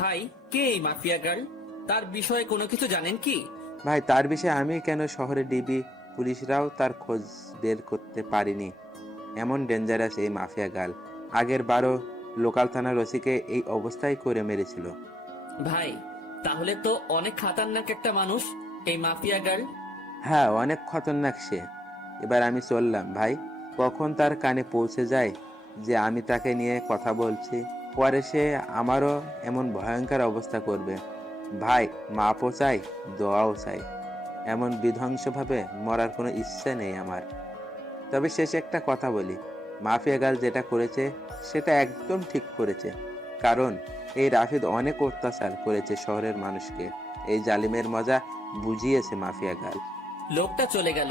ভাই, কে এই mafia girl? তার বিষয়ে কোনো কিছু জানেন কি? ভাই, তার বিষয়ে আমি কেন, শহরে ডিবি পুলিশরাও তার খোঁজ বের করতে পারেনি। এমন ডেঞ্জারাস এই মাফিয়া গার্ল। আগের বারও লোকাল থানার ওসিকে এই অবস্থায় করে মেরেছিল। ভাই, তাহলে তো অনেক খাতারনাক একটা মানুষ এই মাফিয়া গার্ল। হ্যাঁ, অনেক খতরনাক সে। এবার আমি চললাম ভাই। কখন তার কানে পৌঁছে যায় যে আমি তাকে নিয়ে কথা বলছি, পরে সে আমারও এমন ভয়ঙ্কর অবস্থা করবে। ভাই, মাপও চাই, দোয়াও চাই। এমন বিধ্বংসভাবে মরার কোনো ইচ্ছে নেই আমার। তবে শেষে একটা কথা বলি, মাফিয়া গার্ল যেটা করেছে সেটা একদম ঠিক করেছে। কারণ এই রাফিদ অনেক অত্যাচার করেছে শহরের মানুষকে। এই জালিমের মজা বুঝিয়েছে মাফিয়া গার্ল। লোকটা চলে গেল,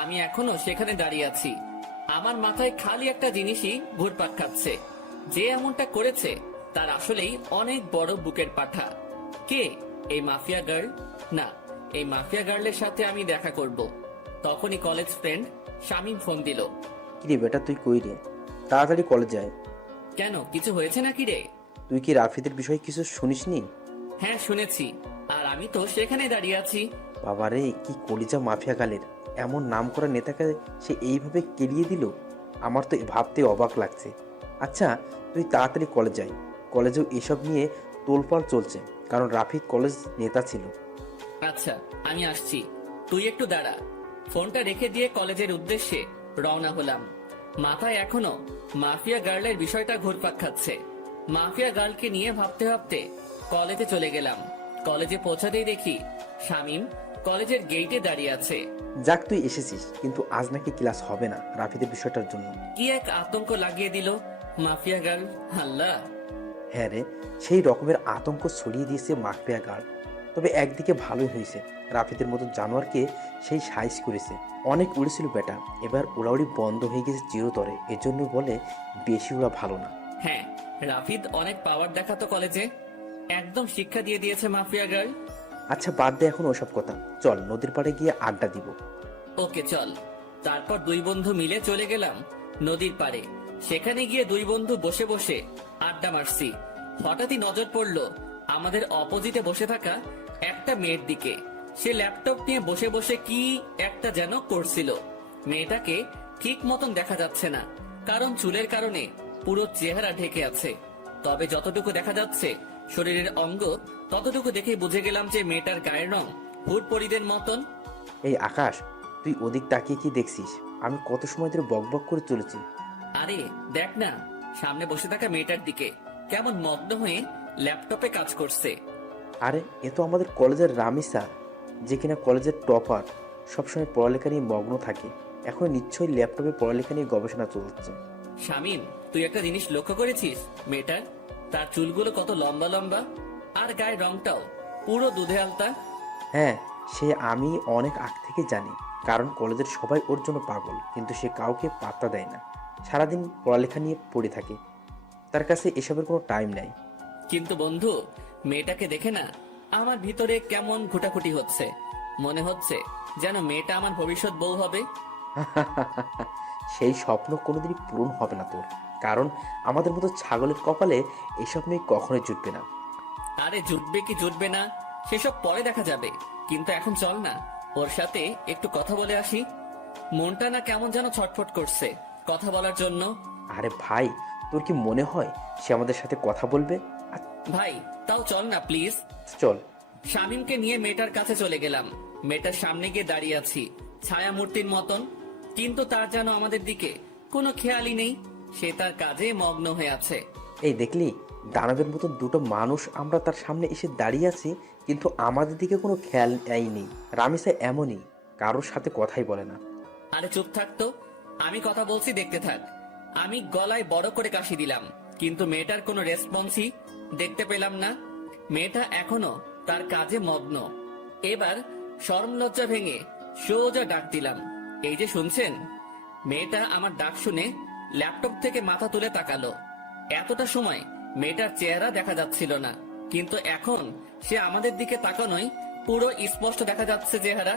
আমি এখনো সেখানে দাঁড়িয়ে আছি। আমার মাথায় খালি একটা জিনিসই ঘুরপাক খাচ্ছে, যে এমনটা করেছে তার আসলেই অনেক বড় বুকের পাঠা। কে এই মাফিয়া গার্ল? না, এই মাফিয়া গার্লের সাথে আমি দেখা করব। তখনই কলেজ ফ্রেন্ড শামীম ফোন দিল। কিরে বেটা, তুই কই রে? তাড়াতাড়ি কলেজ যায়। কেন, কিছু হয়েছে নাকি রে? তুই কি রাফিদের বিষয়ে কিছু শুনিসনি? হ্যাঁ, শুনেছি, আর আমি তো সেখানে দাঁড়িয়ে আছি। বাবারে, কি কলিজা মাফিয়া গালের! এমন নাম করা নেতাকে সে এইভাবে কেলিয়ে দিল। আমার তো ভাবতে অবাক লাগছে। আচ্ছা, তুই তাড়াতাড়ি কলেজ যাই। কলেজেও এসব নিয়ে তোলপাড় চলছে, কারণ রাফিদ কলেজ নেতা ছিল। আচ্ছা, আমি আসছি, তুই একটু দাঁড়া। ফোনটা রেখে দিয়ে কলেজের উদ্দেশ্যে রওনা হলাম। মাথায় এখনো মাফিয়া গার্লের বিষয়টা ঘুরপাক খাচ্ছে। মাফিয়া গার্লকে নিয়ে ভাবতে ভাবতে কলেজে চলে গেলাম। কলেজে পৌঁছাতেই দেখি শামীম কলেজের গেইটে দাঁড়িয়ে আছে। যাক, তুই এসেছিস, কিন্তু আজ নাকি ক্লাস হবে না রাফিদের বিষয়টার জন্য। কি এক আতঙ্ক লাগিয়ে দিল মাফিয়া গার্ল! আল্লাহ! হ্যাঁ রে, সেই রকমের আতঙ্ক ছড়িয়ে দিয়েছে মাফিয়া গার্ড। তবে একদিকে ভালোই হয়েছে, রাফিদের মতো জানোয়ারকে সেই সাইজ করেছে। অনেক উড়েছিল বেটা, এবার উড়াউড়ি বন্ধ হয়ে গেছে চিরতরে। এজন্য বলে বেশি উড়া ভালো না। হ্যাঁ, রাফিদ অনেক পাওয়ার দেখাতো কলেজে, একদম শিক্ষা দিয়ে দিয়েছে মাফিয়া গার্ল। আচ্ছা, বাদ দে এখন ওসব কথা। চল নদীর পাড়ে গিয়ে আড্ডা দিব। ওকে, চল। তারপর দুই বন্ধু মিলে চলে গেলাম নদীর পাড়ে। সেখানে গিয়ে দুই বন্ধু বসে বসে আড্ডা মারছি। হঠাৎই নজর পড়লো আমাদের অপোজিটে বসে থাকা একটা মেয়ের দিকে। সে ল্যাপটপ নিয়ে বসে বসে কি একটা যেন করছিল। মেয়েটাকে ঠিক মতন দেখা যাচ্ছে না, কারণ চুলের কারণে পুরো চেহারা ঢেকে আছে। তবে যতটুকু দেখা যাচ্ছে শরীরের অঙ্গ, ততটুকু দেখে বুঝে গেলাম যে মেয়েটার গায়ের রং হুট পরিদের মতন। এই আকাশ, তুই ওদিক তাকিয়ে কি দেখছিস? আমি কত সময় ধরে বকবক করে চলেছি। আরে দেখ না, সামনে বসে থাকা মেয়েটার দিকে কেমন মগ্ন হয়ে ল্যাপটপে কাজ করছে। আরে, এ তো আমাদের কলেজের রামি স্যার, যে কিনা কলেজের টপার, সবসময় পড়ালেখা নিয়ে মগ্ন থাকে। এখন নিশ্চয়ই ল্যাপটপে পড়ালেখা নিয়ে গবেষণা চলছে। শামিম, তুই একটা জিনিস লক্ষ্য করেছিস মেয়েটার? তার চুলগুলো কত লম্বা লম্বা, আর গায়ের রংটাও পুরো দুধে আলতা। হ্যাঁ, সে আমি অনেক আগ থেকে জানি, কারণ কলেজের সবাই ওর জন্য পাগল, কিন্তু সে কাউকে পাত্তা দেয় না। সারাদিন পড়ালেখা নিয়ে পড়ে থাকে, তার কাছে এসবের কোনো টাইম নাই। কিন্তু বন্ধু, মেয়েটাকে দেখে না আমার ভিতরে কেমন ঘুটাঘুটি হচ্ছে। মনে হচ্ছে যেন মেয়েটা আমার ভবিষ্যৎ বউ হবে। সেই স্বপ্ন কোনোদিনই পূরণ হবে না তোর, কারণ আমাদের মতো ছাগলের কপালে এসব মেয়ে কখনোই জুটবে না। আরে জুটবে কি জুটবে না সেসব পরে দেখা যাবে, কিন্তু এখন চল না, ওর সাথে একটু কথা বলে আসি। মনটা না কেমন যেন ছটফট করছে কথা বলার জন্য। আরে ভাই, তোর কি মনে হয় সে আমাদের সাথে কথা বলবে? ভাই, তাও চল না প্লিজ। চল। শামীমকে নিয়ে মেয়েটার কাছে চলে গেলাম। মেয়েটার সামনে গিয়ে দাঁড়িয়ে আছি ছায়া মূর্তির মতন, কিন্তু তার যেন আমাদের দিকে কোনো খেয়ালই নেই। সে তার কাজে মগ্ন হয়ে আছে। এই দেখলি, দানবের মতো দুটো মানুষ আমরা তার সামনে এসে দাঁড়িয়ে আছি, কিন্তু আমাদের দিকে কোনো খেয়াল নেই। রামিসা এমনই, কারোর সাথে কথাই বলে না। আরে চুপ থাকতো, আমি কথা বলছি, দেখতে থাক। আমি গলায় বড় করে কাশি দিলাম, কিন্তু মেয়েটার কোনো রেসপন্সই দেখতে পেলাম না। মেয়েটা এখনো তার কাজে মগ্ন। এবার শরম লজ্জা ভেঙে সোজা ডাক দিলাম, এই যে শুনছেন? মেয়েটা আমার ডাক শুনে ল্যাপটপ থেকে মাথা তুলে তাকালো। এতটা সময় মেয়েটার চেহারা দেখা যাচ্ছিল না, কিন্তু এখন সে আমাদের দিকে তাকানোই পুরো স্পষ্ট দেখা যাচ্ছে চেহারা।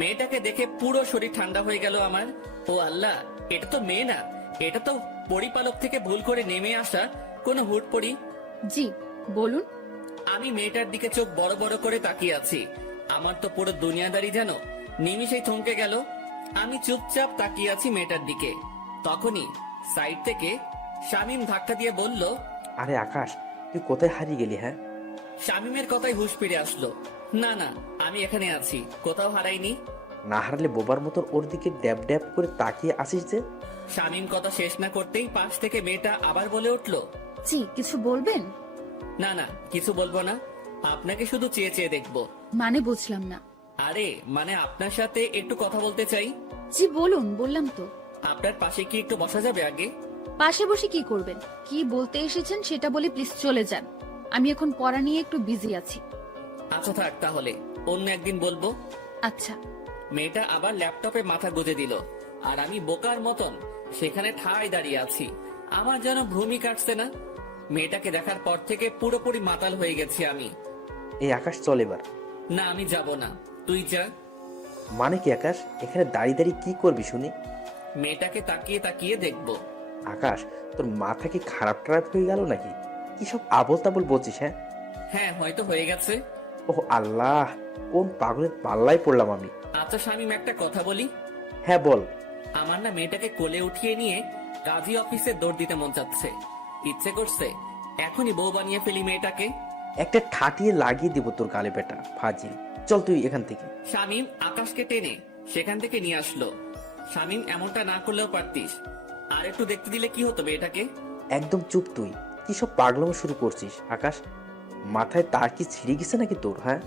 মেয়েটাকে দেখে পুরো শরীর ঠান্ডা হয়ে গেল আমার। ও আল্লাহ, এটা তো মেয়ে না, এটা তো পরিপালক থেকে ভুল করে নেমে আসা কোনো হুটপড়ি। জি বলুন। আমি মেয়েটার দিকে চোখ বড় বড় করে তাকিয়ে আছি। আমার তো পুরো দুনিয়াদারি যেন নিমিষেই থমকে গেল। আমি চুপচাপ তাকিয়ে আছি মেয়েটার দিকে। তখনই সাইড থেকে শামীম ধাক্কা দিয়ে বলল, আরে আকাশ, তুই কোথায় হারিয়ে গেলি? হ্যাঁ, শামীমের কথায় হুঁশ ফিরে আসলো। না না, আমি এখানে আছি, কোথাও হারাইনি। না হারলে বোবার মতন ওর দিকে ড্যাব ড্যাব করে তাকিয়ে আসিস যে। শামীম কথা শেষ না করতেই পাশ থেকে মেয়েটা আবার বলে উঠলো, জি কিছু বলবেন? না না, কিছু বলবো না, আপনাকে শুধু চেয়ে চেয়ে দেখবো। মানে বুঝলাম না। আরে মানে আপনার সাথে একটু কথা বলতে চাই। জি বলুন, বললাম তো। আপনার পাশে কি একটু বসা যাবে আগে? পাশে বসে কি করবেন? কি বলতে এসেছেন সেটা বলে প্লিজ চলে যান। আমি এখন পড়া নিয়ে একটু বিজি আছি। আচ্ছা থাক, তাহলে অন্য একদিন বলবো। আচ্ছা। মেয়েটা আবার ল্যাপটপে মাথা গুঁজে দিল, আর আমি বোকার মতন সেখানে ঠায় দাঁড়িয়ে আছি। আমার যেন ভ্রুমি কাটছে না। মেয়েটাকে দেখার পর থেকে পুরোপুরি মাতাল হয়ে গেছি আমি। এই আকাশ, চল এবার। না, আমি যাব না, তুই যা। মানে কি আকাশ, এখানে দাঁড়িয়ে দাঁড়িয়ে কি করবি শুনি? মেয়েটাকে তাকিয়ে তাকিয়ে দেখবো। আকাশ, তোর মাথা কি খারাপ টারাপ হয়ে গেল নাকি? কি সব আবল তাবল বলছিস? হ্যাঁ হ্যাঁ, হয়তো হয়ে গেছে। ওহ আল্লাহ, কোন পাগলের পাল্লায় পড়লাম আমি। আচ্ছা শামীম, একটা কথা বলি। হ্যাঁ বল। আমার না মেয়েটাকে কোলে উঠিয়ে নিয়ে কাজী অফিসে দৌড় দিতে মন চাচ্ছে। ইচ্ছে করছে এখনই বউ বানিয়ে ফেলি মেয়েটাকে। একটা ঠাটিয়ে লাগিয়ে দিব তোর গালে বেটা ফাজিল। চল তুই এখান থেকে। শামীম আকাশকে টেনে সেখান থেকে নিয়ে আসলো। শামীম, এমনটা না করলেও পারতিস, আর একটু দেখতে দিলে কি হতো মেয়েটাকে। একদম চুপ তুই। কি সব পাগলামো শুরু করছিস আকাশ? মাথায় তার কি ছিঁড়ে গেছে নাকি তোর? হ্যাঁ,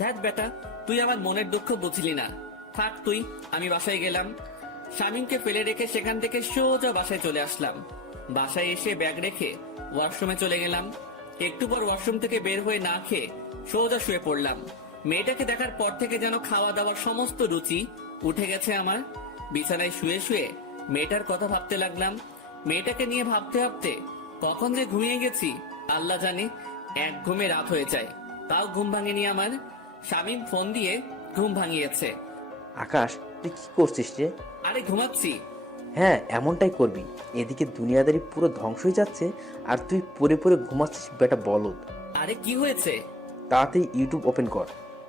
দেখ বেটা, তুই আমার মনের দুঃখ বুঝলি না। থাক তুই, আমি বাসায় গেলাম। শামীমকে ফেলে রেখে সেখান থেকে সোজা বাসায় চলে আসলাম। বাসায় এসে ব্যাগ রেখে ওয়াশরুমে চলে গেলাম। একটু পর ওয়াশরুম থেকে বের হয়ে না খেয়ে সোজা শুয়ে পড়লাম। মেয়েটাকে দেখার পর থেকে যেন খাওয়া দাওয়ার সমস্ত রুচি উঠে গেছে আমার। বিছানায় শুয়ে শুয়ে মেয়েটার কথা ভাবতে লাগলাম। মেয়েটাকে নিয়ে ভাবতে ভাবতে কখন যে ঘুমিয়ে গেছি আল্লাহ জানে। এক ঘুমে রাত হয়ে যায়, তাও ঘুম ভাঙেনি আমার। শামীম ফোন দিয়ে ঘুম ভাঙিয়েছে। আকাশ তুই কি করছিস রে? আরে ঘুমাচ্ছি। হ্যাঁ, এমনটাই করবি। এদিকে দুনিয়াদারি পুরো ধ্বংস হয়ে যাচ্ছে আর তুই পরে পরে ঘুমাচ্ছিস বেটা বলদ। আরে কি হয়েছে? তাড়াতাড়ি ইউটিউব ওপেন কর।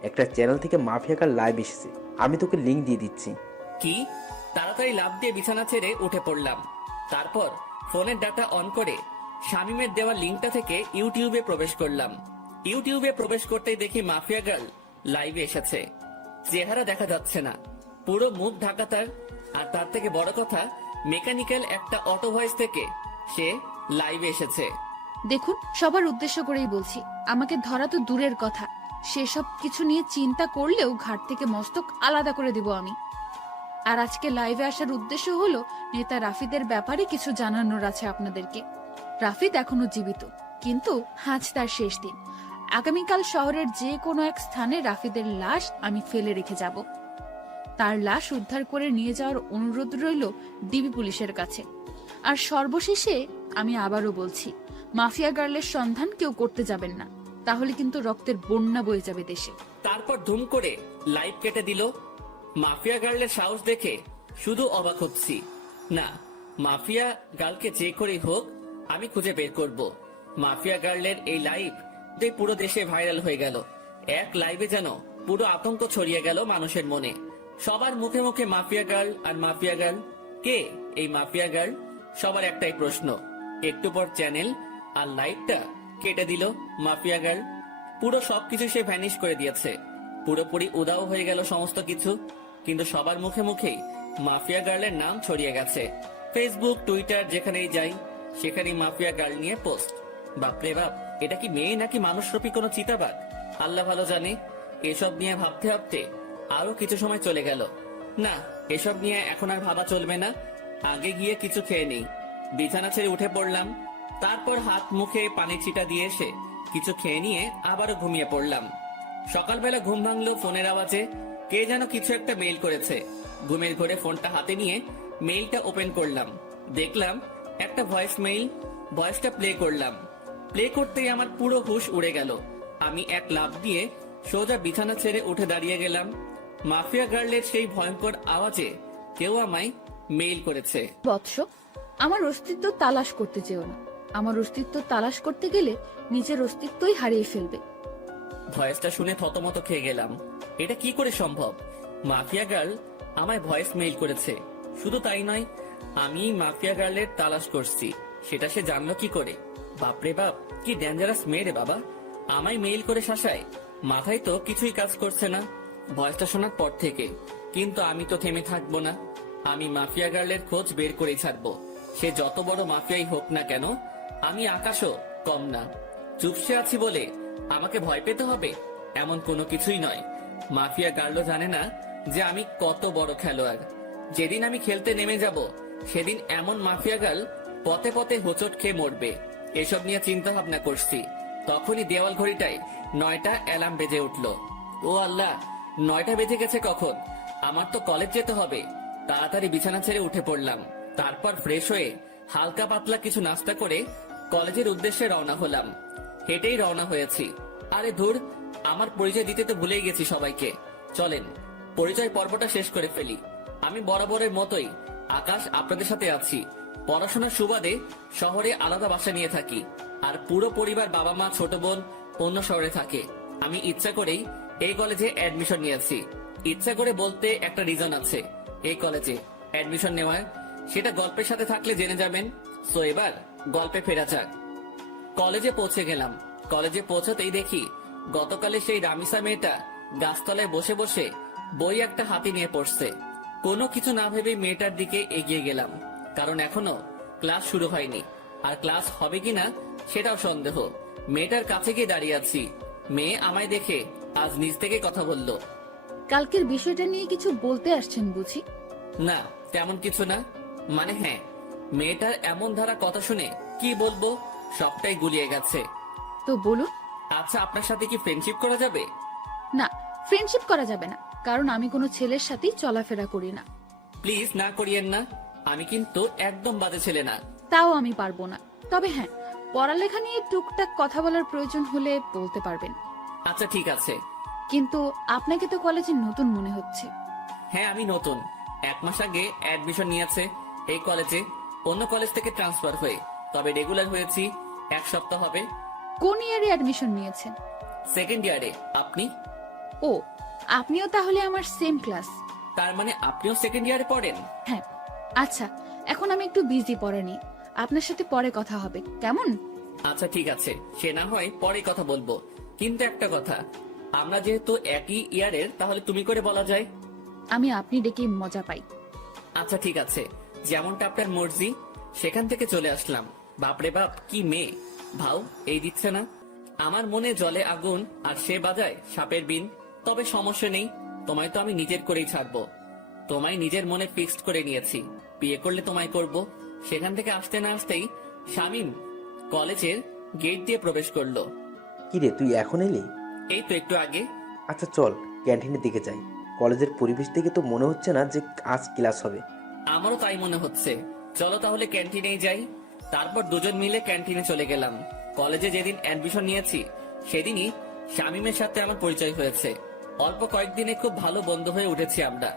একটা চ্যানেল থেকে মাফিয়া কার লাইভ এসেছে, আমি তোকে লিংক দিয়ে দিচ্ছি। কি? তাড়াতাড়ি লাফ দিয়ে বিছানা ছেড়ে উঠে পড়লাম। তারপর ফোনের ডাটা অন করে শামীমের দেওয়া লিঙ্কটা থেকে ইউটিউবে প্রবেশ করলাম। ইউটিউবে প্রবেশ করতেই দেখি মাফিয়া গার্ল লাইভে এসেছে। চেহারা দেখা যাচ্ছে না, পুরো মুখ ঢাকা তার। আর তার থেকে বড় কথা, মেকানিক্যাল একটা অটো ভয়েস থেকে সে লাইভে এসেছে। দেখুন, সবার উদ্দেশ্য করেই বলছি, আমাকে ধরা তো দূরের কথা, সেসব কিছু নিয়ে চিন্তা করলেও ঘাট থেকে মস্তক আলাদা করে দিব আমি। আর আজকে লাইভে আসার উদ্দেশ্য হলো নেতা রাফিদের ব্যাপারে কিছু জানানোর আছে আপনাদেরকে। রাফিদ এখনো জীবিত, কিন্তু আজ তার শেষ দিন। আগামীকাল শহরের যে কোনো এক স্থানে রাফিদের লাশ আমি ফেলে রেখে যাব। তার লাশ উদ্ধার করে নিয়ে যাওয়ার অনুরোধ রইল ডিবি পুলিশের কাছে। আর সর্বশেষে আমি আবারও বলছি, মাফিয়া গার্লের সন্ধান কেউ করতে যাবেন না, তাহলে কিন্তু রক্তের বন্যা বয়ে যাবে দেশে। তারপর ধুম করে লাইভ কেটে দিল। মাফিয়া গার্লের সাহস দেখে শুধু অবাক হচ্ছি। না, মাফিয়া গার্লকে যে করেই হোক আমি খুঁজে বের করব। মাফিয়া গার্লের এই লাইভ পুরো দেশে ভাইরাল হয়ে গেল। এক লাইভে যেন পুরো আতঙ্ক ছড়িয়ে গেল মানুষের মনে। সবার মুখে মুখে মাফিয়া গার্ল আর মাফিয়া গার্ল। কে এই মাফিয়া গার্ল? সবার একটাই প্রশ্ন। একটু পর চ্যানেল আর লাইভটা কেটে দিল মাফিয়া গার্ল। পুরো সবকিছু সে ভ্যানিশ করে দিয়েছে। পুরোপুরি উদাও হয়ে গেল সমস্ত কিছু। কিন্তু সবার মুখে মুখেই মাফিয়া গার্লের নাম ছড়িয়ে গেছে। ফেসবুক, টুইটার, যেখানেই যাই সেখানেই মাফিয়া গার্ল নিয়ে পোস্ট। বাপরে বাপ, এটা কি মেয়ে নাকি মানুষরূপী কোনো চিতাবাঘ? আল্লাহ ভালো জানে। এসব নিয়ে ভাবতে ভাবতে আরো কিছু সময় চলে গেল। না, এসব নিয়ে এখন আর ভাবা চলবে না, আগে গিয়ে কিছু খেয়ে নেই। বিছানা ছেড়ে উঠে পড়লাম। তারপর হাত মুখে পানি ছিটা দিয়ে এসে কিছু খেয়ে নিয়ে আবারও ঘুমিয়ে পড়লাম। সকালবেলা ঘুম ভাঙলো ফোনের আওয়াজে। কে যেন কিছু একটা মেইল করেছে। ঘুমের ঘরে ফোনটা হাতে নিয়ে মেইলটা ওপেন করলাম। দেখলাম একটা ভয়েস মেইল। ভয়েসটা প্লে করলাম। প্লে করতেই আমার পুরো হুঁশ উড়ে গেল। আমি এক লাফ দিয়ে সোজা বিছানা ছেড়ে উঠে দাঁড়িয়ে গেলাম। মাফিয়া গার্লের সেই ভয়ঙ্কর আওয়াজে কেউ আমায় মেইল করেছে। বৎস, আমার অস্তিত্ব তালাশ করতে চেও না। আমার অস্তিত্ব তালাশ করতে গেলে নিজের অস্তিত্বই হারিয়ে ফেলবে। ভয়েসটা শুনে থতমত খেয়ে গেলাম। এটা কি করে সম্ভব? মাফিয়া গার্ল আমায় ভয়েস মেইল করেছে। শুধু তাই নয়, আমি মাফিয়া গার্লের তালাশ করছি, সেটা সে জানলো কি করে? বাপরে বাপ, কি ডেঞ্জারাস মেয়ে রে বাবা! আমায় মেইল করে শাসায়। মাথায় তো কিছুই কাজ করছে না ভয়েসটা শোনার পর থেকে। কিন্তু আমি তো থেমে থাকবো না। আমি মাফিয়া গার্লের খোঁজ বের করেই ছাড়বো। সে যত বড় মাফিয়াই হোক না কেন, আমি আকাশও কম না। চুপসে আছি বলে আমাকে ভয় পেতে হবে এমন কোনো কিছুই নয়। মাফিয়া গার্লও জানে না যে আমি কত বড় খেলোয়াড়। যেদিন আমি খেলতে নেমে যাব, সেদিন এমন মাফিয়া গার্ল পথে পথে হোঁচট খেয়ে মরবে। এসব নিয়ে চিন্তা ভাবনা করছি, তখনই দেওয়াল ঘড়িটায় 9টা অ্যালার্ম বেজে উঠল। ও আল্লাহ, 9টা বেজে গেছে কখন? আমার তো কলেজ যেতে হবে। তাড়াতাড়ি বিছানা ছেড়ে উঠে পড়লাম। তারপর ফ্রেশ হয়ে হালকা পাতলা কিছু নাস্তা করে কলেজের উদ্দেশ্যে রওনা হলাম। হেঁটেই রওনা হয়েছি। আরে ধুর, আমার পরিচয় দিতে তো ভুলেই গেছি সবাইকে। চলেন পরিচয় পর্বটা শেষ করে ফেলি। আমি বরাবরের মতোই আকাশ, আপনাদের সাথে আছি। পড়াশোনার সুবাদে শহরে আলাদা বাসা নিয়ে থাকি, আর পুরো পরিবার, বাবা মা, ছোট বোন অন্য শহরে থাকে। আমি ইচ্ছা করেই এই কলেজে অ্যাডমিশন নিয়েছি। ইচ্ছা করে বলতে একটা রিজন আছে এই কলেজে অ্যাডমিশন নেওয়ার, সেটা গল্পের সাথে থাকলে জেনে যাবেন। সো এবার গল্পে ফেরা যাক। কলেজে পৌঁছে গেলাম। কলেজে পৌঁছাতেই দেখি গতকালে সেই রামিসা মেয়েটা গাছতলায় বসে বসে বই একটা হাতে নিয়ে পড়ছে। কোনো কিছু না ভেবে মেয়েটার দিকে এগিয়ে গেলাম, কারণ এখনো ক্লাস শুরু হয়নি, আর ক্লাস হবে কিনা সেটাও সন্দেহ। মেয়েটার কাছে গিয়ে দাঁড়িয়ে আছি। মেয়ে আমায় দেখে আজ নিজ থেকে কথা বলল। কালকের বিষয়টা নিয়ে কিছু বলতে আসছেন বুঝি? না, তেমন কিছু না। মানে হ্যাঁ, মেয়েটার এমন ধারা কথা শুনে কি বলবো, সবটাই গুলিয়ে গেছে। তো বলুন। আচ্ছা, আপনার সাথে কি ফ্রেন্ডশিপ করা যাবে? না, ফ্রেন্ডশিপ করা যাবে না, কারণ আমি কোনো ছেলের সাথেই চলাফেরা করি না। প্লিজ না করিয়েন না, আমি কিন্তু একদম বাজে ছেলে না। তাও আমি পারবো না। তবে হ্যাঁ, পড়ালেখা নিয়ে টুকটাক কথা বলার প্রয়োজন হলে বলতে পারবেন। আচ্ছা ঠিক আছে। কিন্তু আপনাকে তো কলেজে নতুন মনে হচ্ছে। হ্যাঁ, আমি নতুন। 1 মাস আগে অ্যাডমিশন নিয়েছে এই কলেজে, অন্য কলেজ থেকে ট্রান্সফার হয়ে। তবে রেগুলার হয়েছি 1 সপ্তাহ হবে। কোন ইয়ারে অ্যাডমিশন নিয়েছেন? সেকেন্ড ইয়ারে। আপনি? ও, আপনিও তাহলে আমার সেম ক্লাস। তার মানে আপনিও সেকেন্ড ইয়ারে পড়েন? হ্যাঁ। আচ্ছা, এখন আমি একটু বিজি পড়া নিয়ে। আপনার সাথে পরে কথা হবে, কেমন? আচ্ছা ঠিক আছে, সে না হয় পরে কথা বলবো। কিন্তু একটা কথা, আমরা যেহেতু একই ইয়ারের, তাহলে তুমি করে বলা যায়। আমি আপনি ডেকে মজা পাই। আচ্ছা ঠিক আছে, যেমনটা আপনার মর্জি। সেখান থেকে চলে আসলাম। বাপরে বাপ, কি মেয়ে! ভাও এই দিচ্ছে না। আমার মনে জলে আগুন, আর সে বাজায় সাপের বিন। তবে সমস্যা নেই, তোমায় তো আমি নিজের করেই ছাড়বো। তোমায় নিজের মনে ফিক্সড করে নিয়েছি, বিয়ে করলে তোমায় করব। সেখান থেকে আসতে না আসতেই শামীম কলেজের গেট দিয়ে প্রবেশ করলো। কিরে, তুই এখন এলি? এই তো একটু আগে। আচ্ছা চল ক্যান্টিনের দিকে যাই। কলেজের পরিবেশ দেখে তো মনে হচ্ছে না যে আজ ক্লাস হবে। আমারও তাই মনে হচ্ছে। চলো তাহলে ক্যান্টিনেই যাই। তারপর দুজন মিলে ক্যান্টিনে চলে গেলাম। কলেজে যেদিন অ্যাডমিশন নিয়েছি, সেদিনই শামীমের সাথে আমার পরিচয় হয়েছে। অল্প কয়েকদিনে খুব ভালো বন্ধু হয়ে উঠেছি আমরা।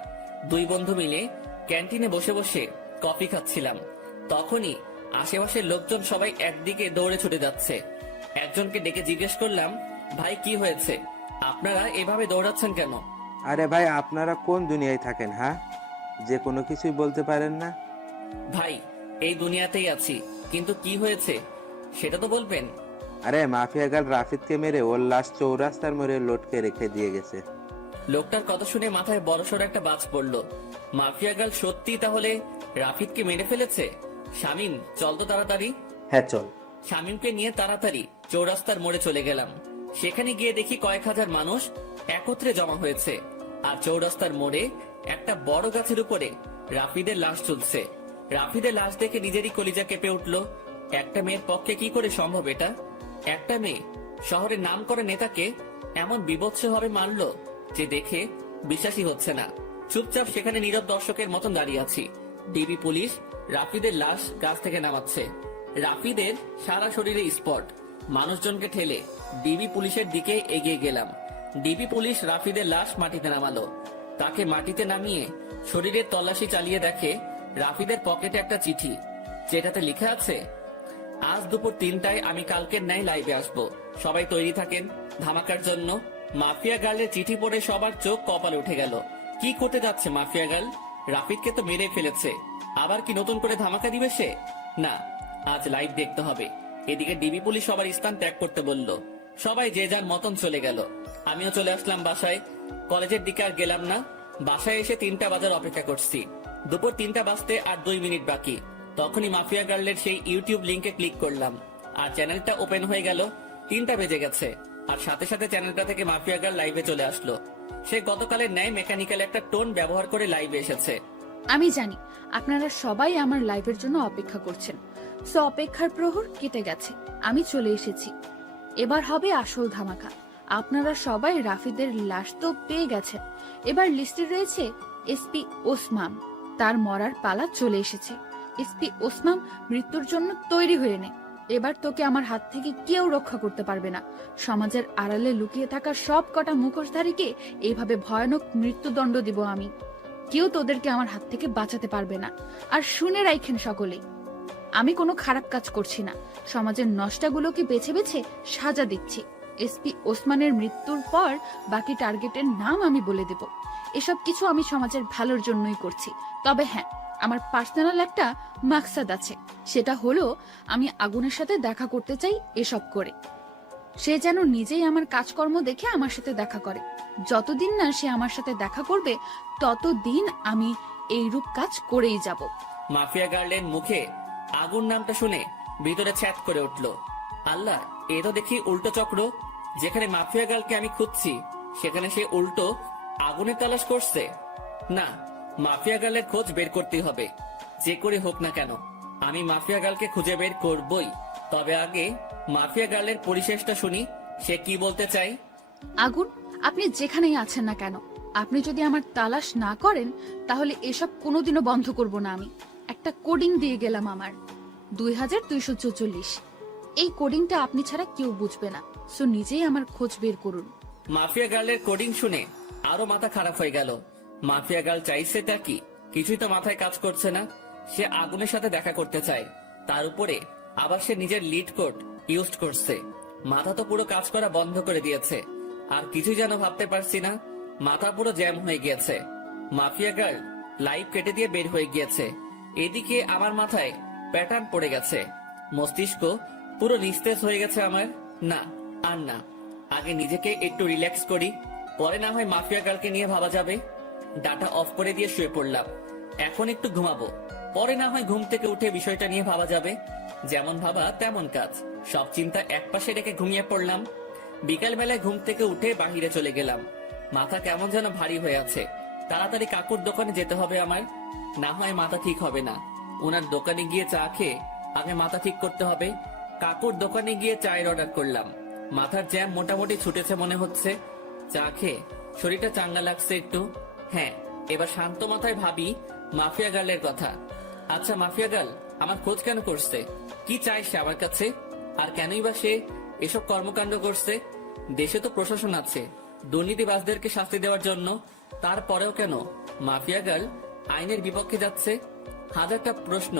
2 বন্ধু মিলে ক্যান্টিনে বসে বসে কফি খাচ্ছিলাম। তখনই আশেপাশের লোকজন সবাই একদিকে দৌড়ে ছুটে যাচ্ছে। একজনকে ডেকে জিজ্ঞেস করলাম, ভাই কি হয়েছে? আপনারা এভাবে দৌড়াচ্ছেন কেন? আরে ভাই, আপনারা কোন দুনিয়ায় থাকেন হ্যাঁ, যে কোনো কিছুই বলতে পারেন না? ভাই, এই দুনিয়াতেই আছি, কিন্তু কি হয়েছে সেটা তো বলবেন। আরে মাফিয়া গার্ল রাফিদকে মেরে ওর লাশ চৌরাস্তার মোড়ে লটকে রেখে দিয়ে গেছে। লোকটার কথা শুনে মাথায় বড়সড় একটা বাজ পড়লো। মাফিয়া গার্ল সত্যি তাহলে রাফিদকে মেরে ফেলেছে? শামীম, চল তো তাড়াতাড়ি। হ্যাঁ চল। শামীমকে নিয়ে তাড়াতাড়ি চৌরাস্তার মোড়ে চলে গেলাম। সেখানে গিয়ে দেখি কয়েক হাজার মানুষ একত্রে জমা হয়েছে, আর চৌরাস্তার মোড়ে একটা বড় গাছের উপরে রাফিদের লাশ ঝুলছে। রাফিদের লাশ দেখে নিজেরই কলিজা কেঁপে উঠলো। একটা মেয়ের পক্ষে কি করে সম্ভব এটা? একটা মেয়ে শহরের নামকরা নেতাকে এমন বিভৎসভাবে মারলো যে দেখে বিশ্বাসই হচ্ছে না। চুপচাপ সেখানে নীরব দর্শকের মতন দাঁড়িয়ে আছি। ডিবি পুলিশ রাফিদের লাশ গাছ থেকে নামাচ্ছে। রাফিদের সারা শরীরে স্পট। মানুষজনকে ঠেলে ডিবি পুলিশের দিকে এগিয়ে গেলাম। ডিবি পুলিশ রাফিদের লাশ মাটিতে নামালো। তাকে মাটিতে নামিয়ে শরীরের তল্লাশি চালিয়ে দেখে রাফিদের পকেটে একটা চিঠি। যেটাতে লেখা আছে আজ দুপুর 3টায় আমি কালকের ন্যায় লাইভে আসবো, সবাই তৈরি থাকেন ধামাকার জন্য। মাফিয়া গার্লের চিঠি পড়ে সবার চোখ কপালে উঠে গেল। কি করতে যাচ্ছে মাফিয়া গার্ল? রাফিদকে তো মেরে ফেলেছে, আবার কি নতুন করে ধামাকা দিবে সে? না, আজ লাইভ দেখতে হবে। এদিকে ডিবি পুলিশ সবার স্থান ত্যাগ করতে বলল। সবাই যে যার মতন চলে গেল। আমিও চলে আসলাম বাসায়। কলেজের দিকে আর গেলাম না। বাসায় এসে 3টা বাজার অপেক্ষা করছি। দুপুর 3টা বাজতে আর 2 মিনিট বাকি। তখনই মাফিয়া গার্লের সেই ইউটিউব লিংকে ক্লিক করলাম, আর চ্যানেলটা ওপেন হয়ে গেল। 3টা বেজে গেছে, আর সাথে সাথে চ্যানেলটা থেকে মাফিয়া গার্ল লাইভে চলে আসলো। সে গতকালের ন্যায় মেকানিক্যাল একটা টোন ব্যবহার করে লাইভে এসেছে। আমি জানি আপনারা সবাই আমার লাইভের জন্য অপেক্ষা করছেন, সো অপেক্ষার প্রহর কেটে গেছে, আমি চলে এসেছি। এবার হবে আসল ধামাকা। আপনারা সবাই রাফিদের লাশ তো পেয়ে গেছেন, এবার লিস্টে রয়েছে এসপি ওসমান। তার মরার পালা চলে এসেছে। এসপি ওসমান, মৃত্যুর জন্য তৈরি হয়ে নে। এবার তোকে আমার হাত থেকে কেউ রক্ষা করতে পারবে না। সমাজের আড়ালে লুকিয়ে থাকা সব কটা মুখোশধারীকে এইভাবে ভয়ানক মৃত্যুদণ্ড দিব আমি। কেউ তোদেরকে আমার হাত থেকে বাঁচাতে পারবে না। আর শুনে রাখেন সকলেই, আমি কোনো খারাপ কাজ করছি না, সমাজের নষ্টাগুলোকে বেছে বেছে সাজা দিচ্ছি। এসপি ওসমানের মৃত্যুর পর বাকি টার্গেটের নাম আমি বলে দেব। এসব কিছু আমি সমাজের ভালোর জন্যই করছি। তবে হ্যাঁ, আমার পার্সোনাল একটা মাকসাদ আছে, সেটা হলো আমি আগুনের সাথে দেখা করতে চাই। এসব করে সে যেন নিজেই আমার কাজকর্ম দেখে আমার সাথে দেখা করে। যতদিন না সে আমার সাথে দেখা করবে, ততদিন আমি এইরূপ কাজ করেই যাব। মাফিয়া গার্লের মুখে আগুন নামটা শুনে ভিতরে ছ্যাত করে উঠল। আল্লাহ, এ তো দেখি উল্টো চক্র। যেখানে মাফিয়া গার্লকে আমি খুঁজছি, সেখানে সে উল্টো আগুনের তালাশ করছে। না, মাফিয়া গার্লের খোঁজ বের করতেই হবে, যে করে হোক না কেন। আমি মাফিয়া গার্লকে খুঁজে বের করবই। তবে আগে মাফিয়া গার্লের পরিশেষটা শুনি, সে কি বলতে চাই। আগুন, আপনি যেখানেই আছেন না কেন, আপনি যদি আমার তালাশ না করেন, তাহলে এসব কোনোদিনও বন্ধ করব না আমি। একটা কোডিং দিয়ে গেলাম আমার, 2244। এই কোডিংটা আপনি ছাড়া কেউ বুঝবে না, সো নিজেই আমার খোঁজ বের করুন। মাফিয়া গার্লের কোডিং শুনে আরো মাথা খারাপ হয়ে গেল। মাফিয়া গার্ল চাইছে তা কি? কিছুই তো মাথায় কাজ করছে না। সে আগুনের সাথে দেখা করতে চায়, তার উপরে আবার সে নিজের লিড কোড ইউজ করছে। মাথা তো পুরো কাজ করা বন্ধ করে দিয়েছে, আর কিছুই যেন ভাবতে পারছি না। মাথা পুরো জ্যাম হয়ে গিয়েছে। মাফিয়া গার্ল লাইভ কেটে দিয়ে বের হয়ে গিয়েছে। এদিকে আমার মাথায় প্যাটার্ন পড়ে গেছে, মস্তিষ্ক পুরো নিস্তেজ হয়ে গেছে আমার। না, আর না, আগে নিজেকে একটু রিল্যাক্স করি, পরে না হয় মাফিয়া গার্লকে নিয়ে ভাবা যাবে। ডাটা অফ করে দিয়ে শুয়ে পড়লাম। এখন একটু ঘুমাবো, পরে না হয় ঘুম থেকে উঠে বিষয়টা নিয়ে ভাবা যাবে। যেমন ভাবা তেমন কাজ, সব চিন্তা একপাশে রেখে ঘুমিয়ে পড়লাম। বিকাল বেলায় ঘুম থেকে উঠে বাহিরে চলে গেলাম। মাথা কেমন যেন ভারী হয়ে আছে। তাড়াতাড়ি কাকুর দোকানে যেতে হবে আমার, না হয় মাথা ঠিক হবে না। ওনার দোকানে গিয়ে চা খেয়ে আগে মাথা ঠিক করতে হবে। কাকুর দোকানে গিয়ে চায়ের অর্ডার করলাম। মাথার জ্যাম মোটামুটি ছুটেছে মনে হচ্ছে। চা খেয়ে শরীরটা চাঙ্গা লাগছে একটু। হ্যাঁ, এবার শান্ত মাথায় ভাবি মাফিয়া গার্লের কথা। আচ্ছা, মাফিয়া গার্ল আমার খোঁজ কেন করছে? কি চাই সে আমার কাছে? আর কেনই বা সে এসব কর্মকাণ্ড করছে? দেশে তো প্রশাসন আছে দুর্নীতিবাজদেরকে শাস্তি দেওয়ার জন্য, তারপরেও কেন মাফিয়া গার্ল আইনের বিপক্ষে যাচ্ছে? হাজারটা প্রশ্ন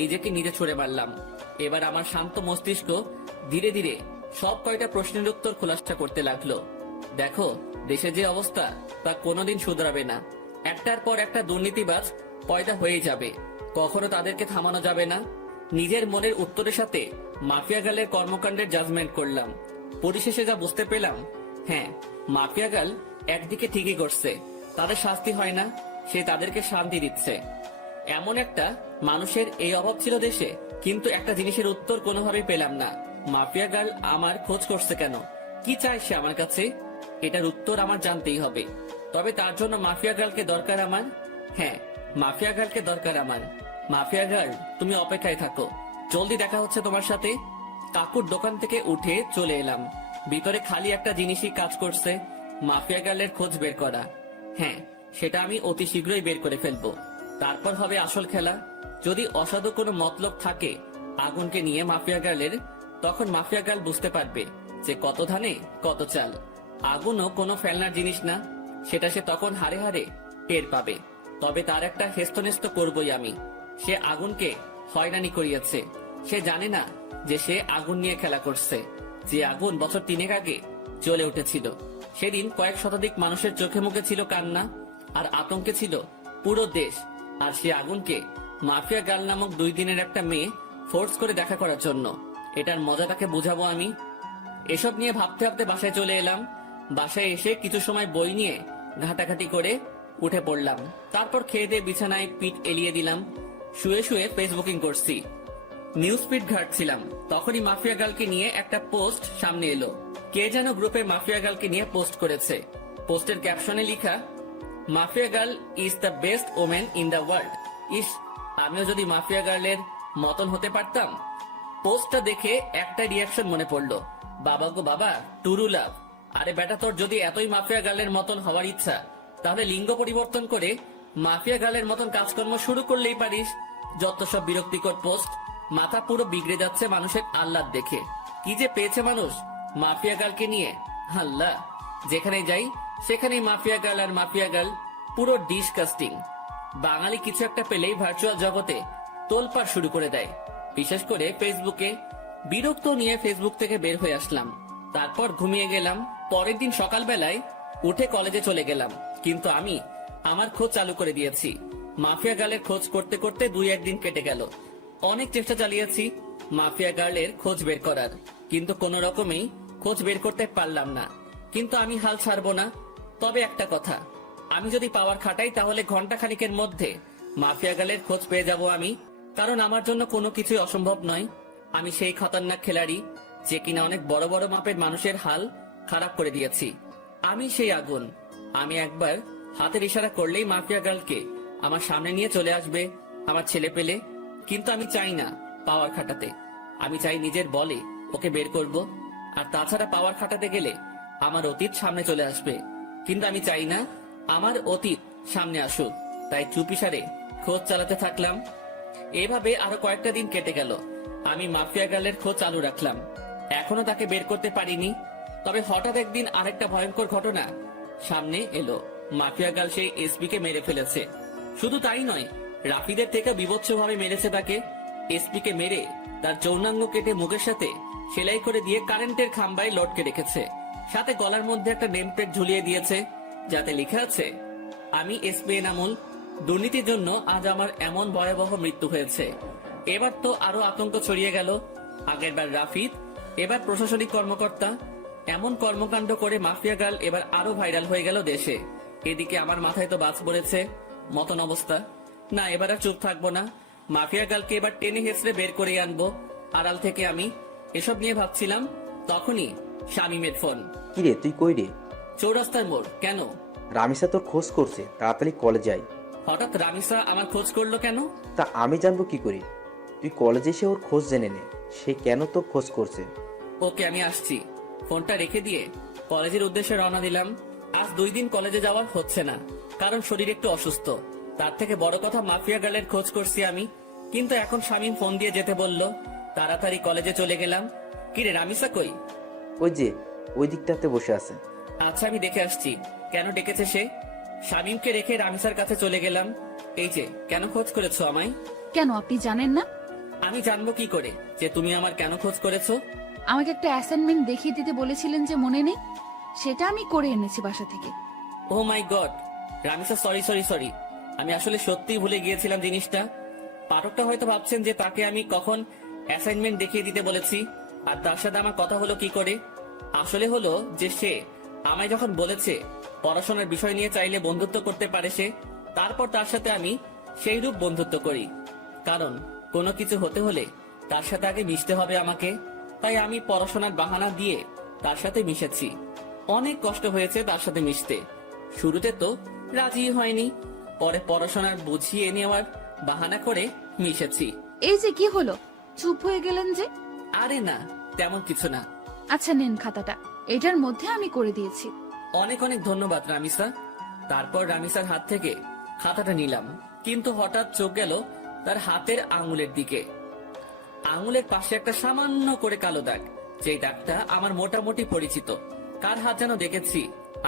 নিজেকে নিজে ছুড়ে মারলাম। এবার আমার শান্ত মস্তিষ্ক ধীরে ধীরে সব কয়টা প্রশ্নের উত্তর খোলাসা করতে লাগলো। দেখো, দেশে যে অবস্থা তা কোনোদিন শুধরাবে না। একটার পর একটা দুর্নীতিবাজ পয়দা হয়ে যাবে, কখনো তাদেরকে থামানো যাবে না। নিজের মনের উত্তরের সাথে মাফিয়া গার্লের কর্মকাণ্ডের জাজমেন্ট করলাম। পরিশেষে যা বুঝতে পেলাম, হ্যাঁ, মাফিয়া গার্ল একদিকে ঠিকই করছে, তাদের শাস্তি হয় না, সে তাদেরকে শান্তি দিচ্ছে। এমন একটা মানুষের এই অভাব ছিল দেশে, কিন্তু একটা জিনিসের উত্তর কোনোভাবেই পেলাম না। মাফিয়া গার্ল আমার খোঁজ করছে কেন? কি চাই সে আমার কাছে? এটার উত্তর আমার জানতেই হবে। তবে তার জন্য মাফিয়া গার্লকে দরকার আমার। হ্যাঁ, মাফিয়া গার্লকে দরকার আমার। মাফিয়া গার্ল, তুমি অপেক্ষায় থাকো, জলদি দেখা হচ্ছে তোমার সাথে। কাকুর দোকান থেকে উঠে চলে এলাম। ভিতরে খালি একটা জিনিসই কাজ করছে, মাফিয়া গার্লের খোঁজ বের করা। হ্যাঁ, সেটা আমি অতি শীঘ্রই বের করে ফেলবো। তারপর হবে আসল খেলা। যদি অসাধু কোনো মতলব থাকে আগুনকে নিয়ে মাফিয়া গার্লের, তখন মাফিয়া গার্ল বুঝতে পারবে যে কত ধানে কত চাল। আগুনও কোনো ফেলনার জিনিস না, সেটা সে তখন হারে হারে টের পাবে। তবে তার একটা হেস্তনেস্ত করবই আমি। সে আগুনকে হয়রানি করিয়েছে। সে জানে না যে সে আগুন নিয়ে খেলা করছে, যে আগুন বছর 3 আগে জ্বলে উঠেছিল। সেদিন কয়েক শতাধিক মানুষের চোখে মুখে ছিল কান্না, আর আতঙ্কে ছিল পুরো দেশ। আর সে আগুনকে মাফিয়া গার্ল নামক 2 দিনের একটা মেয়ে ফোর্স করে দেখা করার জন্য। এটার মজাটাকে বুঝাবো আমি। এসব নিয়ে ভাবতে ভাবতে বাসায় চলে এলাম। বাসায় এসে কিছু সময় বই নিয়ে ঘাটাঘাটি করে উঠে পড়লাম। তারপর খেয়ে দিয়ে বিছানায় পিঠ এলিয়ে দিলাম। শুয়ে শুয়ে ফেসবুকিং করছি, নিউজ ফিড ঘাটছিলাম। তখনই মাফিয়া গার্লকে নিয়ে একটা পোস্ট সামনে এলো। কে যেন গ্রুপে মাফিয়া গার্লকে নিয়ে পোস্ট করেছে। পোস্টের ক্যাপশনে লেখা, mafia girl is the best women in the world. ইস, আমিও যদি মাফিয়া গার্লের মতন হতে পারতাম। পোস্টটা দেখে একটা রিয়াকশন মনে পড়লো, বাবা গো বাবা, টুরু লাভ। আরে বেটা, তোর যদি এতই মাফিয়া গার্লের মতন হওয়ার ইচ্ছা, তাহলে লিঙ্গ পরিবর্তন করে মাফিয়া গার্লের মতন কাজকর্ম শুরু করলেই পারিস। যত সব বিরক্তিকর পোস্ট, মাথা পুরো বিগড়ে যাচ্ছে মানুষের আহ্লাদ দেখে। কি যে পেয়েছে মানুষ মাফিয়া গার্লকে নিয়ে, আল্লাহ। যেখানে যাই সেখানেই মাফিয়া গার্ল আর মাফিয়া গার্ল, পুরো ডিসকাস্টিং। বাঙালি কিছু একটা পেলেই ভার্চুয়াল জগতে তোলপাড় শুরু করে দেয়, বিশেষ করে ফেসবুকে। বিরক্ত নিয়ে ফেসবুক থেকে বের হয়ে আসলাম। তারপর ঘুমিয়ে গেলাম। পরের দিন সকালবেলায় উঠে কলেজে চলে গেলাম, কিন্তু আমি আমার খোঁজ চালু করে দিয়েছি। মাফিয়া গার্লের খোঁজ করতে করতে 2-1 দিন কেটে গেল। অনেক চেষ্টা চালিয়েছি মাফিয়া গার্লের খোঁজ বের করার, কিন্তু কোনো রকমেই খোঁজ বের করতে পারলাম না। কিন্তু আমি হাল ছাড়বো না। তবে একটা কথা, আমি যদি পাওয়ার খাটাই তাহলে ঘন্টা খানিকের মধ্যে মাফিয়া গার্লের খোঁজ পেয়ে যাব আমি। কারণ আমার জন্য কোনো কিছুই অসম্ভব নয়। আমি সেই খতরনাক খেলাড়ি যে কিনা অনেক বড় বড় মাপের মানুষের হাল খারাপ করে দিয়েছি। আমি সেই আগুন। আমি একবার হাতের ইশারা করলেই মাফিয়া গার্লকে আমার সামনে নিয়ে চলে আসবে আমার ছেলে পেলে। কিন্তু আমি চাই না পাওয়ার খাটাতে। আমি চাই নিজের বলে ওকে বের করব। আর তাছাড়া পাওয়ার খাটাতে গেলে আমার অতীত সামনে চলে আসবে, কিন্তু আমি চাই না আমার অতীত সামনে আসুক। তাই চুপিসারে খোঁজ চালাতে থাকলাম। এভাবে আরো কয়েকটা দিন কেটে গেল। আমি মাফিয়া গার্লের খোঁজ চালু রাখলাম। এখনো তাকে বের করতে পারিনি। তবে হঠাৎ একদিন আরেকটা ভয়ঙ্কর ঘটনা সামনে এলো। মাফিয়া গার্ল সেই এসপি কে মেরে ফেলেছে। শুধু তাই নয়, রাফিদের থেকে বিভৎসভাবে মেরেছে তাকে। এসপি কে মেরে তার যৌনাঙ্গ কেটে মুখের সাথে সেলাই করে দিয়ে কারেন্টের খাম্বায় লটকে রেখেছে। সাথে গলার মধ্যে একটা নেম প্লেট ঝুলিয়ে দিয়েছে, যাতে লেখা আছে, আমি এসপি এনামুল, দুর্নীতির জন্য আজ আমার এমন ভয়াবহ মৃত্যু হয়েছে। এবার তো আরো আতঙ্ক ছড়িয়ে গেল। আগেরবার রাফিদ, এবার প্রশাসনিক কর্মকর্তা। এমন কর্মকাণ্ড করে মাফিয়া গার্ল এবার আরো ভাইরাল হয়ে গেল দেশে। এদিকে আমার মাথায় তো বাজ পড়েছে মতন অবস্থা। না, এবার আর চুপ থাকবো না। মাফিয়া গার্লকে এবার টেনে হেসড়ে বের করে আনবো আড়াল থেকে। আমি এসব নিয়ে ভাবছিলাম, তখনই শামীমের ফোন। কিরে, তুই কই রে? চৌরাস্তার মোড়। কেন? রামিসা তোর খোঁজ করছে, তাড়াতাড়ি কলেজে আয়। হঠাৎ রামিসা আমার খোঁজ করলো কেন? তা আমি জানবো কি করি? তুই কলেজে এসে ওর খোঁজ জেনে নে, সে কেন তোর খোঁজ করছে। ওকে, আমি আসছি। ফোনটা রেখে দিয়ে কলেজের উদ্দেশ্যে রওনা দিলাম। আজ 2 দিন কলেজে যাওয়া হচ্ছে না, কারণ শরীর একটু অসুস্থ। তার থেকে বড় কথা, মাফিয়া গার্লের খোঁজ করছি আমি। কিন্তু এখন শামীম ফোন দিয়ে যেতে বলল। তাড়াতাড়ি কলেজে চলে গেলাম। কিরে, রামিসা কই? ওই যে ওই দিকটাতে বসে আছে। আচ্ছা, আমি দেখে আসছি। কেন ডেকেছে সে? শামীমকে রেখে রামিসার কাছে চলে গেলাম। এই যে, কেন খোঁজ করেছো আমায়? কেন, আপনি জানেন না? আমি জানবো কি করে যে তুমি আমার কেন খোঁজ করেছো? আমাকে একটা অ্যাসাইনমেন্ট দেখিয়ে দিতে বলেছিলেন যে, মনে নেই? সেটা আমি করে এনেছি বাসা থেকে। Oh my god, Ramisa, sorry sorry sorry. আমি আসলে সত্যিই ভুলে গিয়েছিলাম জিনিসটা। পাঠকটা হয়তো ভাবছেন যে তাকে আমি কখন অ্যাসাইনমেন্ট দেখিয়ে দিতে বলেছি, আর তার সাথে আমার কথা হলো কি করে। আসলে হলো যে সে আমায় যখন বলেছে পড়াশোনার বিষয় নিয়ে চাইলে বন্ধুত্ব করতে পারে সে, তারপর তার সাথে আমি সেই রূপ বন্ধুত্ব করি। কারণ কোনো কিছু হতে হলে তার সাথে আগে মিশতে হবে আমাকে। তাই আমি পড়াশোনার বাহানা দিয়ে তার সাথে মিশেছি। অনেক কষ্ট হয়েছে তার সাথে মিশতে। শুরুতে তো রাজি হয়নি, পরে পড়াশোনার বুঝিয়ে নেওয়ার বাহানা করে মিশেছি। এই যে কি হলো, চুপ হয়ে গেলেন যে? আরে না, তেমন কিছু না। আচ্ছা, নেন খাতাটা, এটার মধ্যে আমি করে দিয়েছি। অনেক অনেক ধন্যবাদ রামিসা। তারপর রামিসার হাত থেকে খাতাটা নিলাম, কিন্তু হঠাৎ চোখ গেল তার হাতের আঙুলের দিকে। আঙুলের পাশে একটা সামান্য করে কালো দাগ, যেই দাগটা আমার মোটামুটি পরিচিত। কার হাত যেন দেখেছি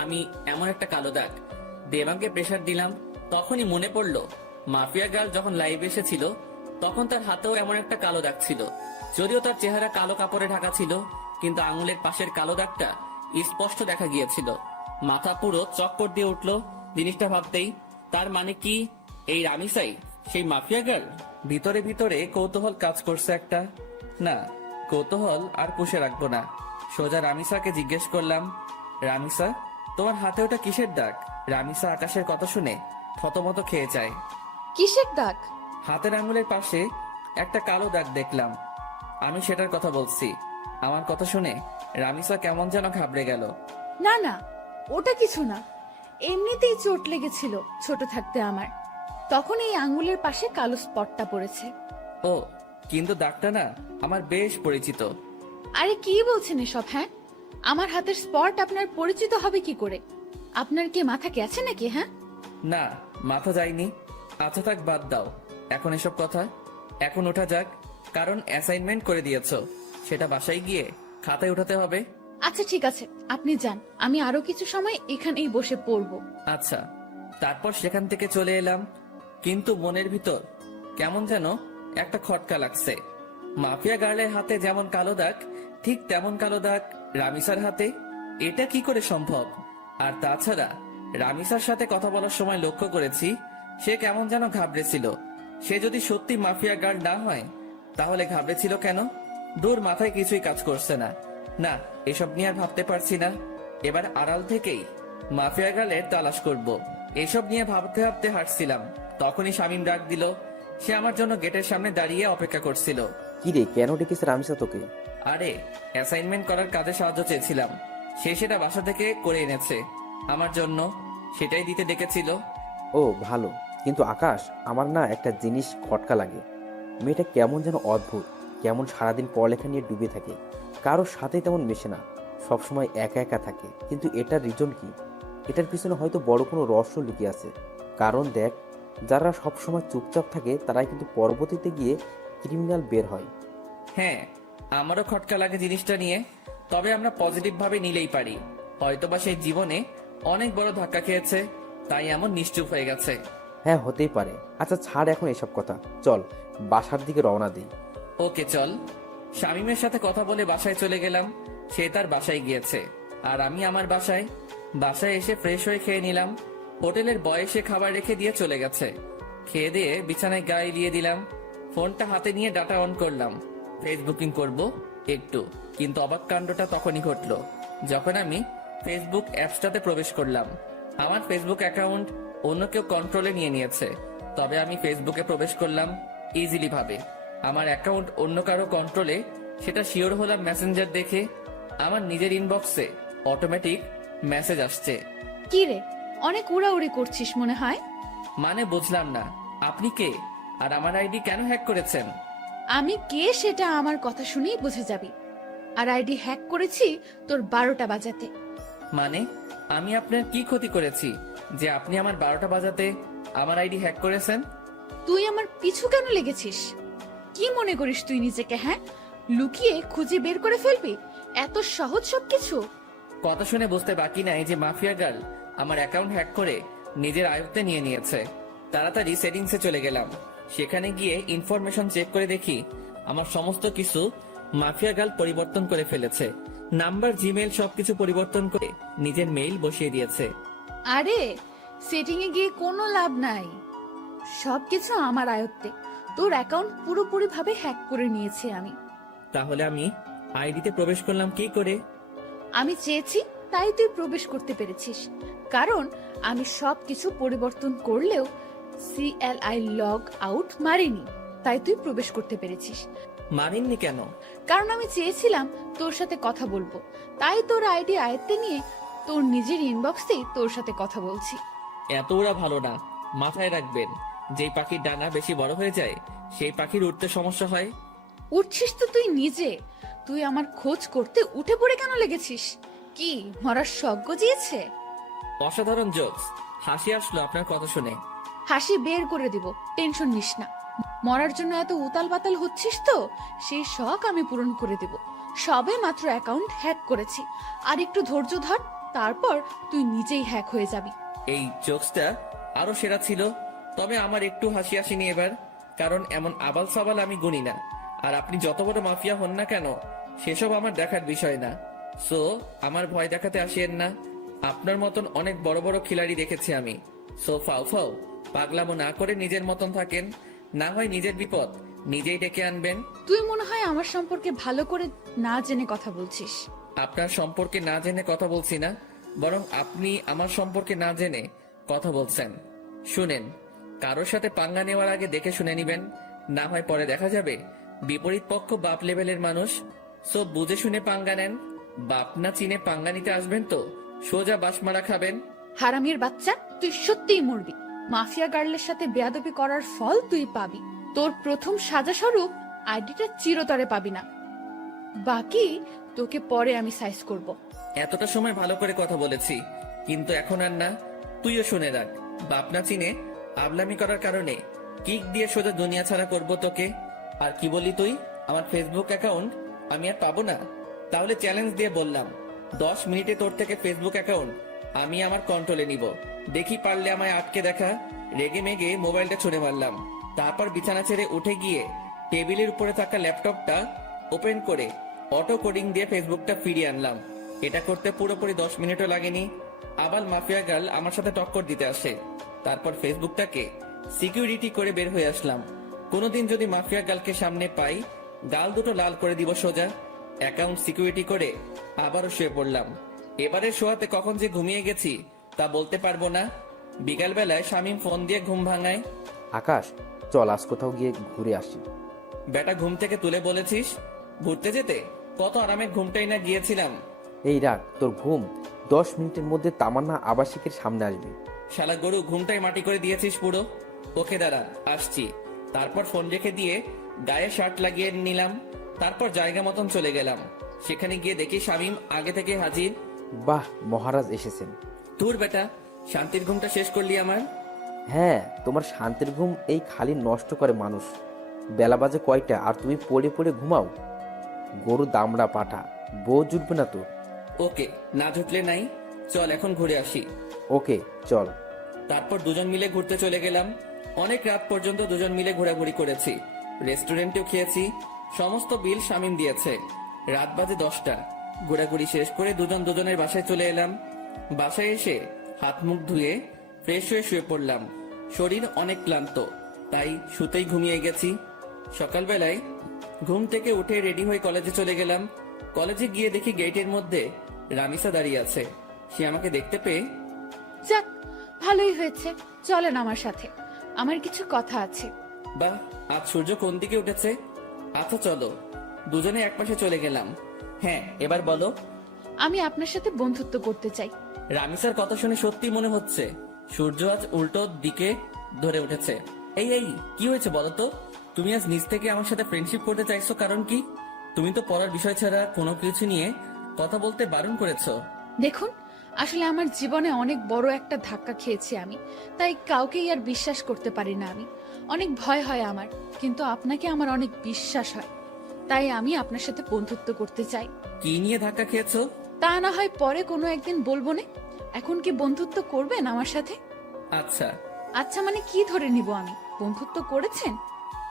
আমি এমন একটা কালো দাগ। দেবাঙ্গে প্রেসার দিলাম। তখনই মনে পড়লো মাফিয়া গার্ল যখন লাইভে এসেছিল তখন তার হাতেও এমন একটা কালো দাগ ছিল। যদিও তার চেহারা কালো কাপড়ে ঢাকা ছিল, কিন্তু আঙুলের পাশের কালো দাগটা স্পষ্ট দেখা গিয়েছিল। মাথা পুরো চক্কর দিয়ে উঠলো জিনিসটা ভাবতেই। তার মানে কি এই রামিসাই সেই মাফিয়া গার্ল? ভিতরে ভিতরে কৌতূহল কাজ করছে একটা। না, কৌতূহল আর পুষে রাখবো না। সোজা রামিসাকে জিজ্ঞেস করলাম, রামিসা, তোমার হাতে ওটা কিসের দাগ? রামিসা আকাশের কথা শুনে থতমত খেয়ে যায়। কিসের দাগ? হাতের আঙুলের পাশে একটা কালো দাগ দেখলাম। আমি সেটার কথা বলছি। আমার কথা শুনে রামিসা কেমন যেন ঘাবড়ে গেল। না না, ওটা কিছু না, এমনিতেই চোট লেগেছিল ছোট থাকতে আমার, তখন এই আঙ্গুলের পাশে কালো স্পটটা পড়েছে। ও, কিন্তু দাগটা না আমার বেশ পরিচিত। আরে কি বলছেন এসব? হ্যাঁ, আমার হাতের স্পট আপনার পরিচিত হবে কি করে? আপনার কি মাথা গেছে নাকি? হ্যাঁ, না, মাথা যায়নি। আচ্ছা থাক, বাদ দাও এখন এসব কথা। এখন ওঠা যাক, কারণ অ্যাসাইনমেন্ট করে দিয়েছো, সেটা বাসায় গিয়ে খাতায় উঠাতে হবে। আচ্ছা ঠিক আছে, আপনি যান, আমি আরো কিছু সময় এখানেই বসে পড়বো। আচ্ছা। তারপর সেখান থেকে চলে এলাম, কিন্তু মনের ভিতর কেমন যেন একটা খটকা লাগছে। মাফিয়া গার্লের হাতে যেমন কালো দাগ, ঠিক তেমন কালো দাগ রামিসার হাতে। এটা কি করে সম্ভব? আর তাছাড়া রামিসার সাথে কথা বলার সময় লক্ষ্য করেছি সে কেমন যেন ঘাবড়েছিল। সে যদি সত্যি মাফিয়া গার্ল না হয় তাহলে ঘাবড়েছিল কেন? দূর, মাথায় কিছুই কাজ করছে না। না, এসব নিয়ে আর ভাবতে পারছি না। এবার আড়াল থেকেই মাফিয়া গার্লের তালাশ করব। এসব নিয়ে ভাবতে ভাবতে হাঁটছিলাম, তখনই শামীম ডাক দিল। সে আমার জন্য গেটের সামনে দাঁড়িয়ে অপেক্ষা করছিল। কি রে, কেন ডেকেছে রামিসা তোকে? আরে, অ্যাসাইনমেন্ট করার কাজে সাহায্য চেয়েছিলাম, সে সেটা বাসা থেকে করে এনেছে আমার জন্য, সেটাই দিতে ডেকেছিল। ও ভালো, কিন্তু আকাশ, আমার না একটা জিনিস খটকা লাগে। মেয়েটা কেমন যেন অদ্ভুত, কেমন সারাদিন পড়ালেখা নিয়ে ডুবে থাকে, কারোর সাথে তেমন মেশে না, সবসময় একা একা থাকে। কিন্তু এটার রিজন কি? এটার পিছনে হয়তো বড় কোনো রহস্য লুকিয়ে আছে। কারণ দেখ, যারা সবসময় চুপচাপ থাকে তারাই কিন্তু পরবর্তীতে গিয়ে ক্রিমিনাল বের হয়। হ্যাঁ, আমারও খটকা লাগে জিনিসটা নিয়ে, তবে আমরা পজিটিভ ভাবে নিলেই পারি। হয়তোবা সেই জীবনে অনেক বড় ধাক্কা খেয়েছে, তাই এমন নিশ্চুপ হয়ে গেছে। হ্যাঁ, হতেই পারে। আচ্ছা ছাড় এখন এসব কথা, চল বাসার দিকে রওনা দিই। ওকে চল। শামীমের সাথে কথা বলে বাসায় চলে গেলাম। সে তার বাসায় গিয়েছে, আর আমি আমার বাসায়। বাসায় এসে ফ্রেশ হয়ে খেয়ে নিলাম। হোটেলের বয় এসে খাবার রেখে দিয়ে চলে গেছে। খেয়ে দিয়ে বিছানায় গায়ে দিয়ে দিলাম। ফোনটা হাতে নিয়ে ডাটা অন করলাম, ফেসবুকিং করব একটু। কিন্তু অবাক কাণ্ডটা তখনই ঘটলো যখন আমি ফেসবুক অ্যাপসটাতে প্রবেশ করলাম। আমার ফেসবুক অ্যাকাউন্ট অন্য কেউ কন্ট্রোলে নিয়ে নিয়েছে, তবে আমি ফেসবুকে প্রবেশ করলাম ইজিলি ভাবে। আমার অ্যাকাউন্ট অন্য কারো কন্ট্রোলে, সেটা শিওর হলাম মেসেঞ্জার দেখে। আমার নিজের ইনবক্সে অটোমেটিক মেসেজ আসছে। কি রে, অনেক উড়াউড়ি করছিস মনে হয়। মানে বুঝলাম না, আপনি কে আর আমার আইডি কেন হ্যাক করেছেন? আমি কে সেটা আমার কথা শুনেই বুঝে যাবি। আর আইডি হ্যাক করেছি তোর 12টা বাজাতে। মানে আমি আপনার কি ক্ষতি করেছি যে আপনি আমার 12টা বাজাতে আমার আইডি হ্যাক করেছেন? তুই আমার পিছু কেন লেগেছিস? কি মনে করিস তুই নিজেকে? হ্যাঁ, লুকিয়ে খুঁজে বের করে ফেলবি? এত সহজ সবকিছু? কথা শুনে বুঝতে বাকি নাই যে মাফিয়া গার্ল আমার অ্যাকাউন্ট হ্যাক করে নিজের আয়ত্তে নিয়ে নিয়েছে। তাড়াতাড়ি সেটিংসে চলে গেলাম। সেখানে গিয়ে ইনফরমেশন চেক করে দেখি আমার সমস্ত কিছু মাফিয়া গার্ল পরিবর্তন করে ফেলেছে। নাম্বার, জিমেল সবকিছু পরিবর্তন করে নিজের মেইল বসিয়ে দিয়েছে। আরে, সেটিং এ গিয়ে কোনো লাভ নাই, সবকিছু আমার আয়ত্তে। তোর অ্যাকাউন্ট পুরোপুরি ভাবে হ্যাক করে নিয়েছি আমি। তাহলে আমি আইডিতে প্রবেশ করলাম কি করে? আমি চেয়েছি তাই তুই প্রবেশ করতে পেরেছিস, কারণ আমি সবকিছু পরিবর্তন করলেও CLI লগ আউট মারিনি, তাই তুই প্রবেশ করতে পেরেছিস। মানেননি কেন? কারণ আমি চেয়েছিলাম তোর সাথে কথা বলবো, তাই তোর আইডি আয়ত্তে নিয়ে তোর নিজের ইনবক্সেই তোর সাথে কথা বলছি। এত ওরা ভালো না, মাথায় রাখবেন, যেই পাখির ডানা বেশি বড় হয়ে যায় সেই পাখির উঠতে সমস্যা হয়। উঠছিস তো তুই নিজে, তুই আমার খোঁজ করতে উঠে পড়ে কেন লেগেছিস? কি মরার শখ গজিয়েছে? অসাধারণ জোকস, হাসি আসলো আপনার কথা শুনে। হাসি বের করে দিব, টেনশন নিস না। মরার জন্য এত উতাল পাতাল হচ্ছিস তো, সেই শখ আমি পূরণ করে দেব। সবে মাত্র অ্যাকাউন্ট হ্যাক করেছি, আর একটু ধৈর্য ধর, তারপর তুই নিজেই হ্যাক হয়ে যাবি। এই জোকসটা আরো সেরা ছিল, তবে আমার একটু হাসি আসেনি এবার। কারণ এমন আবাল সাবাল আমি গুনি না। আর আপনি যত বড় মাফিয়া হন না কেন, সেসব আমার দেখার বিষয় না। সো আমার ভয় দেখাতে আসিয়েন না। আপনার মতন অনেক বড় বড় খিলাড়ি দেখেছি আমি। সো ফাও ফাও পাগলামো না করে নিজের মতন থাকেন, না হয় নিজের বিপদ নিজেই ডেকে আনবেন। তুই মনে হয় আমার সম্পর্কে ভালো করে না জেনে কথা বলছিস। আপনার সম্পর্কে না জেনে কথা বলছি না, বরং আপনি আমার সম্পর্কে না জেনে কথা বলছেন। শুনেন, কারোর সাথে পাঙ্গা নেওয়ার আগে দেখে শুনে নিবেন, না হয় পরে দেখা যাবে বিপরীত পক্ষ বাপ লেভেলের মানুষ। সো বুঝে শুনে পাঙ্গা নেন। বাপ না চিনে পাঙ্গা নিতে আসবেন তো সোজা বাসমারা খাবেন। হারামির বাচ্চা, তুই সত্যিই মরবি। মাফিয়া গার্লের সাথে বেয়াদবি করার ফল তুই পাবি। তোর প্রথম সাজা স্বরূপ আইডিটা চিরতরে পাবি না। বাকি তোকে পরে আমি সাইজ করব। এতটা সময় ভালো করে কথা বলেছি, কিন্তু এখন আর না। তুইও শুনে রাখ, বাপ না চিনে আবলামি করার কারণে কিক দিয়ে সোজা দুনিয়া ছাড়া করব তোকে। আর কি বলি তুই, আমার ফেসবুক অ্যাকাউন্ট আমি আর পাবো না? তাহলে চ্যালেঞ্জ দিয়ে বললাম, 10 মিনিটে তোর থেকে ফেসবুক অ্যাকাউন্ট আমি আমার কন্ট্রোলে নিব। দেখি পারলে আমায় আটকে দেখা। রেগে মেগে মোবাইলটা ছুঁড়ে মারলাম। তারপর বিছানা ছেড়ে উঠে গিয়ে টেবিলের উপরে থাকা ল্যাপটপটা ওপেন করে অটো কোডিং দিয়ে ফেসবুকটা ফিরিয়ে আনলাম। এটা করতে পুরোপুরি 10 মিনিটও লাগেনি। আবার মাফিয়া গার্ল আমার সাথে টক্কর দিতে আসে। তারপর ফেসবুকটাকে সিকিউরিটি করে বের হয়ে আসলাম। কোনোদিন যদি মাফিয়া গার্লকে সামনে পাই, গাল দুটো লাল করে দিব সোজা। অ্যাকাউন্ট সিকিউরিটি করে আবারও শুয়ে পড়লাম। এবারে শোয়াতে কখন যে ঘুমিয়ে গেছি তা বলতে পারবো না। বিকাল বেলায় শামীম ফোন দিয়ে ঘুম ভাঙায়। আকাশ, চল আজ কোথাও গিয়ে ঘুরে আসি। বেটা ঘুম থেকে তুলে বলেছিস ঘুরতে যেতে? কত আরামের ঘুমটাই না গিয়েছিলাম। এই রাখ তোর ঘুম, 10 মিনিটের মধ্যে তামান্না আবাসিকের সামনে আসবে। শালা গরু, ঘুমটাই মাটি করে দিয়েছিস পুরো। ওকে দাঁড়া, আসছি। তারপর ফোন রেখে দিয়ে গায়ে শার্ট লাগিয়ে নিলাম। তারপর জায়গা মতন চলে গেলাম। সেখানে গিয়ে দেখি শামীম আগে থেকে হাজির। বাহ, মহারাজ এসেছেন। তোর বেটা, শান্তির ঘুমটা শেষ করলি আমার। হ্যাঁ, তোমার শান্তির ঘুম এই খালি নষ্ট করে মানুষ। বেলা বাজে কয়টা আর তুমি পড়ে পড়ে ঘুমাও? গরু দামড়া পাঠা, বউ জুটবে না তোর। ওকে, না ঝুটলে নাই। চল এখন ঘুরে আসি। ওকে চল। তারপর দুজন মিলে ঘুরতে চলে গেলাম। অনেক রাত পর্যন্ত দুজন মিলে ঘোরাঘুরি করেছি। রেস্টুরেন্টেও খেয়েছি। সমস্ত বিল শামীম দিয়েছে। রাত বাজে 10টা। ঘোরাঘুরি শেষ করে দুজন দুজনের বাসায় চলে এলাম। বাসায় এসে হাত মুখ ধুয়ে ফ্রেশ হয়ে শুয়ে পড়লাম। শরীর অনেক ক্লান্ত, তাই শুতেই ঘুমিয়ে গেছি। সকালবেলায় ঘুম থেকে উঠে রেডি হয়ে কলেজে চলে গেলাম। কলেজে গিয়ে দেখি গেটের মধ্যে রামিসা দাঁড়িয়ে আছে। সে আমাকে দেখতে পেয়ে, যাক, ভালোই হয়েছে, চলেন আমার সাথে, আমার কিছু কথা আছে। বাহ, আজ সূর্য কোন দিকে উঠেছে। আচ্ছা চলো। দুজনে একপাশে চলে গেলাম। হ্যাঁ, এবার বলো। আমি আপনার সাথে বন্ধুত্ব করতে চাই। রামিসার কথা শুনে সত্যি মনে হচ্ছে সূর্য আজ উল্টো দিকে ধরে উঠেছে। এই এই কি হয়েছে বলো তো? তুমি আজ নিজ থেকে আমার সাথে ফ্রেন্ডশিপ করতে চাইছো, কারণ কি? তুমি তো পড়ার বিষয় ছাড়া কোনো কিছু নিয়ে কথা বলতে বারণ করেছো। দেখুন, আসলে আমার জীবনে অনেক বড় একটা ধাক্কা খেয়েছি আমি, তাই কাউকেই আর বিশ্বাস করতে পারি না আমি। অনেক ভয় হয় আমার, কিন্তু আপনাকে আমার অনেক বিশ্বাস হয়। তাই আমি আপনার সাথে বন্ধুত্ব করতে চাই। কি নিয়ে ধাক্কা খেয়েছো? তা না হয় পরে কোনো একদিন বলবো না। এখন কি বন্ধুত্ব করবেন আমার সাথে? আচ্ছা। আচ্ছা মানে কি ধরে নিব আমি? বন্ধুত্ব করেছেন?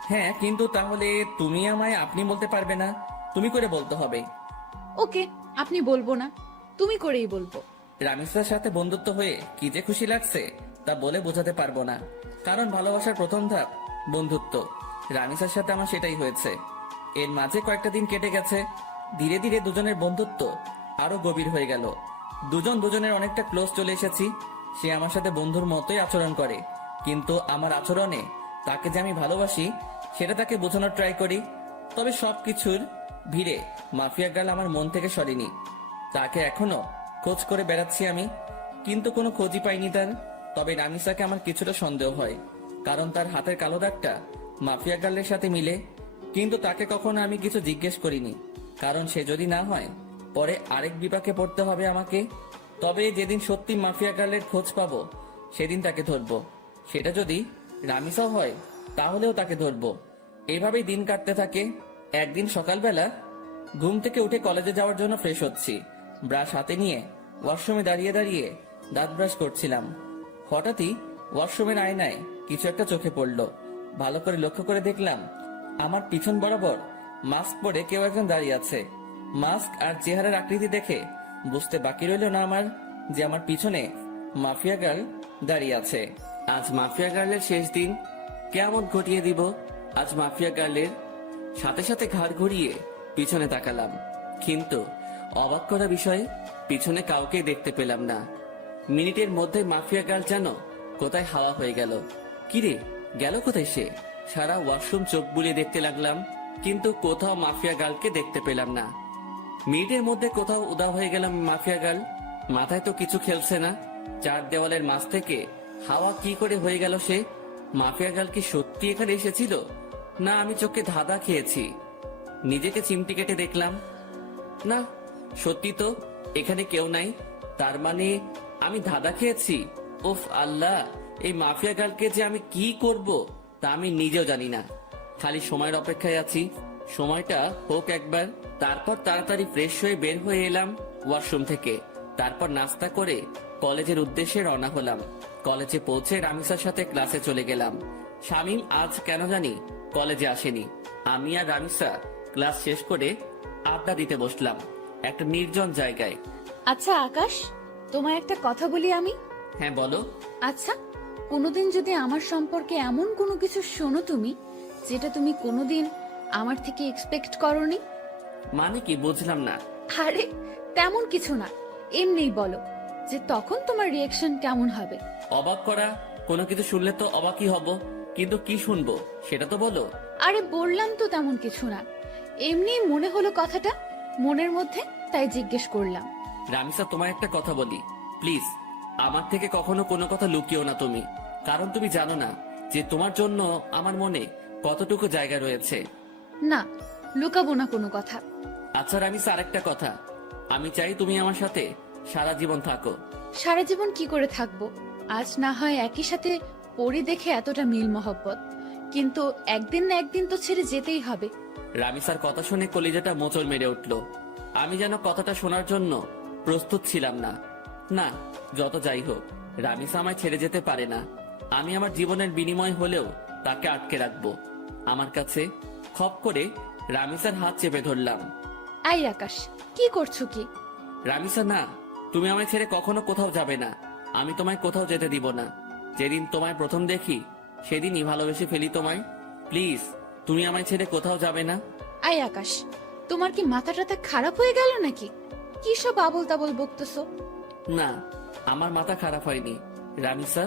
হ্যাঁ, কিন্তু তাহলে তুমি আমায় আপনি বলতে পারবে না, তুমি করে বলতে হবে। ওকে, আপনি বলবো না, তুমি করেই বলবো। রামিসার সাথে বন্ধুত্ব হয়ে কি যে খুশি লাগছে তা বলে বোঝাতে পারবো না। কারণ ভালোবাসার প্রথম ধাপ বন্ধুত্ব। রামিসার সাথে আমার সেটাই হয়েছে। এর মাঝে কয়েকটা দিন কেটে গেছে। ধীরে ধীরে দুজনের বন্ধুত্ব আরো গভীর হয়ে গেল। দুজন দুজনের অনেকটা ক্লোজ চলে এসেছি। সে আমার সাথে বন্ধুর মতোই আচরণ করে, কিন্তু আমার আচরণে তাকে যে আমি ভালোবাসি সেটা তাকে বোঝানোর ট্রাই করি। তবে সবকিছুর ভিড়ে মাফিয়া গার্ল আমার মন থেকে সরেনি। তাকে এখনো খোঁজ করে বেড়াচ্ছি আমি, কিন্তু কোনো খোঁজই পাইনি তার। তবে রামিসাকে আমার কিছুটা সন্দেহ হয়, কারণ তার হাতের কালো দাগটা মাফিয়া গার্লের সাথে মিলে। কিন্তু তাকে কখনো আমি কিছু জিজ্ঞেস করিনি, কারণ সে যদি না হয় পরে আরেক বিপাকে পড়তে হবে আমাকে। তবে যেদিন সত্যি মাফিয়া গার্লের খোঁজ পাবো সেদিন তাকে ধরবো। সেটা যদি রামিসাও হয় তাহলেও তাকে ধরবো। এভাবেই দিন কাটতে থাকে। একদিন সকালবেলা ঘুম থেকে উঠে কলেজে যাওয়ার জন্য ফ্রেশ হচ্ছি। ব্রাশ হাতে নিয়ে ওয়াশরুমে দাঁড়িয়ে দাঁড়িয়ে দাঁত ব্রাশ করছিলাম। হঠাৎই ওয়াশরুমের আয়নায় কিছু একটা চোখে পড়লো। ভালো করে লক্ষ্য করে দেখলাম আমার পিছন বরাবর মাস্ক পরে কেউ একজন দাঁড়িয়ে আছে। মাস্ক আর চেহারার আকৃতি দেখে বুঝতে বাকি রইল না আমার যে আমার পিছনে মাফিয়া গার্ল দাঁড়িয়ে আছে। আজ মাফিয়া গার্লের শেষ দিন, কেমন ঘটিয়ে দিব। আজ মাফিয়া গার্লের সাথে সাথে ঘাড় ঘুরিয়ে পিছনে তাকালাম, কিন্তু অবাক করা বিষয়, পিছনে কাউকে দেখতে পেলাম না। মিনিটের মধ্যে মাফিয়া গার্ল যেন কোথায় হাওয়া হয়ে গেল। কিরে, গেল কোথায় সে? সারা ওয়াশরুম চোখ বুলিয়ে দেখতে লাগলাম, কিন্তু কোথাও মাফিয়া গার্লকে দেখতে পেলাম না। মিনিটের মধ্যে কোথাও উধাও হয়ে গেলাম মাফিয়া গার্ল। মাথায় তো কিছু খেলছে না। চার দেওয়ালের মাঝ থেকে হাওয়া কি করে হয়ে গেল সে? মাফিয়া গার্ল কি সত্যি এখানে এসেছিল, না আমি চোখে ধাঁধা খেয়েছি? নিজেকে চিমটি কেটে দেখলাম, না সত্যি তো এখানে কেউ নাই। তার মানে আমি ধাঁধা খেয়েছি। উফ আল্লাহ, এই মাফিয়া গার্লকে যে আমি কি করব তা আমি নিজেও জানি না। খালি সময়ের অপেক্ষায় আছি, সময়টা হোক একবার। তারপর তাড়াতাড়ি ফ্রেশ হয়ে বের হয়ে এলাম ওয়াশরুম থেকে। তারপর নাস্তা করে কলেজের উদ্দেশ্যে রওনা হলাম। কলেজে পৌঁছে রামিসার সাথে ক্লাসে চলে গেলাম। শামীম আজ কেন জানি কলেজে আসেনি। আমি আর রামিসা ক্লাস শেষ করে আড্ডা দিতে বসলাম একটা নির্জন জায়গায়। আচ্ছা আকাশ, তোমায় একটা কথা বলি আমি। হ্যাঁ বলো। আচ্ছা, কোনোদিন যদি আমার সম্পর্কে এমন কোনো কিছু শোনো তুমি, যেটা তুমি কোনোদিন আমার থেকে এক্সপেক্ট করনি? মানে কি, বুঝলাম না। আরে তেমন কিছু না, এমনিই বলো, যে তখন তোমার রিয়াকশন কেমন হবে। অবাক করা কোনো কিছু শুনলে তো অবাকই হব, কিন্তু কি শুনবো সেটা তো বলো। আরে বললাম তো তেমন কিছু না, এমনি মনে হলো কথাটা মনের মধ্যে, তাই জিজ্ঞেস করলাম। রামিসা, তোমার একটা কথা বলি প্লিজ, আমার থেকে কখনো কোনো কথা লুকিও না তুমি। কারণ তুমি জানো না যে তোমার জন্য আমার মনে কতটুকু জায়গা রয়েছে। না, লুকাবো না কোনো কথা। আচ্ছা রামিসা, আরেকটা কথা, আমি চাই তুমি আমার সাথে সারা জীবন থাকো। সারা জীবন কি করে থাকবো? আজ না হয় একই সাথে পড়ি দেখে এতটা মিল মহব্বত, কিন্তু একদিন না একদিন তো ছেড়ে যেতেই হবে। রামিসার কথা শুনে কলিজাটা মোচড় মেরে উঠল। আমি যেন কথাটা শোনার জন্য প্রস্তুত ছিলাম না। না, যত যাই হোক, রামিসা আমায় ছেড়ে যেতে পারে না। আমি আমার জীবনের বিনিময় হলেও তাকে আটকে রাখবো আমার কাছে। খপ করে রামিসার হাত চেপে ধরলাম। আই আকাশ, কি করছো কি? রামিসা, না, তুমি আমায় ছেড়ে কখনো কোথাও যাবে না। আমি তোমায় কোথাও যেতে দিব না। যেদিন তোমায় প্রথম দেখি সেদিনই ভালোবেসে ফেলি তোমায়। প্লিজ, তুমি আমায় ছেড়ে কোথাও যাবে না। আই আকাশ, তোমার কি মাথা টাথা খারাপ হয়ে গেল নাকি? কি সব আবল তাবল বকতেছো? না, আমার মাথা খারাপ হয়নি। Ramisa,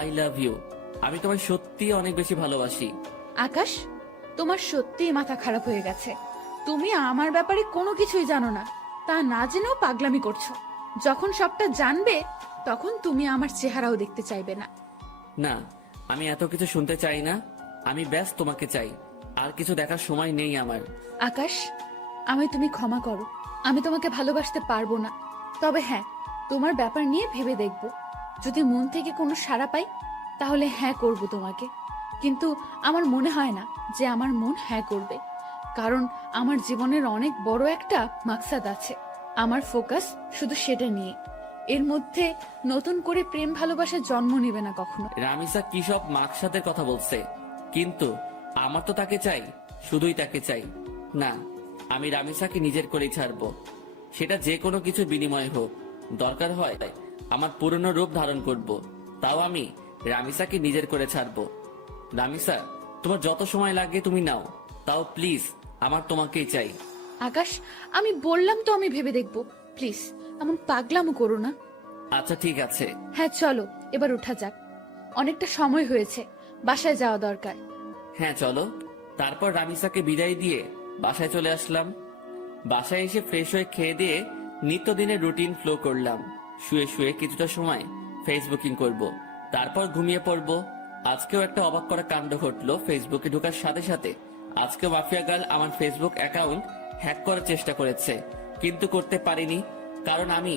I love you. আমি তোমায় সত্যি অনেক বেশি ভালোবাসি। আকাশ, তোমার সত্যিই মাথা খারাপ হয়ে গেছে। তুমি আমার ব্যাপারে কোনো কিছুই জানো না, তা না জেনেও পাগলামি করছো। যখন সবটা জানবে তখন তুমি আমার চেহারাও দেখতে চাইবে না। না, আমি এত কিছু শুনতে চাই না। আমি ব্যাস তোমাকে চাই, আর কিছু দেখার সময় নেই আমার। আকাশ, আমি তুমি ক্ষমা করো, আমি তোমাকে ভালোবাসতে পারবো না। তবে হ্যাঁ, তোমার ব্যাপার নিয়ে ভেবে দেখব। যদি মন থেকে কোনো সাড়া পাই তাহলে হ্যাঁ করব তোমাকে। কিন্তু আমার মনে হয় না যে আমার মন হ্যাঁ করবে, কারণ আমার জীবনের অনেক বড় একটা মাকসাদ আছে। আমার ফোকাস শুধু সেটা নিয়ে। এর মধ্যে নতুন করে প্রেম ভালোবাসার জন্ম নেবে না কখনো। রামিসা কি সব মাকসাদের কথা বলছে, কিন্তু আমার তো তাকে চাই, শুধুই তাকে চাই। না, আমি রামিসাকে নিজের করেই ছাড়বো, সেটা যে কোনো কিছু বিনিময় হোক। দরকার হয় আমার পুরনো রূপ ধারণ করব, তাও আমি রামিসাকে নিজের করে ছাড়বো। রামিসা, তোমার যত সময় লাগে তুমি নাও, তাও প্লিজ আমার তোমাকেই চাই। আকাশ, আমি বললাম তো আমি ভেবে দেখব। প্লিজ এমন পাগলামো করো না। আচ্ছা ঠিক আছে। হ্যাঁ চলো, এবার ওঠা যাক, অনেকটা সময় হয়েছে, বাসায় যাওয়া দরকার। হ্যাঁ চলো। তারপর রামিসাকে বিদায় দিয়ে বাসায় চলে আসলাম। বাসায় এসে ফ্রেশ হয়ে খেয়ে দিয়ে নিত্যদিনের রুটিন ফ্লো করলাম। শুয়ে শুয়ে কিছুটা সময় ফেসবুকিং করব, তারপর ঘুমিয়ে পড়ব। আজকেও একটা অবাক করা কাণ্ড ঘটলো ফেসবুকে ঢোকার সাথে সাথে। আজকে মাফিয়া গার্ল আমার ফেসবুক অ্যাকাউন্ট হ্যাক করার চেষ্টা করেছে, কিন্তু করতে পারিনি, কারণ আমি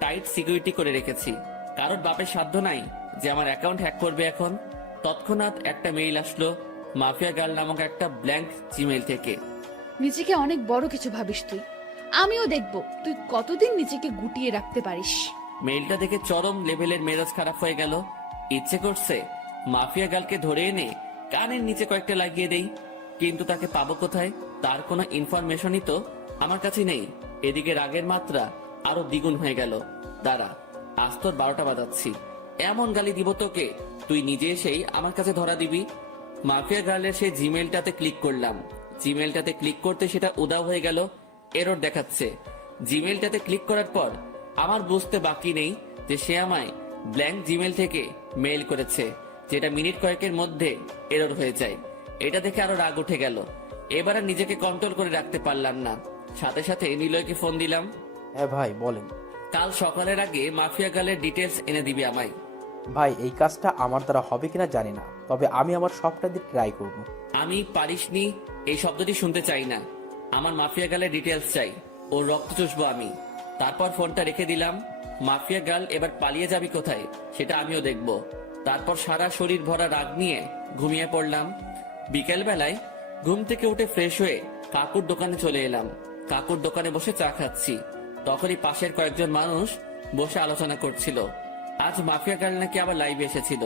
টাইট সিকিউরিটি করে রেখেছি। কারোর বাপের সাধ্য নাই যে আমার অ্যাকাউন্ট হ্যাক করবে এখন। তৎক্ষণাৎ একটা মেইল আসলো মাফিয়া গার্ল নামক একটা ব্ল্যাঙ্ক জিমেইল থেকে। নিজেকে অনেক বড় কিছু ভাবিস তুই, আমিও দেখব তুই কতদিন নিজেকে গুটিয়ে রাখতে পারিস। মেইলটা দেখে চরম লেভেলের মেজাজ খারাপ হয়ে গেল। ইচ্ছে করছে মাফিয়া গার্লকে ধরে এনে কানের নিচে কয়েকটা লাগিয়ে দেই, কিন্তু তাকে পাবো কোথায়? তার কোনো ইনফরমেশনই তো আমার কাছে নেই। এদিকে রাগের মাত্রা আরো দ্বিগুণ হয়ে গেল। দাঁড়া, আজ তোর 12টা বাজাচ্ছি। এমন গালি দিব তোকে, তুই নিজে এসেই আমার কাছে ধরা দিবি। মাফিয়া গার্লের সেই জিমেলটাতে ক্লিক করলাম। জিমেলটাতে ক্লিক করতে সেটা উদাও হয়ে গেল, এরর দেখাচ্ছে। জিমেলটাতে ক্লিক করার পর আমার বুঝতে বাকি নেই যে সে আমায় ব্ল্যাঙ্ক জিমেল থেকে মেইল করেছে, যেটা মিনিট কয়েকের মধ্যে এরর হয়ে যায়। এটা দেখে আরো রাগ উঠে গেল। এবার আর নিজেকে কন্ট্রোল করে রাখতে পারলাম না, সাথে সাথে নিলয়কে ফোন দিলাম। হ্যাঁ ভাই বলেন। কাল সকালের আগে মাফিয়া গার্লের ডিটেলস এনে দিবি আমায়। ভাই এই কাজটা আমার দ্বারা হবে কিনা জানি না, তবে আমি আমার সবটা দিয়ে ট্রাই করব। আমি পারিসনি এই শব্দটি শুনতে চাই না। আমার মাফিয়া গার্লের ডিটেলস চাই, ওর রক্ত চুষবো আমি। তারপর ফোনটা রেখে দিলাম। মাফিয়া গার্ল এবার পালিয়ে যাবি কোথায় সেটা আমিও দেখব। তারপর সারা শরীর ভরা রাগ নিয়ে ঘুমিয়ে পড়লাম। বিকেল বেলায় ঘুম থেকে উঠে ফ্রেশ হয়ে কাকুর দোকানে চলে এলাম। কাকুর দোকানে বসে চা খাচ্ছি, তখনই পাশের কয়েকজন মানুষ বসে আলোচনা করছিল। আজ মাফিয়া গার্ল নাকি আবার লাইভে এসেছিল।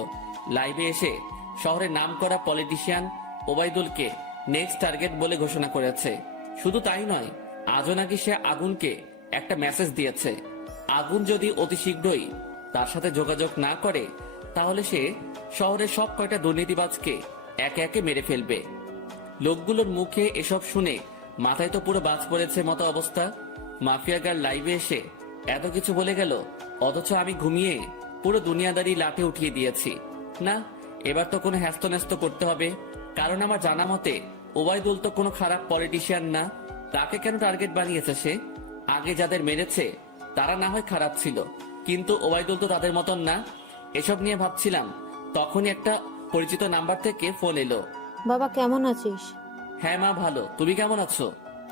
লাইভে এসে শহরের নামকরা পলিটিশিয়ান ওবায়দুলকে নেক্সট টার্গেট বলে ঘোষণা করেছে। শুধু তাই নয়, আজও নাকি সে আগুনকে একটা মেসেজ দিয়েছে। আগুন যদি অতি শীঘ্রই তার সাথে যোগাযোগ না করে, তাহলে সে শহরের সব কয়টা দুর্নীতিবাজকে একে একে মেরে ফেলবে। লোকগুলোর মুখে এসব শুনে মাথায় তো পুরো বাজ পড়েছে মতো অবস্থা। মাফিয়া গার্ল লাইভে এসে এত কিছু বলে গেল, অথচ আমি ঘুমিয়ে পুরো দুনিয়াদারি লাটে উঠিয়ে দিয়েছি। না, এবার তো কোনো হ্যাস্ত করতে হবে, কারণ আমার জানা মতে ওবায়দুল তো কোনো খারাপ পলিটিশিয়ান না। তাকে কেন টার্গেট বানিয়েছে সে? আগে যাদের মেরেছে তারা না হয় খারাপ ছিল, কিন্তু ওবায়দুল তো তাদের মতন না। এসব নিয়ে ভাবছিলাম, তখনই একটা পরিচিত নাম্বার থেকে ফোন এলো। বাবা কেমন আছিস? হ্যাঁ মা, ভালো। তুমি কেমন আছো?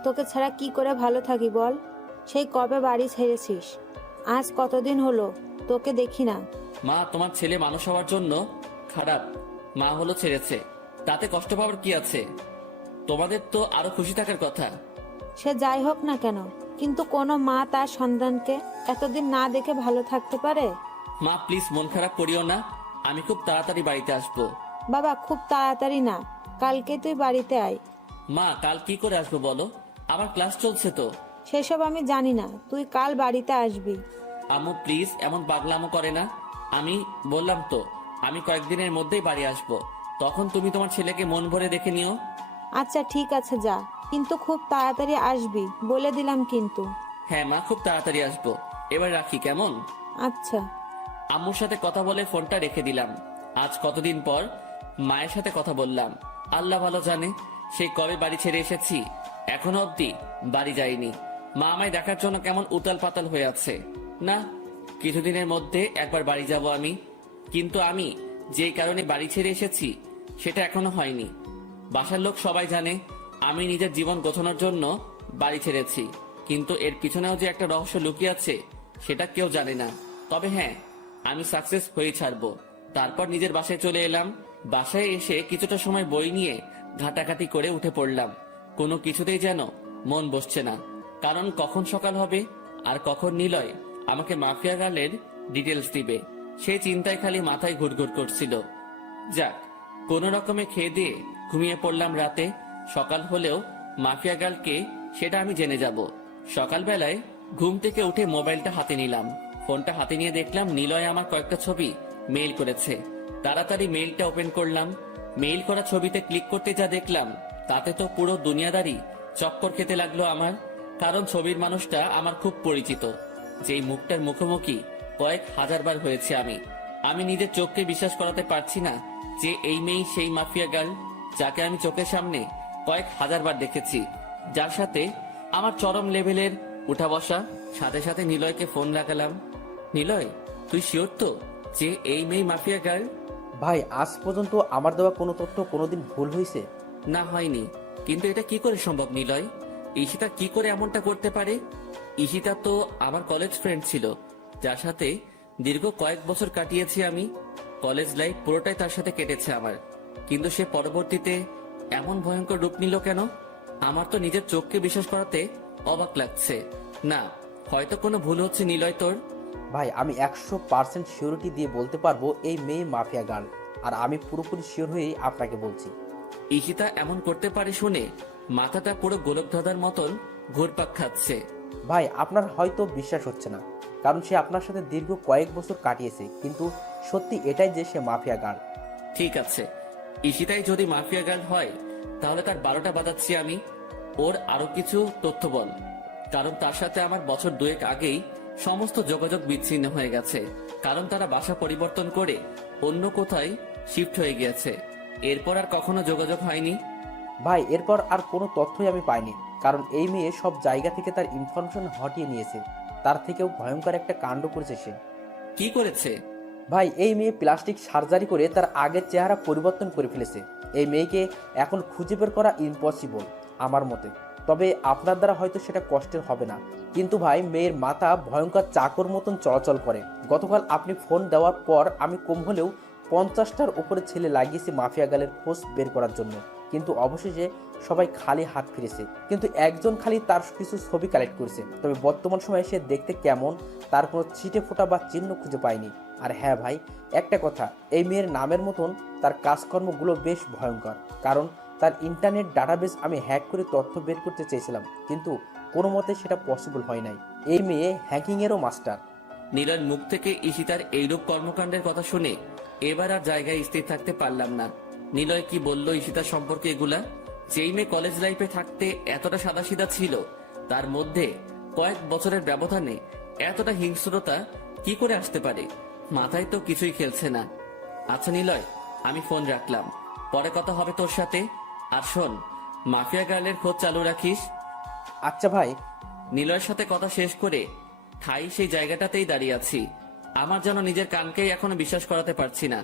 তোকে ছাড়া কি করে ভালো থাকি বল? সেই কবে বাড়ি ছেড়েছিস? আজ কতদিন হলো তোকে দেখি না। মা, তোমার ছেলে মানুষ হওয়ার জন্য খারাপ মা হলো ছেড়েছে, তাতে কষ্ট পাওয়ার কি আছে? তোমাদের তো আরো খুশি থাকার কথা। সে যাই হোক না কেন, কিন্তু কোনো মা তার সন্তানকে এতদিন না দেখে ভালো থাকতে পারে? মা প্লিজ মন খারাপ করিও না, আমি খুব তাড়াতাড়ি বাড়িতে আসবো। বাবা খুব তাড়াতাড়ি না, কালকে তুই বাড়িতে আয়। মা, কাল কি করে আসবো বলো? আমার ক্লাস চলছে তো। সেসব আমি জানি না, তুই কাল বাড়িতে আসবি। আম্মু প্লিজ এমন পাগলামো করে না। আমি বললাম তো আমি কয়েকদিনের মধ্যেই বাড়ি আসবো, তখন তুমি তোমার ছেলেকে মন ভরে দেখে নিও। আচ্ছা ঠিক আছে যা, কিন্তু খুব তাড়াতাড়ি আসবি বলে দিলাম কিন্তু। হ্যাঁ মা, খুব তাড়াতাড়ি আসবো। এবার রাখি কেমন? আচ্ছা। আম্মুর সাথে কথা বলে ফোনটা রেখে দিলাম। আজ কতদিন পর মায়ের সাথে কথা বললাম। আল্লাহ ভালো জানে সেই কবে বাড়ি ছেড়ে এসেছি, এখনো অব্দি বাড়ি যাইনি। মা আমায় দেখার জন্য কেমন উতাল পাতাল হয়ে আছে। না, কিছুদিনের মধ্যে একবার বাড়ি যাব আমি। কিন্তু আমি যেই কারণে বাড়ি ছেড়ে এসেছি সেটা এখনো হয়নি। বাসার লোক সবাই জানে আমি নিজের জীবন গোছানোর জন্য বাড়ি ছেড়েছি, কিন্তু এর পিছনেও যে একটা রহস্য লুকিয়ে আছে সেটা কেউ জানে না। তবে হ্যাঁ, আমি সাকসেস হয়ে ছাড়বো। তারপর নিজের বাসায় চলে এলাম। বাসায় এসে কিছুটা সময় বই নিয়ে ঘাটাঘাটি করে উঠে পড়লাম। কোনো কিছুতেই যেন মন বসছে না, কারণ কখন সকাল হবে আর কখন নিলয় আমাকে মাফিয়া গার্লের ডিটেলস দিবে সেই চিন্তায় খালি মাথায় ঘুরঘুর করছিল। যাক, কোনো রকমে খেয়ে দিয়ে ঘুমিয়ে পড়লাম রাতে। সকাল হলেও মাফিয়া গার্লকে সেটা আমি জেনে যাব। সকালবেলায় ঘুম থেকে উঠে মোবাইলটা হাতে নিলাম। ফোনটা হাতে নিয়ে দেখলাম নিলয় আমার কয়েকটা ছবি মেইল করেছে। তাড়াতাড়ি মেইলটা ওপেন করলাম। মেইল করা ছবিতে ক্লিক করতে যা দেখলাম তাতে তো পুরো দুনিয়াদারি চক্কর খেতে লাগলো আমার। কারণ ছবির মানুষটা আমার খুব পরিচিত, যেই মুখটার মুখোমুখি কয়েক হাজারবার হয়েছে আমি নিজের চোখকে বিশ্বাস করাতে পারছি না যে এই মেয়ে সেই মাফিয়া গার্ল যাকে আমি চোখের সামনে কয়েক হাজারবার দেখেছি, যার সাথে আমার চরম লেভেলের উঠা বসা। সাথে সাথে নিলয়কে ফোন লাগালাম। নিলয়, তুই শিওর তো যে এই মেয়ে মাফিয়া গার্ল? ভাই আজ পর্যন্ত আমার দেওয়া কোনো তথ্য কোনোদিন ভুল হয়েছে? না, হয়নি। কিন্তু এটা কি করে সম্ভব নিলয়? ঈশিতা কি করে এমনটা করতে পারে? ঈশিতা তো আমার কলেজ ফ্রেন্ড ছিল, যার সাথে দীর্ঘ কয়েক বছর কাটিয়েছি আমি। কলেজ লাইফ পুরোটাই তার সাথে কেটেছে আমার, কিন্তু সে পরবর্তীতে এমন ভয়ঙ্কর রূপ নিল কেন? আমার তো নিজের চোখকে বিশ্বাস করাতে অবাক লাগছে। না, হয়তো কোনো ভুল হচ্ছে নিলয় তোর। ভাই আমি 100% সিউরিটি দিয়ে বলতে পারবো এই মেয়ে মাফিয়া গার্ল। আর আমি পুরোপুরি শিওর হয়েই আপনাকে বলছি। ঈশিতা এমন করতে পারে শুনে মাথাটা পুরো গোলক ধাঁধার মতন ঘুরপাক খাচ্ছে। ভাই আপনার হয়তো বিশ্বাস হচ্ছে না, কারণ সে আপনার সাথে দীর্ঘ কয়েক বছর কাটিয়েছে, কিন্তু সত্যি এটাই যে সে মাফিয়া গার্ল। ঠিক আছে, ঈশিতাই যদি মাফিয়া গার্ল হয় তাহলে তার 12টা বাজাচ্ছি আমি। ওর আরো কিছু তথ্য বল, কারণ তার সাথে আমার বছর 2 আগেই সমস্ত যোগাযোগ বিচ্ছিন্ন হয়ে গেছে, কারণ তারা বাসা পরিবর্তন করে অন্য কোথায় শিফট হয়ে গিয়েছে। এরপর আর কখনো যোগাযোগ হয়নি। ভাই এরপর আর কোনো তথ্যই আমি পাইনি, কারণ এই মেয়ে সব জায়গা থেকে তার ইনফরমেশন হটিয়ে নিয়েছে। তার থেকেও ভয়ঙ্কর একটা কাণ্ড করেছে সে। কি করেছে? ভাই এই মেয়ে প্লাস্টিক সার্জারি করে তার আগের চেহারা পরিবর্তন করে ফেলেছে। এই মেয়েকে এখন খুঁজে বের করা ইম্পসিবল আমার মতে, তবে আপনার দ্বারা হয়তো সেটা কষ্টের হবে না। কিন্তু ভাই মেয়ের মাথা ভয়ঙ্কর চাকর মতন চলাচল করে। গতকাল আপনি ফোন দেওয়ার পর আমি কম হলেও 50টার উপরে ছেলে লাগিয়েছি মাফিয়া গালের খোঁজ বের করার জন্য, কিন্তু অবশেষে সবাই খালি হাত ফিরেছে। কিন্তু একজন খালি তার কিছু ছবি কালেক্ট করেছে, তবে বর্তমান সময়ে সে দেখতে কেমন তার কোনো ছিটে ফোঁটা বা চিহ্ন খুঁজে পায়নি। আর হ্যাঁ ভাই, একটা কথা, এই মেয়ের নামের মতন তার কাজকর্মগুলো বেশ ভয়ঙ্কর, কারণ তার ইন্টারনেট ডাটাবেস আমি হ্যাক করে তথ্য বের করতে চেয়েছিলাম, কিন্তু কোনো মতে সেটা পসিবল হয় নাই। এই মেয়ে হ্যাকিংয়েরও মাস্টার। নীলার মুখ থেকে ঈশিতার এইরূপ কর্মকাণ্ডের কথা শুনে এবার আর জায়গায় স্থির থাকতে পারলাম না। নিলয় কি বলল ঈশিতার সম্পর্কে এগুলা? যেই মেয়ে কলেজ লাইফে থাকতে এতটা সাদাসিধা ছিল, তার মধ্যে কয়েক বছরের ব্যবধানে এতটা হিংস্রতা কি করে আসতে পারে? মাথায় তো কিছুই খেলছে না। আচ্ছা নিলয়, আমি ফোন রাখলাম, পরে কথা হবে তোর সাথে। আর শোন, মাফিয়া গার্লের খোঁজ চালু রাখিস। আচ্ছা ভাই। নিলয়ের সাথে কথা শেষ করে ঠাই সেই জায়গাটাতেই দাঁড়িয়ে আছি। আমার যেন নিজের কানকেই এখনো বিশ্বাস করাতে পারছি না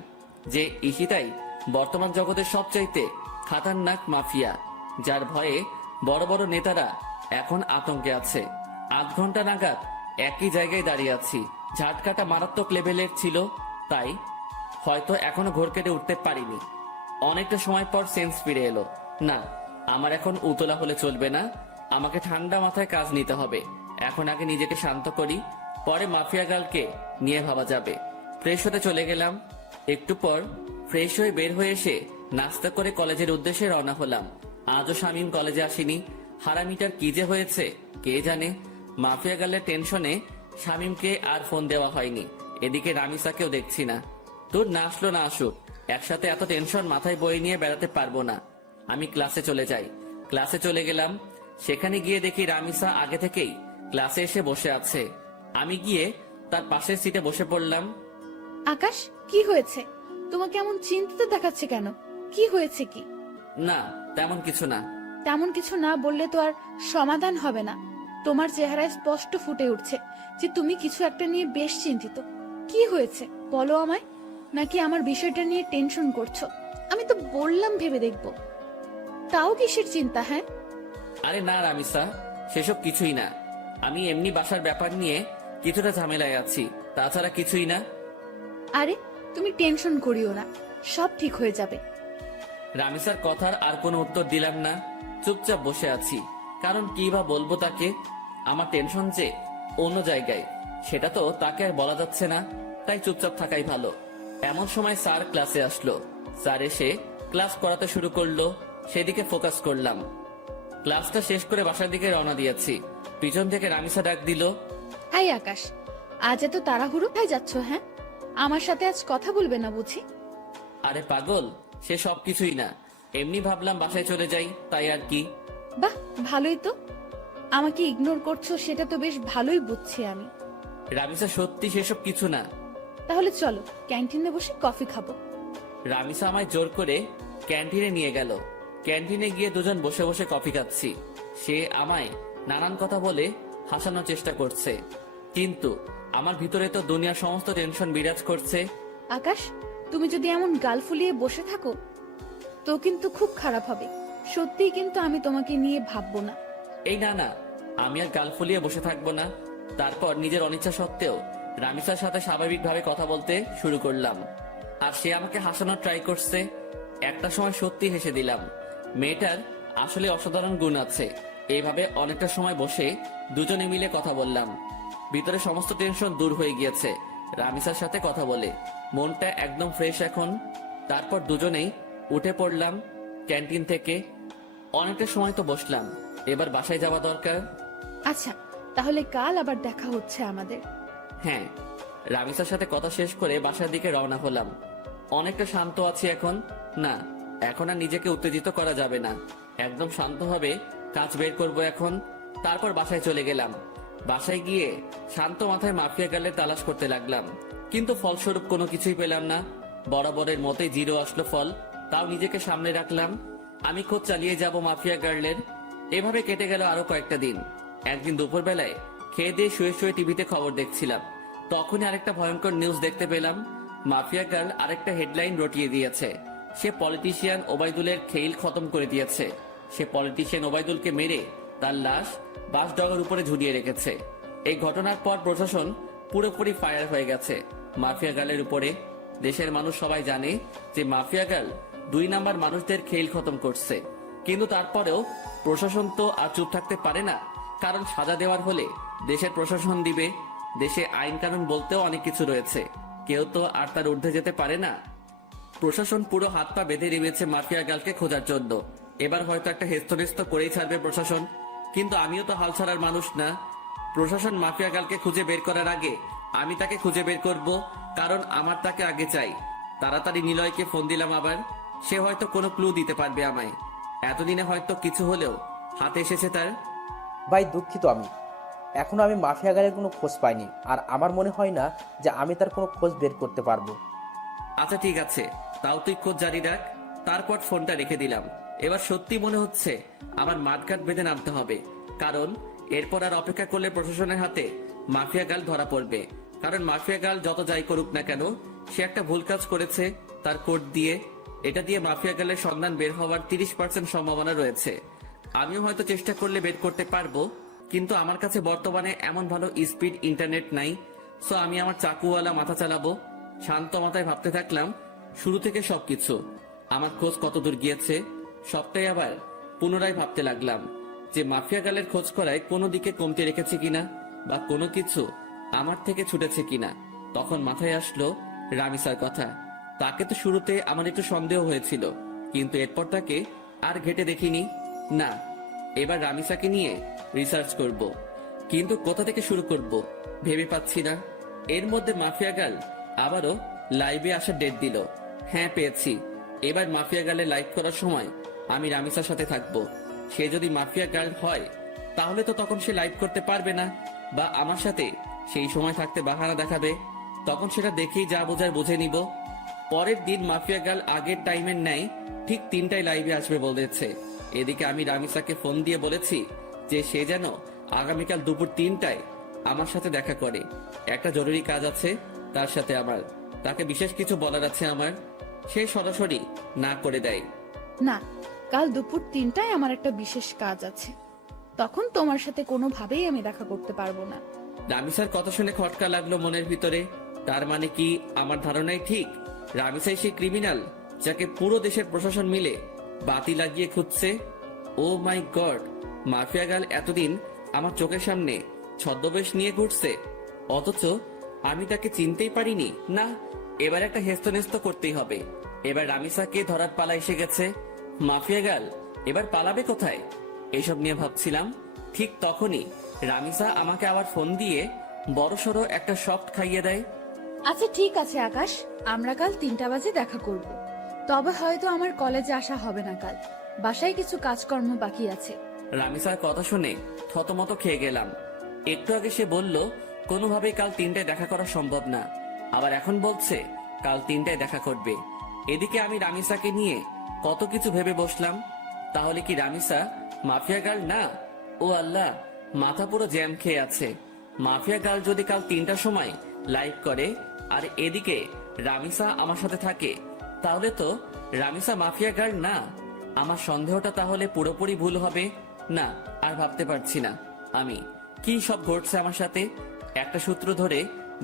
যে ঈশিতাই বর্তমান জগতের সবচাইতে খাতারনাক মাফিয়া, যার ভয়ে বড় বড় নেতারা এখন আতঙ্কে আছে। 8 ঘন্টা নাগাদ একই জায়গায় দাঁড়িয়ে আছি। ঝাটকাটা মারাত্মক লেভেলের ছিল, তাই হয়তো এখনো ঘোর কেটে উঠতে পারিনি। অনেকটা সময় পর সেন্স ফিরে এলো। না, আমার এখন উতলা হলে চলবে না, আমাকে ঠান্ডা মাথায় কাজ নিতে হবে। এখন আগে নিজেকে শান্ত করি, পরে মাফিয়া গার্লকে নিয়ে ভাবা যাবে। ফ্রেশ হতে চলে গেলাম। একটু পর ফ্রেশ হয়ে বের হয়ে এসে নাস্তা করে কলেজের উদ্দেশ্যে রওনা হলাম। আজও শামীম কলেজে আসেনি। হারামিটার কি যে হয়েছে কে জানে। মাফিয়া গার্লের টেনশনে শামীমকে আর ফোন দেওয়া হয়নি। এদিকে রামিসাকেও দেখছি না। তোর না আসলো না আসুক, একসাথে এত টেনশন মাথায় বয়ে নিয়ে বেড়াতে পারবো না। আমি ক্লাসে চলে যাই। ক্লাসে চলে গেলাম। সেখানে গিয়ে দেখি রামিসা আগে থেকেই ক্লাসে এসে বসে আছে। আমি গিয়ে তার পাশের সিটে বসে পড়লাম। আকাশ, কি হয়েছে? তোমাকে এমন চিন্তিত দেখাচ্ছে কেন? কি হয়েছে কি? না, তেমন কিছু না। তেমন কিছু না বললে তো আর সমাধান হবে না। তোমার চেহারায় স্পষ্ট ফুটে উঠছে যে তুমি কিছু একটা নিয়ে বেশ চিন্তিত। কি হয়েছে বলো আমায়? নাকি আমার বিষয়টা নিয়ে টেনশন করছো? আমি তো বললাম ভেবে দেখবো। তাও কিসের চিন্তা? হ্যাঁ, আরে না রামিসা, সেসব কিছুই না। আমি এমনি বাসার ব্যাপার নিয়ে কিছুটা ঝামেলায় আছি, তাছাড়া কিছুই না। আরে তুমি টেনশন করিও না, সব ঠিক হয়ে যাবে। রামিসার কথার আর কোনো উত্তর দিলাম না, চুপচাপ বসে আছি। কারণ কি বা বলবো তাকে? আমার টেনশন যে অন্য জায়গায়, সেটা তো তাকে আর বলা যাচ্ছে না, তাই চুপচাপ থাকাই ভালো। এমন সময় স্যার ক্লাসে আসলো। স্যার এসে ক্লাস করাতে শুরু করলো, সেদিকে ফোকাস করলাম। ক্লাসটা শেষ করে বাসার দিকে রওনা দিয়েছি। পিছন থেকে রামিসা ডাক দিল, হাই আকাশ, আজ এত তাড়াহুড়ো খাই যাচ্ছ? হ্যাঁ, আমার সাথে আজ কথা বলবে না বুঝি? আরে পাগল, সে সব কিছুই না, এমনি ভাবলাম বাসায় চলে যাই, তাই আর কি। বাহ, ভালোই তো। আমাকে ইগনোর করছো সেটা তো বেশ ভালোই বুঝছি আমি। রামিসা সত্যি সেসব কিছু না। তাহলে চলো ক্যান্টিনে বসে কফি খাবো। রামিসা আমায় জোর করে ক্যান্টিনে নিয়ে গেল। ক্যান্টিনে গিয়ে দুজন বসে বসে কফি খাচ্ছি। সে আমায় নানান কথা বলে হাসানোর চেষ্টা করছে, কিন্তু আমার ভিতরে তো দুনিয়ার সমস্ত টেনশন বিরাজ করছে। আকাশ, তুমি যদি এমন গাল ফুলিয়ে বসে থাকো তো কিন্তু খুব খারাপ হবে। সত্যিই কিন্তু আমি তোমাকে নিয়ে ভাববো না। এই না না, আমি আর গাল ফুলিয়ে বসে থাকবো না। তারপর নিজের অনিচ্ছা সত্ত্বেও রামিসার সাথে স্বাভাবিকভাবে কথা বলতে শুরু করলাম। আর সে আমাকে হাসানোর ট্রাই করছে। একটা সময় সত্যি হেসে দিলাম। মেয়েটার আসলে অসাধারণ গুণ আছে। এইভাবে অনেকটা সময় বসে দুজনে মিলে কথা বললাম। ভিতরে সমস্ত টেনশন দূর হয়ে গিয়েছে রামিসার সাথে কথা বলে। মনটা একদম ফ্রেশ এখন। তারপর দুজনেই উঠে পড়লাম ক্যান্টিন থেকে। অনেকটা সময় তো বসলাম, এবার বাসায় যাওয়া দরকার। আচ্ছা, তাহলে কাল আবার দেখা হচ্ছে আমাদের। হ্যাঁ। রামিসার সাথে কথা শেষ করে বাসার দিকে রওনা হলাম। অনেকটা শান্ত আছি এখন। না, এখন আর নিজেকে উত্তেজিত করা যাবে না। একদম শান্তভাবে কাজ বের করব এখন। তারপর বাসায় চলে গেলাম। বাসায় গিয়ে শান্ত মাথায় মাফিয়া গার্লের তালাশ করতে লাগলাম, কিন্তু ফলস্বরূপ কোনো কিছুই পেলাম না। বরাবরের মতোই 0 আসলো ফল। তাও নিজেকে সামনে রাখলাম, আমি খোঁজ চালিয়ে যাব মাফিয়া গার্লের। এভাবে কেটে গেল আরো কয়েকটা দিন। একদিন দুপুরবেলায় খেয়ে দিয়ে শুয়ে শুয়ে টিভিতে খবর দেখছিলাম, তখনই আরেকটা ভয়ঙ্কর নিউজ দেখতে পেলাম। মাফিয়া গার্ল আরেকটা হেডলাইন রটিয়ে দিয়েছে। সে পলিটিশিয়ান ওবায়দুলের খেইল খতম করে দিয়েছে। সে পলিটিশিয়ান ওবায়দুলকে মেরে তার লাশ বাসডগার উপরে ঝুলিয়ে রেখেছে। এই ঘটনার পর প্রশাসন পুরোপুরি ফায়ার হয়ে গেছে মাফিয়া গার্লের উপরে। দেশের মানুষ সবাই জানে যে মাফিয়া গার্ল 2 নাম্বার মানুষদের খেইল খতম করছে। কিন্তু তারপরেও প্রশাসন তো আর চুপ থাকতে পারে না, কারণ সাজা দেওয়ার হলে দেশের প্রশাসন দিবে। দেশে আইন কানুন বলতেও অনেক কিছু রয়েছে, কেউ তো আর তার ঊর্ধ্বে যেতে পারে না। প্রশাসন পুরো হাত পা বেঁধে নেমেছে মাফিয়া গার্লকে খোঁজার জন্য। এবার হয়তো একটা হেস্তনেস্ত করেই ছাড়বে প্রশাসন, কিন্তু আমিও তো হাল ছাড়ার মানুষ না। প্রশাসন মাফিয়া গার্লকে খুঁজে বের করার আগে আমি তাকে খুঁজে বের করব, কারণ আমার তাকে আগে চাই। তাড়াতাড়ি নিলয়কে ফোন দিলাম আবার। সে হয়তো কোনো ক্লু দিতে পারবে আমায়। এতদিনে হয়তো কিছু হলেও হাতে এসেছে তার। ভাই দুঃখিত, এখনো আমি মাফিয়া গাড়ির কোনো খোঁজ পাইনি, আর আমার মনে হয় না যে আমি তার কোনো খোঁজ বের করতে পারবো। আচ্ছা ঠিক আছে, তাও তুই খোঁজ জারি রাখ। তারপর ফোনটা রেখে দিলাম। এবার সত্যি মনে হচ্ছে আমার মাঠঘাট বেঁধে নামতে হবে, কারণ এরপর আর অপেক্ষা করলে প্রশাসনের হাতে মাফিয়া গার্ল ধরা পড়বে। কারণ মাফিয়া গার্ল যত যাই করুক না কেন, সে একটা ভুল কাজ করেছে তার কোড দিয়ে। এটা দিয়ে মাফিয়া গার্লের সন্ধান বের হওয়ার 30% সম্ভাবনা রয়েছে। আমিও হয়তো চেষ্টা করলে বের করতে পারবো, কিন্তু আমার কাছে বর্তমানে এমন ভালো স্পিড ইন্টারনেট নাই। সো আমি আমার চাকুওয়ালা মাথা চালাবো। শান্ত মাথায় ভাবতে থাকলাম শুরু থেকে সবকিছু। আমার খোঁজ কতদূর গিয়েছে সবটাই আবার পুনরায় ভাবতে লাগলাম যে মাফিয়া গার্লের খোঁজ করায় কোনো দিকে কমতি রেখেছে কিনা, বা কোনো কিছু আমার থেকে ছুটেছে কিনা। তখন মাথায় আসলো রামিসার কথা। তাকে তো শুরুতে আমার একটু সন্দেহ হয়েছিল, কিন্তু এরপর তাকে আর ঘেটে দেখিনি। না, এবার রামিসাকে নিয়ে রিসার্চ করব, কিন্তু কোথা থেকে শুরু করব ভেবে পাচ্ছি না। এর মধ্যে মাফিয়া গার্ল আবারও লাইভে আসার ডেট দিল। হ্যাঁ পেয়েছি। এবার মাফিয়া গার্লে লাইভ করার সময় আমি রামিসার সাথে থাকবো। সে যদি মাফিয়া গার্ল হয় তাহলে তো তখন সে লাইভ করতে পারবে না, বা আমার সাথে সেই সময় থাকতে বাহানা দেখাবে। তখন সেটা দেখেই যা বোঝার বুঝে নিব। পরের দিন মাফিয়া গার্ল আগের টাইমের ন্যায় ঠিক 3টায় লাইভে আসবে বলেছে। এদিকে আমি রামিসাকে ফোন দিয়ে বলেছি যে সে যেন আগামীকাল দুপুর 3টায় আমার সাথে দেখা করে। একটা জরুরি কাজ আছে তার সাথে আমার, তাকে বিশেষ কিছু বলার আছে আমার। সে সরাসরি না করে দেয়। না, কাল দুপুর 3টায় আমার একটা বিশেষ কাজ আছে, তখন তোমার সাথে কোনোভাবেই আমি দেখা করতে পারবো না। রামিসার কথা শুনে খটকা লাগলো মনের ভিতরে। তার মানে কি আমার ধারণাই ঠিক? রামিসাই সেই ক্রিমিনাল যাকে পুরো দেশের প্রশাসন মিলে বাতি লাগিয়ে খুঁজছে। ও মাই গড, মাফিয়া গার্ল এতদিন আমার চোখের সামনে ছদ্মবেশ নিয়ে ঘুরছে, অথচ আমি তাকে চিনতেই পারিনি। না, এবার একটা হেস্তনেস্ত করতেই হবে। এবার রামিসাকে ধরার পালা এসে গেছে। মাফিয়া গার্ল এবার পালাবে কোথায় এসব নিয়ে ভাবছিলাম। ঠিক তখনই রামিসা আমাকে আবার ফোন দিয়ে বড়সড় একটা শক খাইয়ে দেয়। আচ্ছা ঠিক আছে আকাশ, আমরা কাল 3টা বাজে দেখা করব। তবে হয়তো আমার কলেজে আসা হবে না কাল, বাসায় কিছু কাজকর্ম বাকি আছে। রামিসার কথা শুনে থতমত খেয়ে গেলাম। একটু আগে সে বলল কোনোভাবেই কাল 3টায় দেখা করা সম্ভব না, আবার এখন বলছে কাল 3টায় দেখা করবে। এদিকে আমি রামিসাকে নিয়ে কত কিছু ভেবে বসলাম। তাহলে কি রামিসা মাফিয়া গার্ল না? ও আল্লাহ, মাথা পুরো জ্যাম খেয়ে আছে। মাফিয়া গার্ল যদি কাল 3টার সময় লাইভ করে আর এদিকে রামিসা আমার সাথে থাকে, তাহলে তো রামিসা মাফিয়া গার্ল না। আমার সন্দেহটা তাহলে পুরোপুরি ভুল হবে না। আর ভাবতে পারছি না আমি কি সব ঘটছে আমার সাথে। একটা সূত্র ধরে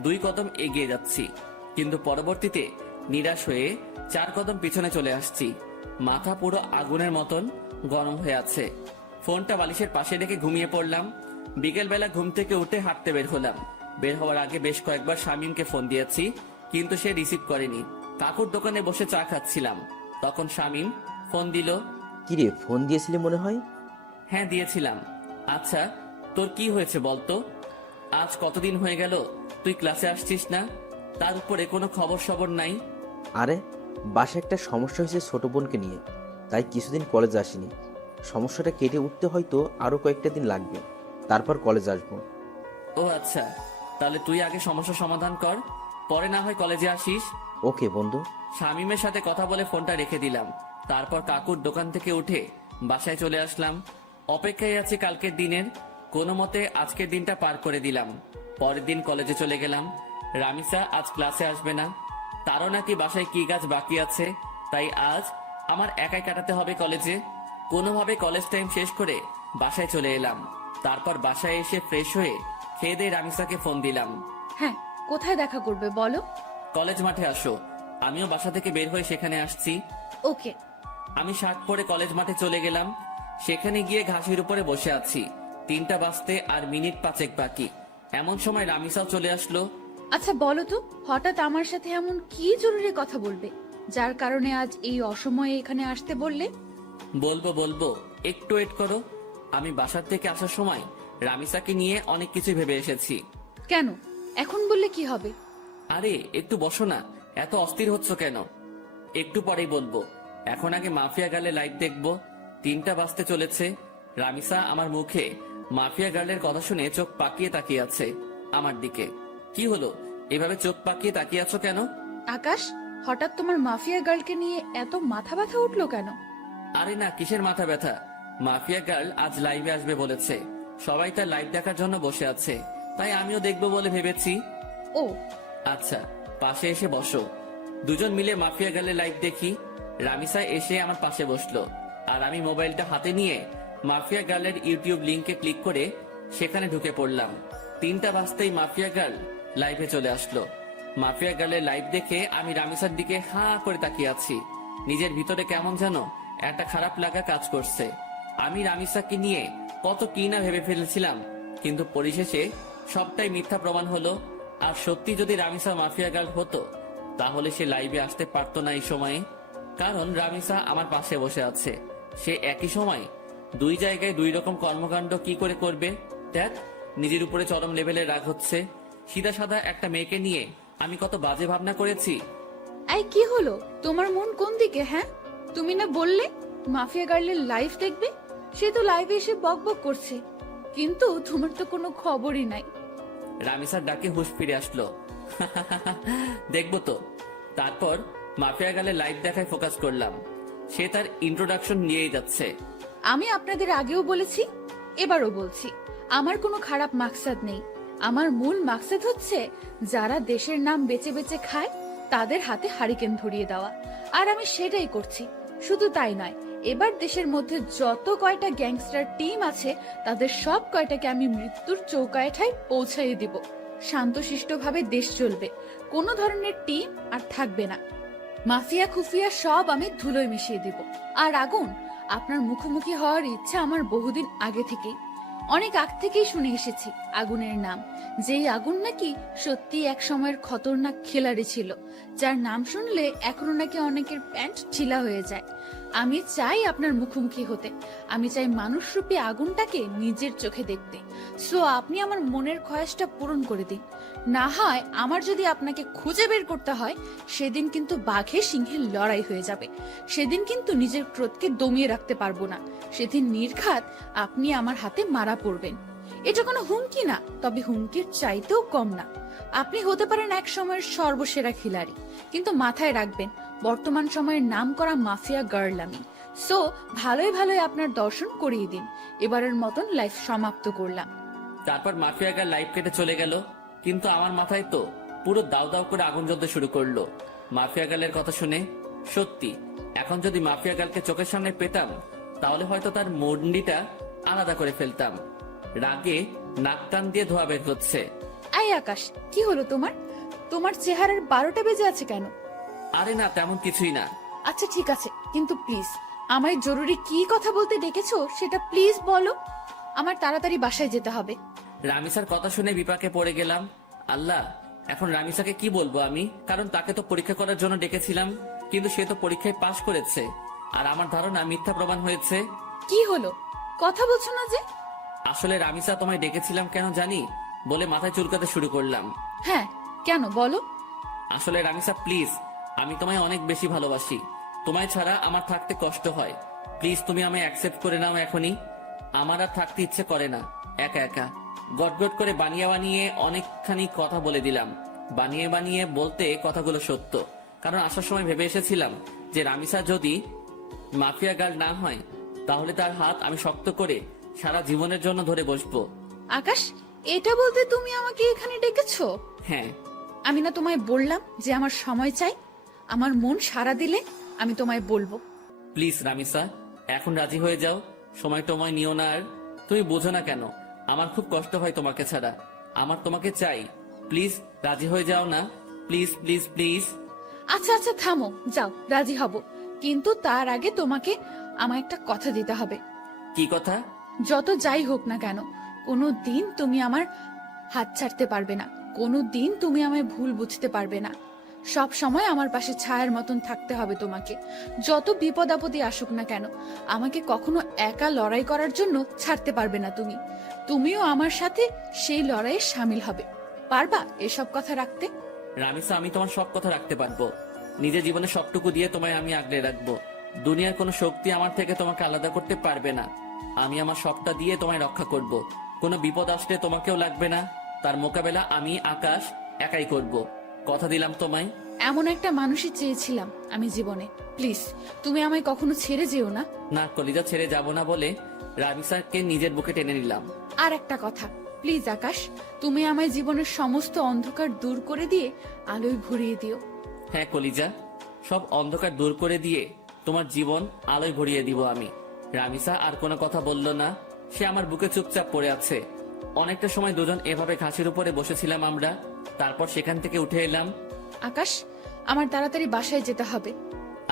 2 কদম এগিয়ে যাচ্ছি, কিন্তু পরবর্তীতে নিরাশ হয়ে 4 কদম পিছনে চলে আসছি। মাথা পুরো আগুনের মতন গরম হয়ে আছে। ফোনটা বালিশের পাশে রেখে ঘুমিয়ে পড়লাম। বিকেলবেলা ঘুম থেকে উঠে হাঁটতে বের হলাম। বের হওয়ার আগে বেশ কয়েকবার শামীমকে ফোন দিয়েছি, কিন্তু সে রিসিভ করেনি। কাকুর দোকানে বসে চা খাচ্ছিলাম, তখন শামীম ফোন দিল। কিরে, ফোন দিয়েছিলি মনে হয়? হ্যাঁ দিয়েছিলাম। আচ্ছা, তোর কি হয়েছে বলতো? আজ কতদিন হয়ে গেল তুই ক্লাসে আসছিস না, তার উপরে কোনো খবর সবর নাই। আরে বাসায় একটা সমস্যা হয়েছে ছোট বোনকে নিয়ে, তাই কিছুদিন কলেজ আসিনি। সমস্যাটা কেটে উঠতে হয়তো আরও কয়েকটা দিন লাগবে, তারপর কলেজ আসবো। ও আচ্ছা, তাহলে তুই আগে সমস্যা সমাধান কর, পরে না হয় কলেজে আসিস। ওকে বন্ধু। শামীমের সাথে কথা বলে ফোনটা রেখে দিলাম। তারপর কাকুর দোকান থেকে উঠে বাসায় চলে আসলাম। অপেক্ষায় আছি কালকের দিনের, কোনো মতে আজকের দিনটা পার করে দিলাম। পরের দিন কলেজে চলে গেলাম। রামিসা আজ ক্লাসে আসবে না, তারও নাকি বাসায় কি কাজ বাকি আছে, তাই আজ আমার একাই কাটাতে হবে কলেজে। কোনোভাবে কলেজ টাইম শেষ করে বাসায় চলে এলাম। তারপর বাসায় এসে ফ্রেশ হয়ে খেয়ে দিয়ে রামিসাকে ফোন দিলাম। হ্যাঁ, কোথায় দেখা করবে বলো? কলেজ মাঠে আসো। আমিও বাসা থেকে বের হয়ে সেখানে আসছি। ওকে। আমি শার্ট পরে কলেজ মাঠে চলে গেলাম। সেখানে গিয়ে ঘাসের উপরে বসে আছি। 3টা বাজতে আর মিনিট 5 বাকি। এমন সময় রামিসাও চলে আসলো। আচ্ছা বলো তো, হঠাৎ আমার সাথে এমন কি জরুরি কথা বলবে যার কারণে আজ এই অসময়ে এখানে আসতে বললে? বলবো, একটু ওয়েট করো। আমি বাসার থেকে আসার সময় রামিসাকে নিয়ে অনেক কিছু ভেবে এসেছি। কেন? এখন বললে কি হবে? আরে একটু বসো না, এত অস্থির হচ্ছ কেন? একটু পরেই বলবো। এখন আগে মাফিয়া গার্লে লাইভ দেখবো। 3টা বাজতে চলেছে। রামিসা আমার মুখে মাফিয়া গার্লের কথা শুনে চোখ পাকিয়ে তাকিয়ে আছে আমার দিকে। কি হলো, এভাবে চোখ পাকিয়ে তাকিয়ে আছো কেন? আকাশ, হঠাৎ তোমার মাফিয়া গার্লকে নিয়ে এত মাথা ব্যথা উঠলো কেন? আরে না, কিসের মাথা ব্যথা? মাফিয়া গার্ল আজ লাইভে আসবে বলেছে। সবাই তার লাইভ দেখার জন্য বসে আছে, তাই আমিও দেখবো বলে ভেবেছি। ও আচ্ছা, পাশে এসে বসো। দুজন মিলে মাফিয়া গার্লের লাইভ দেখি। রামিসা এসে আমার পাশে বসলো, আর আমি মোবাইলটা হাতে নিয়ে মাফিয়া গার্লের ইউটিউব লিংকে ক্লিক করে সেখানে ঢুকে পড়লাম। 3টা বাজতেই মাফিয়া গার্ল লাইভে চলে আসলো। মাফিয়া গার্লের লাইভ দেখে আমি রামিসার দিকে হাঁ করে তাকিয়ে আছি। নিজের ভিতরে কেমন যেন একটা খারাপ লাগা কাজ করছে। আমি রামিসাকে নিয়ে কত কি না ভেবে ফেলেছিলাম, কিন্তু পরিশেষে সবটাই মিথ্যা প্রমাণ হলো। আর সত্যি যদি রামিসা মাফিয়া গার্ল হতো, তাহলে সে লাইভে আসতে পারতো না এই সময়ে। কারণ রামিসা আমার পাশে বসে আছে। সে একই সময় 2 জায়গায় 2 রকম কর্মকাণ্ড কি করে করবে? দেখ, নিজের উপরে চরম লেভেলের রাগ হচ্ছে। সিধা সাদা একটা মেয়েকে নিয়ে আমি কত বাজে ভাবনা করেছি। এই কি হলো, তোমার মন কোন দিকে? হ্যাঁ, তুমি না বললে মাফিয়া গার্লের লাইভ দেখবে? সে তো লাইভে এসে বকবক করছে, কিন্তু তোমার তো কোনো খবরই নাই। রামিসার ডাকে হুঁশ ফিরে আসলো। দেখবো তো। তারপর মাফিয়া গার্লের লাইভ দেখায় ফোকাস করলাম। সে তার ইন্ট্রোডাকশন নিয়েই যাচ্ছে। আমি আপনাদের আগেও বলেছি, এবারও বলছি, আমার কোনো খারাপ মাকসাদ নেই। আমার মূল মাকসাদ হচ্ছে যারা দেশের নাম বেচে বেচে খায় তাদের হাতে হারিকেন ধরিয়ে দেওয়া, আর আমি সেটাই করছি। শুধু তাই নয়, এবার দেশের মধ্যে যত কয়টা গ্যাংস্টার টিম আছে তাদের সব কয়টাকে আমি মৃত্যুর চৌকাঠে পৌঁছাইয়ে দিব। শান্তশিষ্টভাবে দেশ চলবে, কোনো ধরনের টিম আর থাকবে না। মাফিয়া খুফিয়া সব আমি ধুলোয় মিশিয়ে দিব। আর আগুন, আপনার মুখোমুখি হওয়ার ইচ্ছা আমার বহুদিন আগে থেকেই, অনেক আগ থেকেই শুনে এসেছি আগুনের নাম। যেই আগুন নাকি সত্যি এক সময়ের খতরনাক খিলাড়ি ছিল, যার নাম শুনলে এখনো নাকি অনেকের প্যান্ট ঢিলা হয়ে যায়। আমি চাই আপনার মুখোমুখি হতে, আমি চাই মানুষরূপী আগুনটাকে নিজের চোখে দেখতে। সো আপনি আমার মনের খয়াসটা পূরণ করে দিন। না হয় আমার যদি আপনাকে খুঁজে বের করতে হয়, সেদিন কিন্তু বাঘে সিংহের লড়াই হয়ে যাবে। সেদিন কিন্তু নিজের ক্রোধকে দমিয়ে রাখতে পারবো না। সেদিন নির্ঘাত আপনি আমার হাতে মারা পড়বেন। এটা কোনো হুমকি না, তবে হুমকির চাইতেও কম না। আপনি হতে পারেন এক সময়ের সর্বসেরা খিলাড়ি, কিন্তু মাথায় রাখবেন বর্তমান সময়ের নাম করা মাফিয়া গার্ল আমি। সো ভালোই ভালোই আপনার দর্শন করিয়ে দিন। এবারের মতন লাইফ সমাপ্ত করলাম। তারপর মাফিয়া গার্ল লাইভ কেটে চলে গেল, কিন্তু আমার মাথায় তো পুরো দাউ দাউ করে আগুন জ্বলতে শুরু করলো মাফিয়া গার্লের কথা শুনে। সত্যি, এখন যদি মাফিয়া গার্লকে চোখের সামনে পেতাম, তাহলে হয়তো তার মুন্ডিটা আলাদা করে ফেলতাম। রাগে নাক টান দিয়ে ধোয়া বের হচ্ছে। আই আকাশ, কি হলো তোমার? তোমার চেহারার 12টা বেজে আছে কেন? আরে না, তেমন কিছুই না। আচ্ছা ঠিক আছে, কিন্তু প্লিজ আমায় জরুরি কি কথা বলতে ডেকেছো সেটা প্লিজ বলো। আমার তাড়াতাড়ি বাসায় যেতে হবে। রামিসার কথা শুনে বিপাকে পড়ে গেলাম। আল্লাহ, এখন রামিসাকে কি বলবো আমি? কারণ তাকে তো পরীক্ষা করার জন্য ডেকেছিলাম, কিন্তু সে তো পরীক্ষায় পাশ করেছে, আর আমার ধারণা মিথ্যা প্রমাণ হয়েছে। কি হলো, কথা বলছো না যে? আসলে রামিসা, তোমায় ডেকেছিলাম কেন জানি বলে মাথায় চুলকাতে শুরু করলাম। হ্যাঁ, কেন বলো? আসলে রামিসা প্লিজ, আমি তোমায় অনেক বেশি ভালোবাসি। তোমায় ছাড়া আমার থাকতে কষ্ট হয়। প্লিজ তুমি আমায় অ্যাকসেপ্ট করে নাও এখনই। আমার আর থাকতে ইচ্ছে করে না একা একা। গটগট করে বানিয়ে বানিয়ে অনেকখানি কথা বলে দিলাম। বানিয়ে বানিয়ে বলতে কথাগুলো সত্য, কারণ আসার সময় ভেবে এসেছিলাম যে রামিসা যদি মাফিয়া গার্ল না হয় তাহলে তার হাত আমি শক্ত করে সারা জীবনের জন্য ধরে বসবো। আকাশ, এটা বলতে তুমি আমাকে এখানে ডেকেছো? হ্যাঁ, আমি না তোমায় বললাম যে আমার সময় চাই? আমার মন সাড়া দিলে আমি তোমায় বলবো। প্লিজ রামিসা, এখন রাজি হয়ে যাও। সময় টময় নিও না আর। তুমি বোঝো না কেন আমার খুব কষ্ট হয় তোমাকে ছাড়া। আমার তোমাকে চাই। প্লিজ রাজি হয়ে যাও না। Please please please. আচ্ছা আচ্ছা, থামো, যাও, রাজি হব, কিন্তু তার আগে তোমাকে আমায় একটা কথা দিতে হবে। কি কথা? যত যাই হোক না কেন, কোনো দিন তুমি আমার হাত ছাড়তে পারবে না, কোনো দিন তুমি আমায় ভুল বুঝতে পারবে না। সব সময় আমার পাশে ছায়ার মতন থাকতে হবে তোমাকে। যত বিপদ আপদে আসুক না কেন, আমাকে কখনো একা লড়াই করার জন্য ছাড়তে পারবে না তুমি। তুমিও আমার সাথে সেই লড়াইয়ে সামিল হবে। পারবা এসব কথা রাখতে? রামিসা, আমি তোমার সব কথা রাখতে পারবো। নিজের জীবনে সবটুকু দিয়ে তোমায় আমি আগলে রাখবো। দুনিয়ার কোনো শক্তি আমার থেকে তোমাকে আলাদা করতে পারবে না। আমি আমার সবটা দিয়ে তোমায় রক্ষা করব। কোনো বিপদ আসলে তোমাকেও লাগবে না। তার মোকাবেলা আমি আকাশ একাই করব। কথা দিলাম তোমায়। এমন একটা মানুষই চেয়েছিলাম আমি জীবনে। প্লিজ তুমি আমায় কখনো ছেড়ে যেও না। না, কলিজা ছেড়ে যাব না বলে রামিসাকে নিজের বুকে টেনে নিলাম। আর একটা কথা, প্লিজ আকাশ, তুমি আমায় জীবনের সমস্ত অন্ধকার দূর করে দিয়ে আলোয় ভরিয়ে দিও। হ্যাঁ কলিজা, সব অন্ধকার দূর করে দিয়ে তোমার জীবন আলোয় ভরিয়ে দিব আমি। রামিসা আর কোনো কথা বলল না। সে আমার বুকে চুপচাপ পড়ে আছে। অনেকটা সময় দুজন এভাবে ঘাসের উপরে বসেছিলাম আমরা। তারপর সেখান থেকে উঠে এলাম। আকাশ, আমার তাড়াতাড়ি বাসায় যেতে হবে।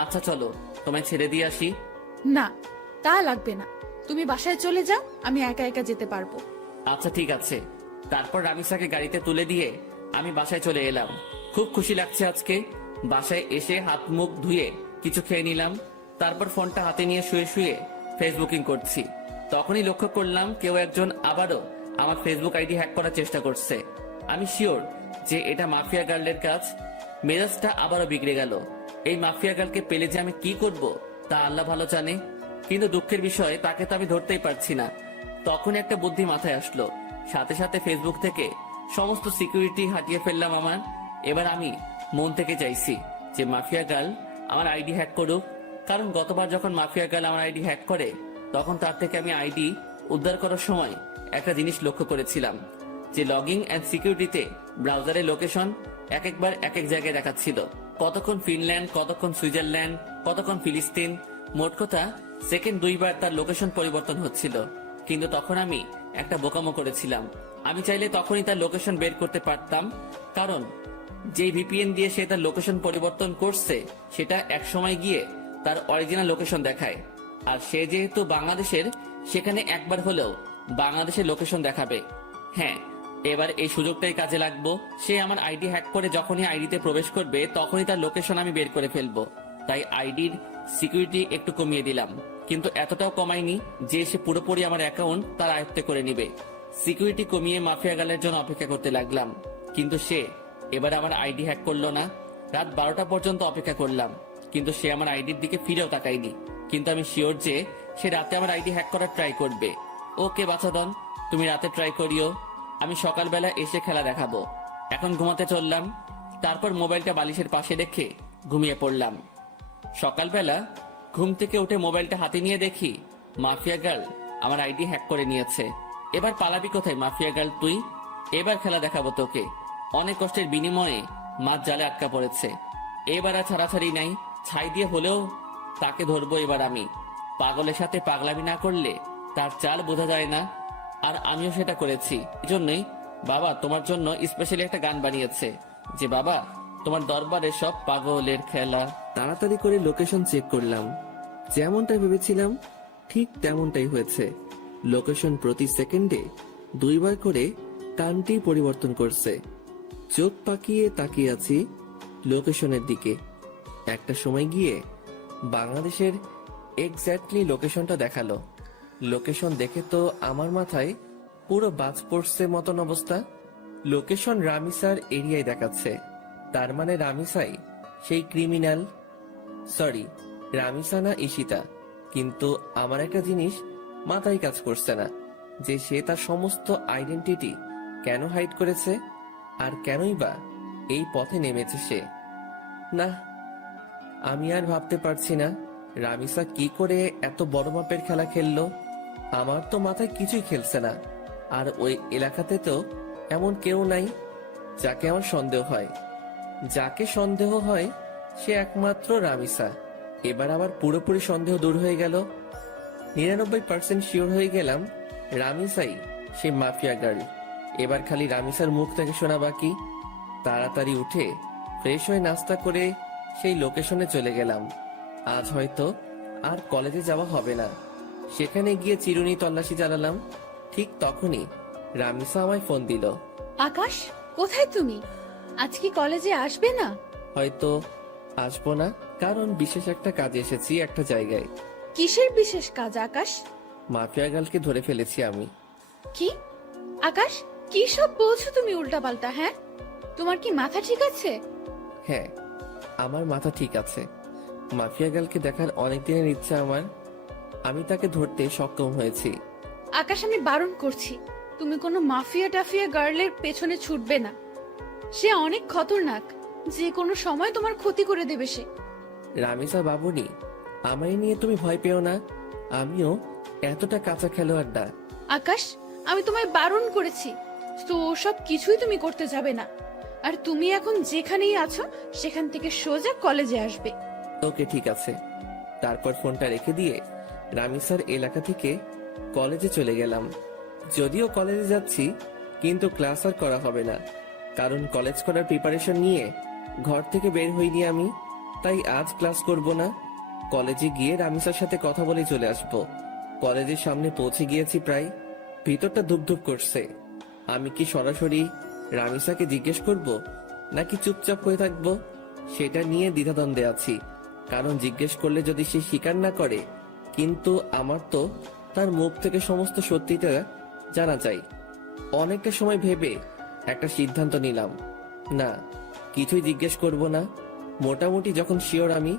আচ্ছা চলো, তোমায় ছেড়ে দিয়ে আসি। না, তা লাগবে না, তুমি বাসায় চলে যাও, আমি একা একা যেতে পারবো। আচ্ছা ঠিক আছে। তারপর রামিসাকে গাড়িতে তুলে দিয়ে আমি বাসায় চলে এলাম। খুব খুশি লাগছে আজকে। বাসায় এসে হাত মুখ ধুয়ে কিছু খেয়ে নিলাম। তারপর ফোনটা হাতে নিয়ে শুয়ে শুয়ে ফেসবুকিং করছি। তখনই লক্ষ্য করলাম কেউ একজন আবারও আমার ফেসবুক আইডি হ্যাক করার চেষ্টা করছে। আমি শিওর যে এটা মাফিয়া গার্লের কাজ। মেজাজটা আবারও বিগড়ে গেল। এই মাফিয়া গার্লকে পেলে যে আমি কি করব তা আল্লাহ ভালো জানে। কিন্তু দুঃখের বিষয়, তাকে তো আমি ধরতেই পারছি না। তখন একটা বুদ্ধি মাথায় আসলো। সাথে সাথে ফেসবুক থেকে সমস্ত সিকিউরিটি হাটিয়ে ফেললাম আমার। এবার আমি মন থেকে চাইছি যে মাফিয়া গার্ল আমার আইডি হ্যাক করুক। কারণ গতবার যখন মাফিয়া গার্ল আমার আইডি হ্যাক করে তখন তার থেকে আমি আইডি উদ্ধার করার সময় একটা জিনিস লক্ষ্য করেছিলাম, যে লগিং অ্যান্ড সিকিউরিটিতে ব্রাউজারের লোকেশন একবার এক এক জায়গায় দেখাচ্ছিল। কতক্ষণ ফিনল্যান্ড, কতক্ষণ সুইজারল্যান্ড, কতক্ষণ ফিলিস্তিন। মোট কথা সেকেন্ড 2 বার তার লোকেশন পরিবর্তন হচ্ছিল। কিন্তু তখন আমি একটা বোকামো করেছিলাম। আমি চাইলে তখনই তার লোকেশন বের করতে পারতাম, কারণ যেই ভিপিএন দিয়ে সে তার লোকেশন পরিবর্তন করছে সেটা এক সময় গিয়ে তার অরিজিনাল লোকেশন দেখায়। আর সে যেহেতু বাংলাদেশের, সেখানে একবার হলেও বাংলাদেশের লোকেশন দেখাবে। হ্যাঁ, এবার এই সুযোগটাই কাজে লাগবো। সে আমার আইডি হ্যাক করে যখনই আইডিতে প্রবেশ করবে তখনই তার লোকেশন আমি বের করে ফেলবো। তাই আইডির সিকিউরিটি একটু কমিয়ে দিলাম, কিন্তু এতটাও কমাইনি যে সে পুরোপুরি আমার অ্যাকাউন্ট তার আয়ত্তে করে নিবে। সিকিউরিটি কমিয়ে মাফিয়া গার্লের জন্য অপেক্ষা করতে লাগলাম, কিন্তু সে এবার আমার আইডি হ্যাক করলো না। রাত 12টা পর্যন্ত অপেক্ষা করলাম, কিন্তু সে আমার আইডির দিকে ফিরেও তাকায়নি। কিন্তু আমি শিওর যে সে রাতে আমার আইডি হ্যাক করার ট্রাই করবে। ওকে বাছাদন, তুমি রাতে ট্রাই করিও, আমি সকালবেলা এসে খেলা দেখাবো। এখন ঘুমাতে চললাম। তারপর মোবাইলটা বালিশের পাশে রেখে ঘুমিয়ে পড়লাম। সকালবেলা ঘুম থেকে উঠে মোবাইলটা হাতে নিয়ে দেখি মাফিয়া গার্ল আমার আইডি হ্যাক করে নিয়েছে। এবার পালাবি কোথায় মাফিয়া গার্ল তুই? এবার খেলা দেখাবো তোকে। অনেক কষ্টের বিনিময়ে মাছ জালে আটকা পড়েছে। এবার আর ছাড়াছাড়ি নাই, ছাই দিয়ে হলেও তাকে ধরবো এবার আমি। পাগলের সাথে পাগলামি না করলে তার চাল বোঝা যায় না, আর আমিও সেটা করেছি। এজন্যই বাবা তোমার জন্য স্পেশালি একটা গান বানিয়েছে, যে বাবা তোমার দরবারে সব পাগলের খেলা। তাড়াতাড়ি করে লোকেশন চেক করলাম। যেমনটা ভেবেছিলাম ঠিক তেমনটাই হয়েছে। লোকেশন প্রতি সেকেন্ডে 2 বার করে কান্ট্রি পরিবর্তন করছে। চোখ পাকিয়ে তাকিয়ে আছি লোকেশনের দিকে। একটা সময় গিয়ে বাংলাদেশের এক্স্যাক্টলি লোকেশনটা দেখালো। লোকেশন দেখে তো আমার মাথায় পুরো বাজ পড়ছে মতন অবস্থা। লোকেশন রামিসার এরিয়ায় দেখাচ্ছে, তার মানে রামিসাই সেই ক্রিমিনাল। সরি, রামিসা না ঈশিতা। কিন্তু আমার একটা জিনিস মাথায় কাজ করছে না, যে সে তার সমস্ত আইডেন্টিটি কেন হাইড করেছে, আর কেনই বা এই পথে নেমেছে সে। না, আমি আর ভাবতে পারছি না রামিসা কি করে এত বড় মাপের খেলা খেললো। আমার তো মাথায় কিছুই খেলছে না। আর ওই এলাকাতে তো এমন কেউ নাই যাকে আমার সন্দেহ হয়। যাকে সন্দেহ হয় সে একমাত্র রামিসা। এবার আবার পুরোপুরি সন্দেহ দূর হয়ে গেল। 99% শিওর হয়ে গেলাম রামিসাই সে মাফিয়া গার্ল। এবার খালি রামিসার মুখ থেকে শোনা বাকি। তাড়াতাড়ি উঠে ফ্রেশ হয়ে নাস্তা করে সেই লোকেশনে চলে গেলাম। আজ হয়তো আর কলেজে যাওয়া হবে না। সেখানে গিয়ে চিরুনি তল্লাশি চালালাম। ঠিক তখনই রামিসা আমায় ফোন দিল। আকাশ, কোথায় তুমি? আজ কি কলেজে আসবে না? হয়তো আসবো না, কারণ বিশেষ একটা কাজে এসেছি একটা জায়গায়। কিসের বিশেষ কাজ আকাশ? মাফিয়া গার্লকে ধরে ফেলেছি আমি। কি আকাশ, কি সব বলছো তুমি উল্টাপাল্টা? হ্যাঁ, তোমার কি মাথা ঠিক আছে? হ্যাঁ, আমার মাথা ঠিক আছে। মাফিয়া গার্লকে দেখার অনেক দিনের ইচ্ছা আমার। আমি তাকে ধরতে সক্ষম হয়েছি। আকাশ, আমি বারণ করছি, তুমি কোনো মাফিয়া টাফিয়া গার্লের পেছনে ছুটবে না। সে অনেক খতরনাক, যে কোনো সময় তোমার ক্ষতি করে দেবে সে। রামিসা বাবুনি, আমায় নিয়ে তুমি ভয় পেও না। আমিও এতটা কাঁচা খেলোয়াড় না। আকাশ, আমি তোমায় বারণ করেছি, তো সব কিছুই তুমি করতে যাবে না। আর তুমি এখন যেখানেই আছো সেখান থেকে সোজা কলেজে আসবে। ওকে, ঠিক আছে। তারপর ফোনটা রেখে দিয়ে রামিসার এলাকা থেকে কলেজে চলে গেলাম। যদিও কলেজে যাচ্ছি, কিন্তু ক্লাস আর করা হবে না, কারণ কলেজ করার প্রিপারেশন নিয়ে ঘর থেকে বের হইনি আমি। তাই আজ ক্লাস করব না। কলেজে গিয়ে রামিসার সাথে কথা বলে চলে আসব। কলেজের সামনে পৌঁছে গিয়েছি প্রায়। ভিতরটা ধুপধুপ করছে। আমি কি সরাসরি রামিসাকে জিজ্ঞেস করব, নাকি চুপচাপ হয়ে থাকবো, সেটা নিয়ে দ্বিধাদ্বন্দ্বে আছি। কারণ জিজ্ঞেস করলে যদি সে স্বীকার না করে, কিন্তু আমার তো তার মুখ থেকে সমস্ত সত্যিটা জানা চাই। অনেকটা সময় ভেবে একটা সিদ্ধান্ত নিলাম, না, কিছুই জিজ্ঞেস করব না। মোটামুটি যখন শিওর আমি,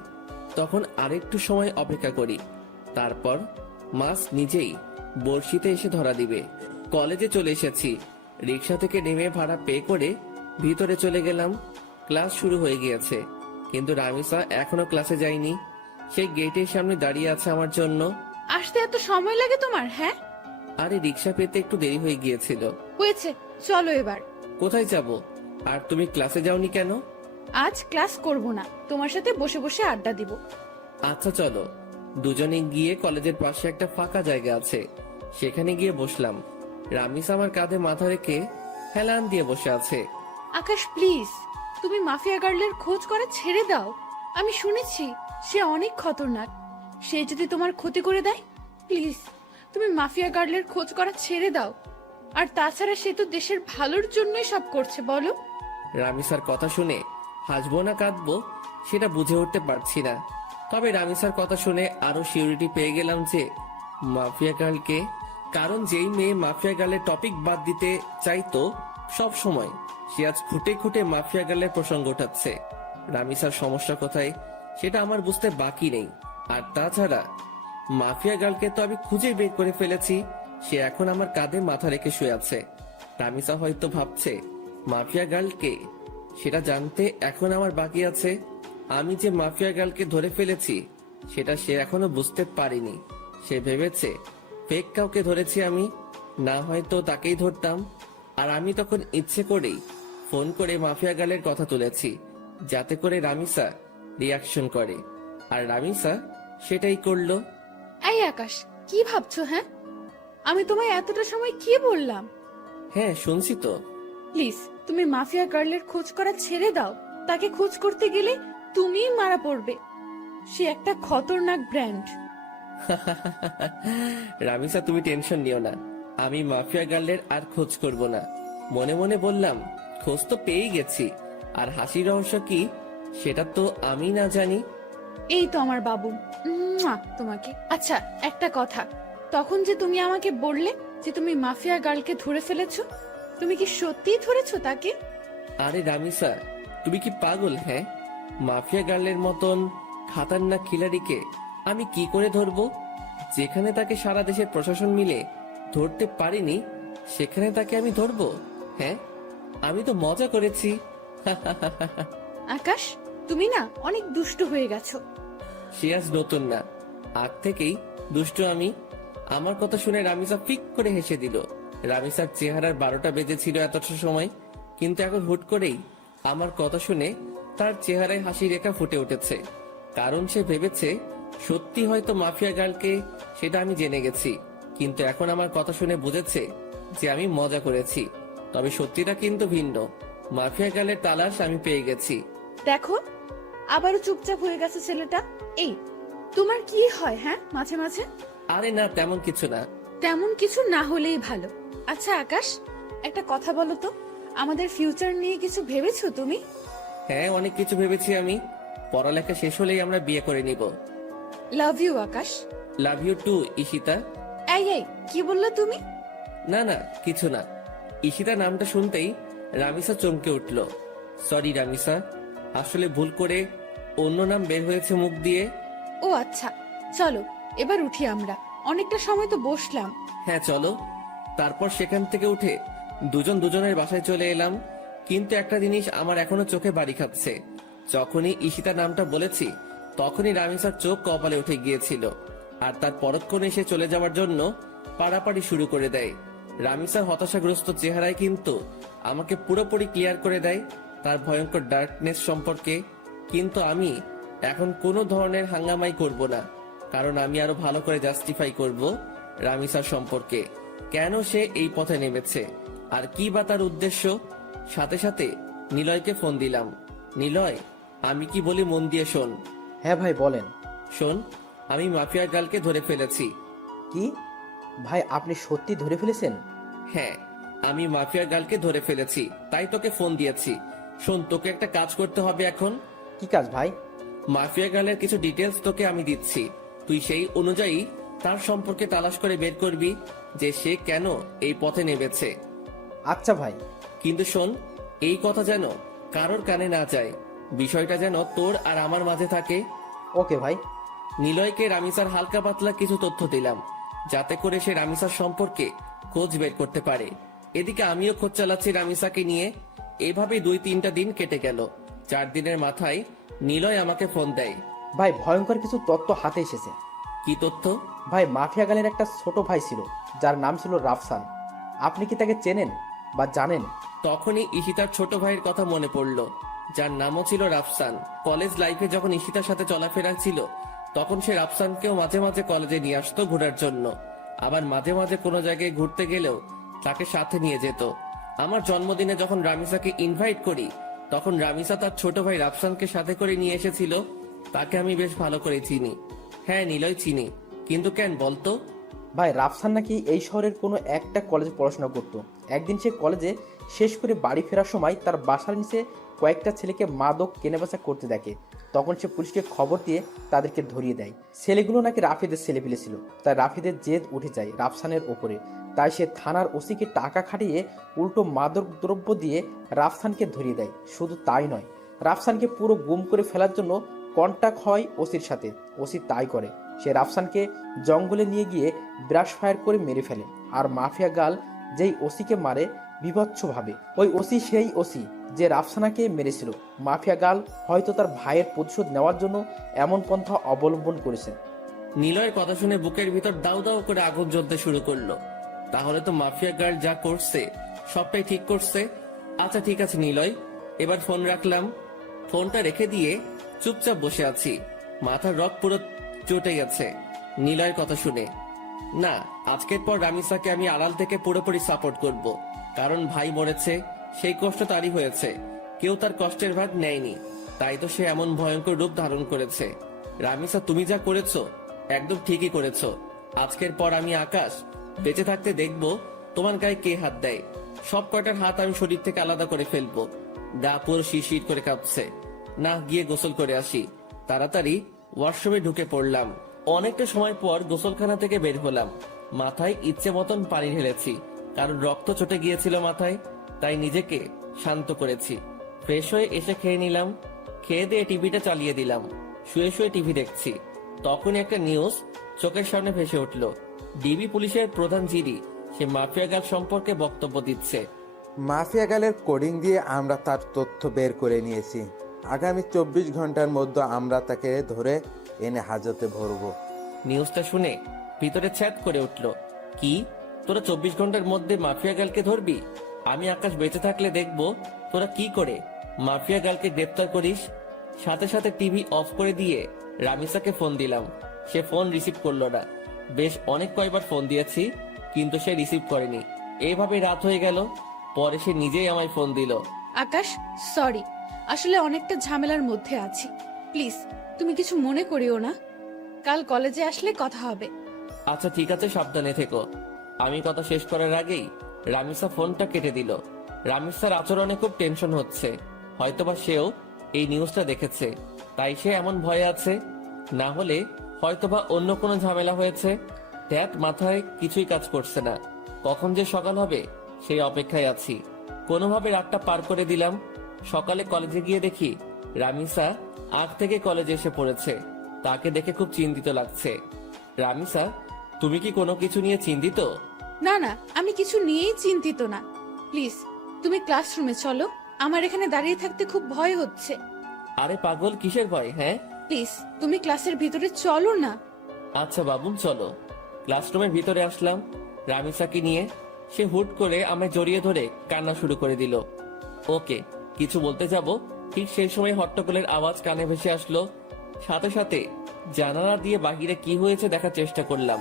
তখন আরেকটু সময় অপেক্ষা করি। তারপর মাস নিজেই বড়শিতে এসে ধরা দিবে। কলেজে চলে এসেছি। রিক্সা থেকে নেমে ভাড়া পে করে ভিতরে চলে গেলাম। ক্লাস শুরু হয়ে গিয়েছে, কিন্তু রামিসা এখনো ক্লাসে যায়নি। সেই গেটের সামনে দাঁড়িয়ে আছে আমার জন্য। আসতে এত সময় লাগে তোমার? হ্যাঁ, আরে রিক্সা পেতে একটু দেরি হয়ে গিয়েছিল। হয়েছে, চলো এবার। কোথায় যাব? আর তুমি ক্লাসে যাওনি কেন? আজ ক্লাস করব না, তোমার সাথে বসে বসে আড্ডা দিব। আচ্ছা চলো, দুজনে গিয়ে কলেজের পাশে একটা ফাঁকা জায়গা আছে, সেখানে গিয়ে বসলাম। রামিস আমার কাঁধে মাথা রেখে হেলান দিয়ে বসে আছে। আকাশ প্লিজ, তুমি মাফিয়া গার্লের খোঁজ করা ছেড়ে দাও। আমি শুনেছি সে অনেক খতরনাক। সে যদি তোমার ক্ষতি করে দেয়, প্লিজ তুমি মাফিয়া গার্লের খোঁজ করা ছেড়ে দাও। আর তাছাড়া সে তো দেশের ভালোর জন্যই সব করছে, বলো। রামিসার কথা শুনে হাসবো না কাঁদবো সেটা বুঝে উঠতে পারছি না। তবে রামিসার কথা শুনে আরো সিউরিটি পেয়ে গেলাম যে মাফিয়া গার্লকে। কারণ যেই মেয়ে মাফিয়া গার্লের টপিক বাদ দিতে চাইতো সব সময়, সে আজ খুঁটে খুঁটে মাফিয়া গার্লের প্রসঙ্গ উঠাচ্ছে। রামিসার সমস্যা কোথায় সেটা আমার বুঝতে বাকি নেই। আর তাছাড়া মাফিয়া গার্লকে তো আমি খুঁজে বের করে ফেলেছি। সে এখন আমার কাঁধে মাথা রেখে শুয়ে আছে। রামিসা হয়তো ভাবছে মাফিয়া গার্লকে, সেটা জানতে এখন আমার বাকি আছে। আমি যে মাফিয়া গার্লকে ধরে ফেলেছি সেটা সে এখনো বুঝতে পারিনি। সে ভেবেছে ফেক কাউকে ধরেছি আমি, না হয়তো তাকেই ধরতাম। আর আমি তখন ইচ্ছে করেই ফোন করে মাফিয়া গার্লের কথা তুলেছি, যাতে করে রামিসা রিয়াকশন করে। আর রামিসা সেটাই করলো। এই আকাশ, কি ভাবছো? হ্যাঁ, আমি তোমায় এতটা সময় কি বললাম? হ্যাঁ শুনছি তো। প্লিজ তুমি মাফিয়া গার্লের খোঁজ করা ছেড়ে দাও। তাকে খোঁজ করতে গেলে তুমিই মারা পড়বে। সে একটা খতরনাক ব্র্যান্ড। রামিসা তুমি টেনশন নিও না, আমি মাফিয়া গার্লের আর খোঁজ করব না। মনে মনে বললাম খোঁজ তো পেয়েই গেছি, আর হাসির রহস্য কি সেটা তো আমি না জানি। এই তো আমার বাবু, তোমাকে। আচ্ছা, একটা কথা, তখন যে তুমি আমাকে বললে যে তুমি মাফিয়া গার্লকে ধরে ফেলেছো, তুমি কি সত্যিই ধরেছো তাকে? আরে রামিসা, তুমি কি পাগল? হ্যাঁ, মাফিয়া গার্লের মতন খাতারনাক খিলাড়িকে আমি কি করে ধরবো? যেখানে তাকে সারা দেশের প্রশাসন মিলে ধরতে পারিনি, সেখানে তাকে আমি ধরবো? হ্যাঁ, আমি তো মজা করেছি। আকাশ, তুমি না অনেক দুষ্ট হয়ে গেছো। সে আজ নতুন না, আগ থেকেই দুষ্ট আমি। আমার কথা শুনে রামিসা ফিক করে হেসে দিল। রামিসার চেহারার 12টা বেজেছিল এতটা সময়, কিন্তু এখন হুট করেই আমার কথা শুনে তার চেহারায় হাসি রেখা ফুটে উঠেছে। কারণ সে ভেবেছে সত্যি হয়তো মাফিয়া গার্লকে সেটা আমি জেনে গেছি, কিন্তু এখন আমার কথা শুনে বুঝেছে যে আমি মজা করেছি। তবে সত্যিটা কিন্তু ভিন্ন, মাফিয়া গার্লের তালাশ আমি পেয়ে গেছি। দেখো, আবারও চুপচাপ হয়ে গেছে ছেলেটা। এই, তোমার কি হয় হ্যাঁ মাঝে মাঝে? আরে না, তেমন কিছু না। তেমন কিছু না হলেই ভালো। আচ্ছা আকাশ, একটা কথা বলো তো, আমাদের ফিউচার নিয়ে কিছু ভেবেছো তুমি? হ্যাঁ, অনেক কিছু ভেবেছি আমি। পড়ালেখা শেষ হলেই আমরা বিয়ে করে নিব। Love you Akash. Love you too Ishita. এই, কি বললে তুমি? না না, কিছু না। ঈশিতা নামটা শুনতেই রামিসা চমকে উঠল। সরি রামিসা, আসলে ভুল করে অন্য নাম বের হয়েছে মুখ দিয়ে। ও আচ্ছা, চলো এবার উঠি আমরা, অনেকটা সময় তো বসলাম। হ্যাঁ চলো। তারপর সেখান থেকে উঠে দুজন দুজনের বাসায় চলে এলাম। কিন্তু একটা জিনিস আমার এখনো চোখে বাড়ি খাচ্ছে। যখনই ঈশিতা নামটা বলেছি, তখনই রামিসার চোখ কপালে উঠে গিয়েছিল, আর তার পরক্ষণে সে চলে যাওয়ার জন্য পাড়াপাড়ি শুরু করে দেয়। রামিসার হতাশাগ্রস্ত চেহারায় কিন্তু আমাকে পুরোপুরি ক্লিয়ার করে দেয় তার ভয়ঙ্কর ডার্কনেস সম্পর্কে। কিন্তু আমি এখন কোনো ধরনের হাঙ্গামাই করব না, কারণ আমি আরো ভালো করে জাস্টিফাই করব রামিসার সম্পর্কে, কেন সে এই পথে নেমেছে আর কি বা তার উদ্দেশ্য। সাথে সাথে নিলয়কে ফোন দিলাম। নিলয়, আমি কি বলি মন দিয়ে শোন। হ্যাঁ ভাই বলেন। শোন, আমি মাফিয়া গার্লকে ধরে ফেলেছি। কি ভাই, আপনি সত্যি ধরে ফেলেছেন? হ্যাঁ, আমি মাফিয়া গার্লকে ধরে ফেলেছি, তাই তোকে ফোন দিয়েছি। শোন, তোকে একটা কাজ করতে হবে এখন। কি কাজ ভাই? মাফিয়া গার্লের কিছু ডিটেলস তোকে আমি দিচ্ছি, তুই সেই অনুযায়ী তার সম্পর্কে তালাশ করে বের করবি যে সে কেন এই পথে নেমেছে। আচ্ছা ভাই। কিন্তু শোন, এই কথা যেন কারোর কানে না যায়, বিষয়টা যেন তোর আর আমার মাঝে থাকে। ওকে ভাই। নিলয়কে রামিসার হালকা পাতলা কিছু তথ্য দিলাম, যাতে করে সে রামিসার সম্পর্কে খোঁজ বের করতে পারে। এদিকে আমিও খোঁজ চালাচ্ছি রামিসাকে নিয়ে। এভাবে 2-3টা দিন কেটে গেল। 4 দিনের মাথায় নিলয় আমাকে ফোন দেয়। ভাই ভয়ঙ্কর কিছু তথ্য হাতে এসেছে। কি তথ্য? ভাই মাফিয়া গালের একটা ছোট ভাই ছিল, যার নাম ছিল রাফসান। আপনি কি তাকে চেনেন বা জানেন? তখনই ঈশিতার ছোট ভাইয়ের কথা মনে পড়ল, যার নামও ছিল রাফসান। কলেজ লাইফে যখন ঈশিতার সাথে চলাফেরা ছিল, তখন সে রাফসানকেও মাঝে মাঝে কলেজে নিয়ে আসতো ঘোরার জন্য। আবার মাঝে মাঝে কোনো জায়গায় ঘুরতে গেলেও তাকে সাথে নিয়ে যেত। আমার জন্মদিনে যখন রামিসাকে ইনভাইট করি, তখন রামিসা তার ছোট ভাই রাফসানকে সাথে করে নিয়ে এসেছিল। তাকে আমি বেশ ভালো করে চিনি। হ্যাঁ নিলয়, চিনি। কিন্তু কেন বলতো? ভাই রাফসান নাকি এই শহরের কোনো একটা কলেজে পড়াশোনা করত। একদিন সে কলেজে শেষ করে বাড়ি ফেরার সময় তার বাসার নিচে কয়েকটা ছেলেকে মাদক কেনাবেচা করতে দেখে। তখন সে পুলিশকে খবর দিয়ে তাদেরকে ধরিয়ে দেয়। ছেলেগুলো নাকি রাফিদের ছেলে ছিল। তাই রাফিদের জেদ উঠে যায় রাফসানের ওপরে। তাই সে থানার ওসিকে টাকা খাটিয়ে উল্টো মাদক দ্রব্য দিয়ে রাফসানকে ধরিয়ে দেয়। শুধু তাই নয়, রাফসানকে পুরো গুম করে ফেলার জন্য কন্ট্যাক্ট হয় ওসির সাথে। ওসি তাই করে, সে রাফসানকে জঙ্গলে নিয়ে গিয়ে ব্রাশ ফায়ার করে মেরে ফেলে। আর মাফিয়া গাল যেই ওসিকে মারে বিভৎসভাবে, ওই ওসি সেই ওসি যে রাফসানাকে মেরেছিল। মাফিয়া গাল হয়তো তার ভাইয়ের প্রতিশোধ নেওয়ার জন্য এমন পন্থা অবলম্বন করেছে। নিলয়ের কথা শুনে বুকের ভিতর দাউ দাউ করে আগুন জ্বলতে শুরু করলো। তাহলে তো মাফিয়া গার্ল যা করছে সবটাই ঠিক করছে। আচ্ছা ঠিক আছে নিলয়, এবার ফোন রাখলাম। ফোনটা রেখে দিয়ে চুপচাপ বসে আছি। মাথার রক পুরো চটে গেছে নিলয়ের কথা শুনে। না, আজকের পর রামিসাকে আমি আড়াল থেকে পুরোপুরি সাপোর্ট করব, কারণ ভাই মরেছে, সেই কষ্ট তারই হয়েছে, কেউ তার কষ্টের ভাগ নেয়নি, তাই তো সে এমন ভয়ঙ্কর রূপ ধারণ করেছে। রামিসা, তুমি যা করেছো একদম ঠিকই করেছো। আজকের পর আমি আকাশ বেঁচে থাকতে দেখব তোমার গায়ে কে হাত দেয়? সব কয়টার হাত আমি শরীর থেকে আলাদা করে ফেলবো। গা পুরো শিরশির করে কাঁপছে। না, গিয়ে গোসল করে আসি। তাড়াতাড়ি ওয়াশরুমে ঢুকে পড়লাম। অনেকটা সময় পর গোসলখানা থেকে বের হলাম। মাথায় ইচ্ছে মতন পানি ঢেলেছি, কারণ রক্ত চটে গিয়েছিল মাথায়, তাই নিজেকে শান্ত করেছি। ফ্রেশ হয়ে এসে খেয়ে নিলাম। খেয়ে দিয়ে টিভিটা চালিয়ে দিলাম। শুয়ে শুয়ে টিভি দেখছি, তখন একটা নিউজ চোখের সামনে ভেসে উঠল। ডিবি পুলিশের প্রধান জিডি সে মাফিয়া গাল সম্পর্কে বক্তব্য দিচ্ছে। মাফিয়া গালের কোডিং দিয়ে আমরা তার তথ্য বের করে নিয়েছি। আগামী 24 ঘন্টার মধ্যে আমরা তাকে ধরে এনে হাজতে ভরবো। নিউজটা শুনে ভিতরে ছ্যাদ করে উঠল। কি, তোরা 24 ঘন্টার মধ্যে মাফিয়া গালকে ধরবি? আমি আকাশ বেঁচে থাকলে দেখবো তোরা কি করে মাফিয়া গালকে গ্রেপ্তার করিস। সাথে সাথে টিভি অফ করে দিয়ে রামিসাকে ফোন দিলাম। সে ফোন রিসিভ করলো না। বেশ অনেক কয়বার ফোন দিয়েছি, কিন্তু সে রিসিভ করেনি। এইভাবে রাত হয়ে গেল। পরে সে নিজেই আমায় ফোন দিল। আকাশ, সরি, আসলে অনেকটা ঝামেলার মধ্যে আছি। প্লিজ তুমি কিছু মনে করিও না। কাল কলেজে আসলে কথা হবে। আচ্ছা ঠিক আছে, সাবধানে থেকো। আমি কথা শেষ করার আগেই রামিসা ফোনটা কেটে দিল। রামিসার আচরণে খুব টেনশন হচ্ছে। হয়তোবা সেও এই নিউজটা দেখেছে, তাই সে এমন ভয়ে আছে। না হলে হয়তোবা অন্য কোনো ঝামেলা হয়েছে। ট্যাট মাথায় কিছুই কাজ করছে না। কখন যে সকাল হবে সেই অপেক্ষায় আছি। কোনোভাবে রাতটা পার করে দিলাম। সকালে কলেজে গিয়ে দেখি রামিসা আগ থেকে কলেজে এসে পড়েছে। তাকে দেখে খুব চিন্তিত লাগছে। রামিসা, তুমি কি কোনো কিছু নিয়ে চিন্তিত? না না, আমি কিছু নিয়েই চিন্তিত না। প্লিজ তুমি ক্লাসরুমে চলো, আমার এখানে দাঁড়িয়ে থাকতে খুব ভয় হচ্ছে। আরে পাগল, কিসের ভয়? হ্যাঁ, প্লিজ তুমি ক্লাসের ভিতরে চলো না। আচ্ছা বাবুন, চলো। ক্লাসরুমের ভিতরে আসলাম রামিসাকে নিয়ে। সে হুট করে আমায় জড়িয়ে ধরে কান্না শুরু করে দিল। ওকে কিছু বলতে যাব, ঠিক সেই সময় হট্টগোলের আওয়াজ কানে ভেসে আসলো। সাথে সাথে জানালা দিয়ে বাহিরে কি হয়েছে দেখার চেষ্টা করলাম।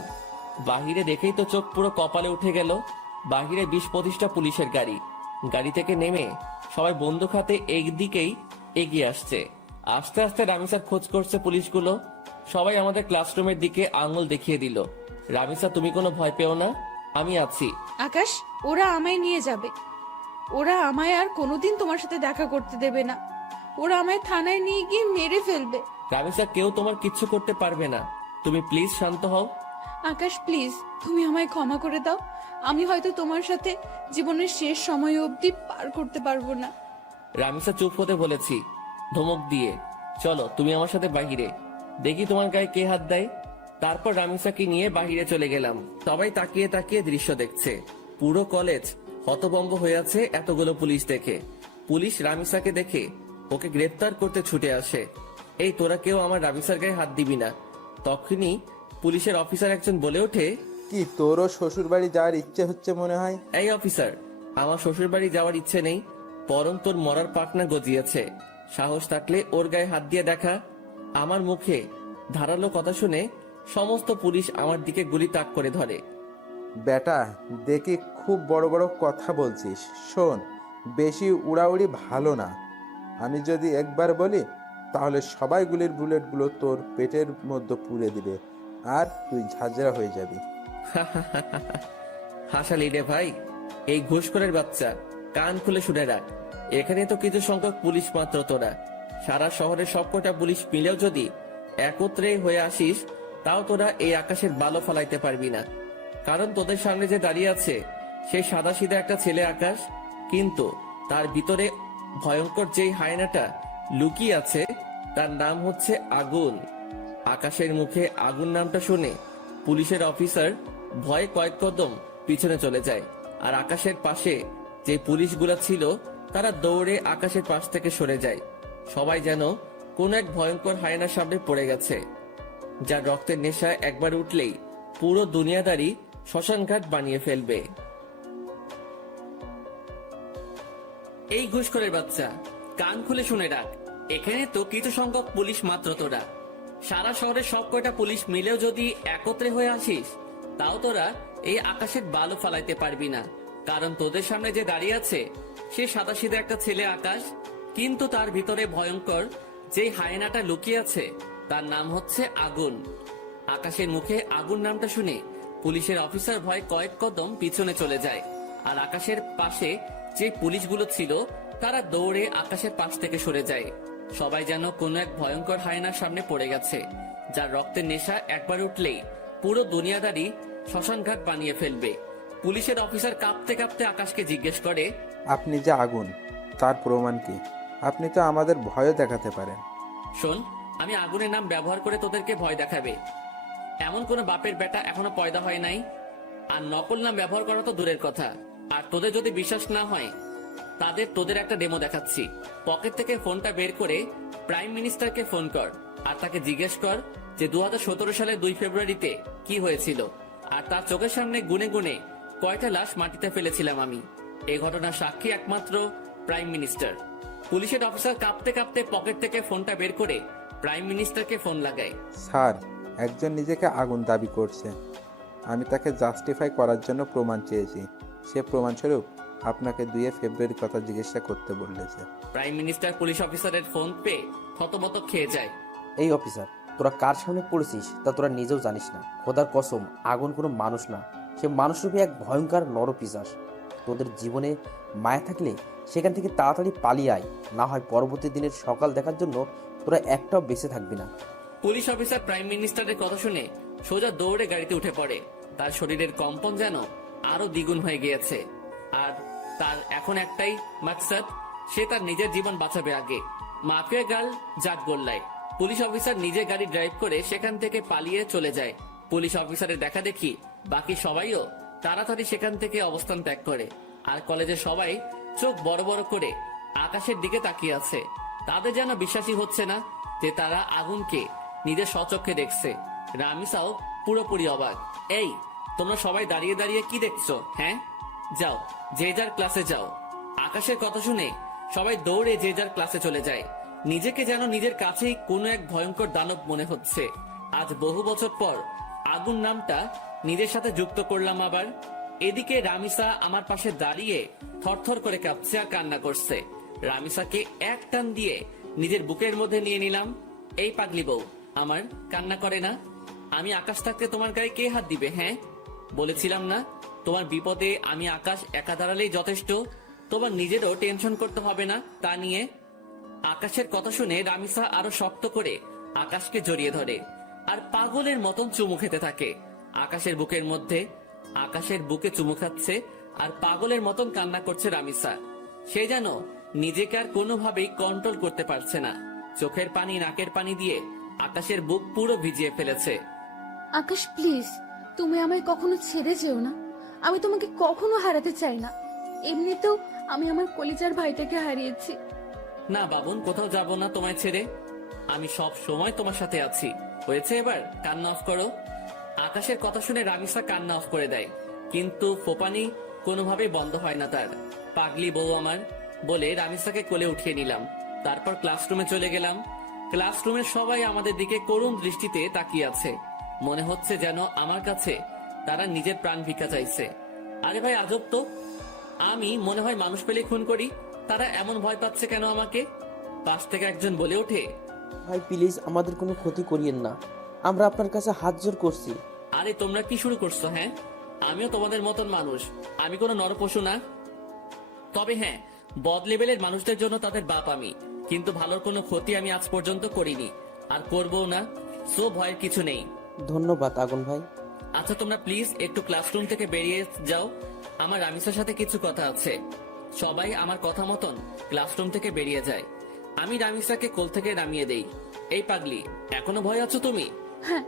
বাহিরে দেখেই তো চোখ পুরো কপালে উঠে গেল। বাহিরে 20-25টা পুলিশের গাড়ি। গাড়ি থেকে নেমে সবাই বন্দুক হাতে একদিকেই এগিয়ে আসছে। আস্তে আস্তে রামিসার খোঁজ করছে পুলিশগুলো। সবাই আমাদের ক্লাসরুমের দিকে আঙুল দেখিয়ে দিল। রামিসা, তুমি কোনো ভয় পেও না, আমি আছি। আকাশ, ওরা আমায় নিয়ে যাবে। ওরা আমায় আর কোনোদিন তোমার সাথে দেখা করতে দেবে না। ওরা আমায় থানায় নিয়ে গিয়ে মেরে ফেলবে। রামিসা, কেউ তোমার কিচ্ছু করতে পারবে না। তুমি প্লিজ শান্ত হও। আকাশ প্লিজ, তুমি আমায় ক্ষমা করে দাও। আমি হয়তো তোমার সাথে জীবনের শেষ সময় অবধি পার করতে পারবো না। রামিসা, চুপ হতে বলেছি ধমক দিয়ে। চলো তুমি আমার সাথে বাহিরে, দেখি তোমার গায়ে কে হাত দেয়। তারপর রামিসাকে নিয়ে বাহিরে চলে গেলাম। সবাই তাকিয়ে তাকিয়ে দৃশ্য দেখছে। পুরো কলেজ হতভম্ব হয়ে আছে এতগুলো পুলিশ দেখে। পুলিশ রামিসাকে দেখে ওকে গ্রেফতার করতে ছুটে আসে। এই তোরা কেউ আমার রামিসার গায়ে হাত দিবি না। তখনই পুলিশের অফিসার একজন বলে ওঠে, কি তোরও শ্বশুর বাড়ি যাওয়ার ইচ্ছে হচ্ছে মনে হয়? এই অফিসার, আমার শ্বশুর বাড়ি যাওয়ার ইচ্ছে নেই, বরং তোর মরার পাকনা গজিয়েছে। সাহস থাকলে ওর গায়ে হাত দিয়ে দেখা। আমার মুখে ধারালো কথা শুনে সমস্ত পুলিশ আমার দিকে গুলি তাক করে ধরে। বেটা, দেখি খুব বড় বড় কথা বলছিস। শোন, বেশি উড়াউড়ি ভালো না। আমি যদি একবার বলি তাহলে সবাই গুলির বুলেটগুলো তোর পেটের মধ্যে পুড়ে দিবে আর তুই ঝাঁঝরা হয়ে যাবি। হাসালি রে ভাই, এই ঘুষখোরের বাচ্চা, কান খুলে শুনে রাখ। এখানে তো কিছু সংখ্যক পুলিশ মাত্র তোরা। সারা শহরের সবকটা পুলিশ মিলেও যদি একত্রে হয়ে আসিস, তাও তোরা এই আকাশের বালো ফালাইতে পারবি না। কারণ তোদের সামনে যে দাঁড়িয়ে আছে সে সাদাসিধা একটা ছেলে আকাশ, কিন্তু তার ভিতরে ভয়ঙ্কর যেই হায়নাটা লুকিয়ে আছে তার নাম হচ্ছে আগুন। আকাশের মুখে আগুন নামটা শুনে পুলিশের অফিসার ভয়ে কয়েক কদম পিছনে চলে যায়। আর আকাশের পাশে যে পুলিশগুলা ছিল তারা দৌড়ে আকাশের পাশ থেকে সরে যায়। সবাই যেন কোন এক ভয়ঙ্কর হায়নার সামনে পড়ে গেছে, যার রক্তের নেশা একবার উঠলেই পুরো দুনিয়াদারি শ্মশানঘাট বানিয়ে ফেলবে। এই ঘুষখোরের বাচ্চা, কান খুলে শুনে রাখ। এখানে তো কিছু সংখ্যক পুলিশ মাত্র তোরা। সারা শহরের সব কয়টা পুলিশ মিলেও যদি একত্রে হয়ে আসিস, তাও তোরা এই আকাশের বালু ফালাইতে পারবি না। কারণ তোদের সামনে যে দাঁড়িয়ে আছে সে সাদাসিধা একটা ছেলে আকাশ, কিন্তু তার ভিতরে ভয়ঙ্কর যেই হায়নাটা লুকিয়ে আছে তার নাম হচ্ছে আগুন। আকাশের মুখে আগুন নামটা শুনে পুলিশের অফিসার ভয় কয়েক কদম পিছনে চলে যায়, আর আকাশের পাশে যে পুলিশগুলো ছিল তারা দৌড়ে আকাশের পাশ থেকে সরে যায়। সবাই যেন কোনো এক ভয়ঙ্কর হায়নার সামনে পড়ে গেছে, যার রক্তের নেশা একবার উঠলেই পুরো দুনিয়াদারি শ্মশানঘাট বানিয়ে ফেলবে। পুলিশের অফিসার কাঁপতে কাঁপতে আকাশকে জিজ্ঞেস করে, আপনি যে আগুন, তার প্রমাণ কি? আপনি তো আমাদের ভয়ও দেখাতে পারেন। শোন, আমি আগুনের নাম ব্যবহার করে তোদেরকে ভয় দেখাবে এমন কোন বাপের বেটা এখনো পয়দা হয় নাই। আর নকল নাম ব্যবহার করা তো দূরের কথা। আর তোদের যদি বিশ্বাস না হয় তোদের একটা ডেমো দেখাচ্ছি। পকেট থেকে ফোনটা বের করে প্রাইম মিনিস্টারকে ফোন কর, আর তাকে জিজ্ঞেস কর যে 2017 সালের 2 ফেব্রুয়ারিতে কি হয়েছিল, আর তার চোখের সামনে গুনে গুনে কয়টা লাশ মাটিতে ফেলেছিলাম আমি। এই ঘটনার সাক্ষী একমাত্র প্রাইম মিনিস্টার। পুলিশের অফিসার কাঁপতে কাঁপতে পকেট থেকে ফোনটা বের করে প্রাইম মিনিস্টারকে ফোন লাগায়। স্যার, একজন নিজেকে আগুন দাবি করছে। আমি তাকে জাস্টিফাই করার জন্য প্রমাণ চেয়েছি। সে প্রমাণস্বরূপ আপনাকে 2 ফেব্রুয়ারির কথা জিজ্ঞাসা করতে বলেছে। প্রাইম মিনিস্টার পুলিশ অফিসারের ফোন পেয়ে থতমত খেয়ে যায়। এই অফিসার, তোরা কার সামনে পড়েছিস তা তোরা নিজেও জানিস না। খোদার কসম, আগুন কোনো মানুষ না, সে মানুষরূপী এক ভয়ঙ্কর নরপিশাচ। তোদের জীবনে মায়া থাকলে সেখান থেকে তাড়াতাড়ি পালিয়ে আয়, না হয় পরবর্তী দিনের সকাল দেখার জন্য তোরা একটাও বেঁচে থাকবি না। পুলিশ অফিসার প্রাইম মিনিস্টারের কথা শুনে সোজা দৌড়ে গাড়িতে উঠে পড়ে। তার শরীরের কম্পন যেন আরো দ্বিগুণ হয়ে গিয়েছে, আর তার এখন একটাই মাকসাদ, সে তার নিজের জীবন বাঁচাবে আগে। মাফিয়া গার্ল জাত গোল্লায় পুলিশ অফিসার নিজে গাড়ি ড্রাইভ করে সেখান থেকে পালিয়ে চলে যায়। পুলিশ অফিসারের দেখা দেখি বাকি সবাইও তাড়াতাড়ি সেখান থেকে অবস্থান ত্যাগ করে। আর কলেজে সবাই চোখ বড় বড় করে আকাশের দিকে তাকিয়ে আছে। তাদের যেন বিশ্বাসই হচ্ছে না যে তারা আগুনকে নিজের স্বচক্ষে দেখছে। রামিসাও পুরোপুরি অবাক। এই, তোমরা সবাই দাঁড়িয়ে দাঁড়িয়ে কি দেখছো? হ্যাঁ, যাও যে যার ক্লাসে যাও। আকাশের কথা শুনে সবাই দৌড়ে যে যার ক্লাসে চলে যায়। নিজেকে যেন নিজের কাছেই কোনো এক ভয়ঙ্কর দানব মনে হচ্ছে। আজ বহু বছর পর আগুন নামটা নিজের সাথে যুক্ত করলাম আবার। এদিকে রামিসা আমার পাশে দাঁড়িয়ে থরথর করে কাঁপছে আর কান্না করছে। রামিসাকে এক টান দিয়ে নিজের বুকের মধ্যে নিয়ে নিলাম। এই পাগলি বউ আমার, কান্না করে না। আমি আকাশ থাকতে তোমার গায়ে কে হাত দিবে? হ্যাঁ, বলেছিলাম না তোমার বিপদে আমি আকাশ একা দাঁড়ালেই যথেষ্ট, তোমার নিজেরও টেনশন করতে হবে না তা নিয়ে। আকাশের কথা শুনে রামিসা আরো শক্ত করে আকাশকে জড়িয়ে ধরে আর পাগলের মতন চুমু খেতে থাকে আকাশের বুকের মধ্যে। আকাশের বুকে চুমু খাচ্ছে আর পাগলের মতন কান্না করছে রামিসা। সে যেন নিজেকে আর কোনোভাবেই কন্ট্রোল করতে পারছে না। চোখের পানি নাকের পানি দিয়ে আকাশের বুক পুরো ভিজিয়ে ফেলেছে। আকাশ প্লিজ, তুমি আমায় কখনো ছেড়ে যেও না। আমি তোমাকে কখনো হারাতে চাই না। এমনিতেও আমি আমার কলিজার ভাইটাকে হারিয়েছি। না বাবুন, কোথাও যাব না তোমায় ছেড়ে। আমি সব সময় তোমার সাথে আছি। হয়েছে, এবার কান্না অফ করো। আকাশের কথা শুনে রামিসা কান্না অফ করে দেয়, কিন্তু ফোপানি কোনোভাবেই বন্ধ হয় না তার। পাগলি বউ আমার বলে রামিসাকে কোলে উঠিয়ে নিলাম। তারপর ক্লাসরুমে চলে গেলাম। ক্লাসরুমের সবাই আমাদের দিকে করুণ দৃষ্টিতে তাকিয়ে আছে। মনে হচ্ছে যেন আমার কাছে তারা নিজের প্রাণ ভিক্ষা চাইছে। আরে ভাই, আজব তো। আমি মনে হয় মানুষ পেলে খুন করি, তারা এমন ভয় পাচ্ছে কেন আমাকে? পাশ থেকে একজন বলে ওঠে, ভাই প্লিজ আমাদের কোনো ক্ষতি করিয়েন না, আমরা আপনার কাছে হাত জোর করছি। আরে তোমরা কি শুরু করছো? হ্যাঁ, আমিও তোমাদের মতন মানুষ, আমি কোনো নরপশু না। তবে হ্যাঁ, বদ লেভেলের মানুষদের জন্য তাদের বাপ আমি, কিন্তু ভালোর কোনো ক্ষতি আমি আজ পর্যন্ত করিনি, আর করবও না। সো ভয়ের কিছু নেই। ধন্যবাদ আগুন ভাই। আচ্ছা, তোমরা প্লিজ একটু ক্লাসরুম থেকে বেরিয়ে যাও, আমার রামিসার সাথে কিছু কথা আছে। সবাই আমার কথা মতন ক্লাসরুম থেকে বেরিয়ে যায়। আমি রামিসাকে কোল থেকে নামিয়ে দেই। এই পাগলি, এখনো ভয় আছো তুমি? হ্যাঁ,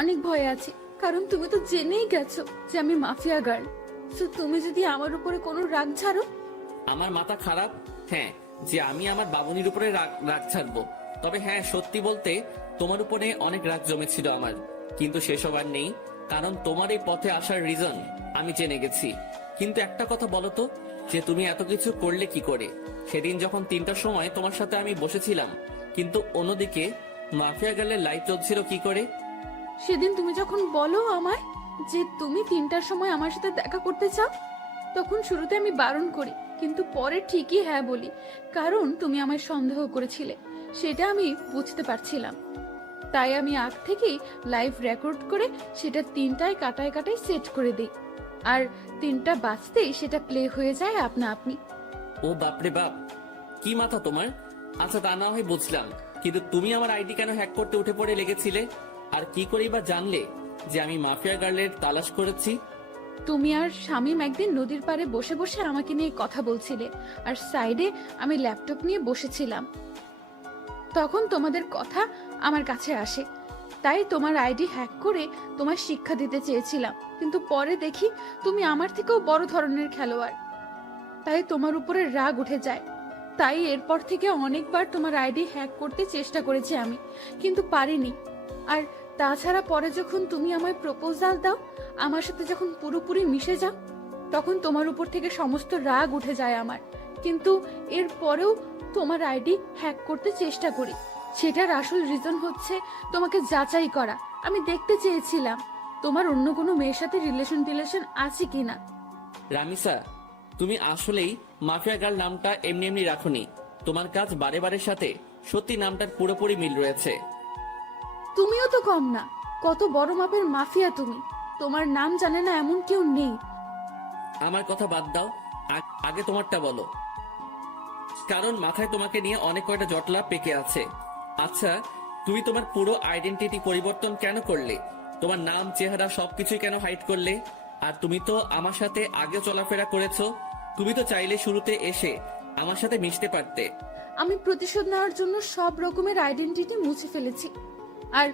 অনেক ভয় আছে, কারণ তুমি তো জেনেই গেছো যে আমি মাফিয়া গার্ল। তো তুমি যদি আমার উপরে কোনো রাগ ছাড়ো। আমার মাথা খারাপ? হ্যাঁ, যে আমি আমার বাবুনির উপরে রাগ ছাড়বো? তবে হ্যাঁ, সত্যি বলতে তোমার উপরে অনেক রাগ জমেছিল আমার, কিন্তু সেসব আর নেই, কারণ তোমার এই পথে আসার রিজন আমি জেনে গেছি। কিন্তু একটা কথা বলো তো, যে তুমি এত কিছু করলে কি করে? সেদিন যখন 3টার সময় তোমার সাথে আমি বসেছিলাম, কিন্তু অন্যদিকে মাফিয়া গার্লের লাইট চলছিল কি করে? সেদিন তুমি যখন বলো আমায় যে তুমি 3টার সময় আমার সাথে দেখা করতে চাও, তখন শুরুতে আমি বারণ করি, কিন্তু পরে ঠিকই হ্যাঁ বলি, কারণ তুমি আমায় সন্দেহ করেছিলে, সেটা আমি বুঝতে পারছিলাম। তাই আমি আগ থেকেই লাইভ রেকর্ড করে সেটা 3টায় কাটায় কাটায় সেট করে দিই, আর 3টা বাজতেই সেটা প্লে হয়ে যায় আপনা আপনি। ও বাপরে বাপ, কি মাথা তোমার! আচ্ছা তা না হয় বুঝলাম, কিন্তু তুমি আমার আইডি কেন হ্যাক করতে উঠে পড়ে লেগেছিলে? আর কি করেই বা জানলে যে আমি মাফিয়া গার্লের তালাশ করেছি? তুমি আর শামীম একদিন নদীর পাড়ে বসে বসে আমাকে নিয়ে কথা বলছিলে, আর সাইডে আমি ল্যাপটপ নিয়ে বসেছিলাম। তখন তোমাদের কথা আমার কাছে আসে, তাই তোমার আইডি হ্যাক করে তোমার শিক্ষা দিতে চেয়েছিলাম, কিন্তু পরে দেখি তুমি আমার থেকেও বড় ধরনের খেলোয়াড়, তাই তোমার উপরে রাগ উঠে যায়। তাই এরপর থেকে অনেকবার তোমার আইডি হ্যাক করতে চেষ্টা করেছি আমি, কিন্তু পারিনি। আর তাছাড়া পরে যখন তুমি আমায় প্রপোজাল দাও, আমার সাথে যখন পুরোপুরি মিশে যাও, তখন তোমার উপর থেকে সমস্ত রাগ উঠে যায় আমার, কিন্তু এর পরেও তোমার আইডি হ্যাক করতে চেষ্টা করি। সেটার আসল রিজন হচ্ছে তোমাকে যাচাই করা। আমি দেখতে চেয়েছিলাম তোমার অন্য কোনো মেয়ের সাথে রিলেশন আছে কিনা। রামিসা, তুমি আসলেই মাফিয়া গার্ল নামটা এমনি এমনি রাখোনি। তোমার কাজ বারে বারের সাথে সত্যি নামটার পুরোপুরি মিল রয়েছে। তুমিও তো কম না, কত বড় মাপের মাফিয়া তুমি। তোমার নাম জানে না এমন কেউ নেই। আমার কথা বাদ দাও, আগে তোমারটা বলো, কারণ মাথায় তোমাকে নিয়ে অনেক কয়টা জটলা পেকে আছে। আচ্ছা, তুমি তোমার পুরো আইডেন্টিটি পরিবর্তন কেন করলে? তোমার নাম, চেহারা সবকিছুই কেন হাইড করলে? আর তুমি তো আমার সাথে আগে চলাফেরা করেছো, তুমি তো চাইলে শুরুতে এসে আমার সাথে মিশতে পারতে। আমি প্রতিশোধ নেওয়ার জন্য সব রকমের আইডেন্টিটি মুছে ফেলেছি, আর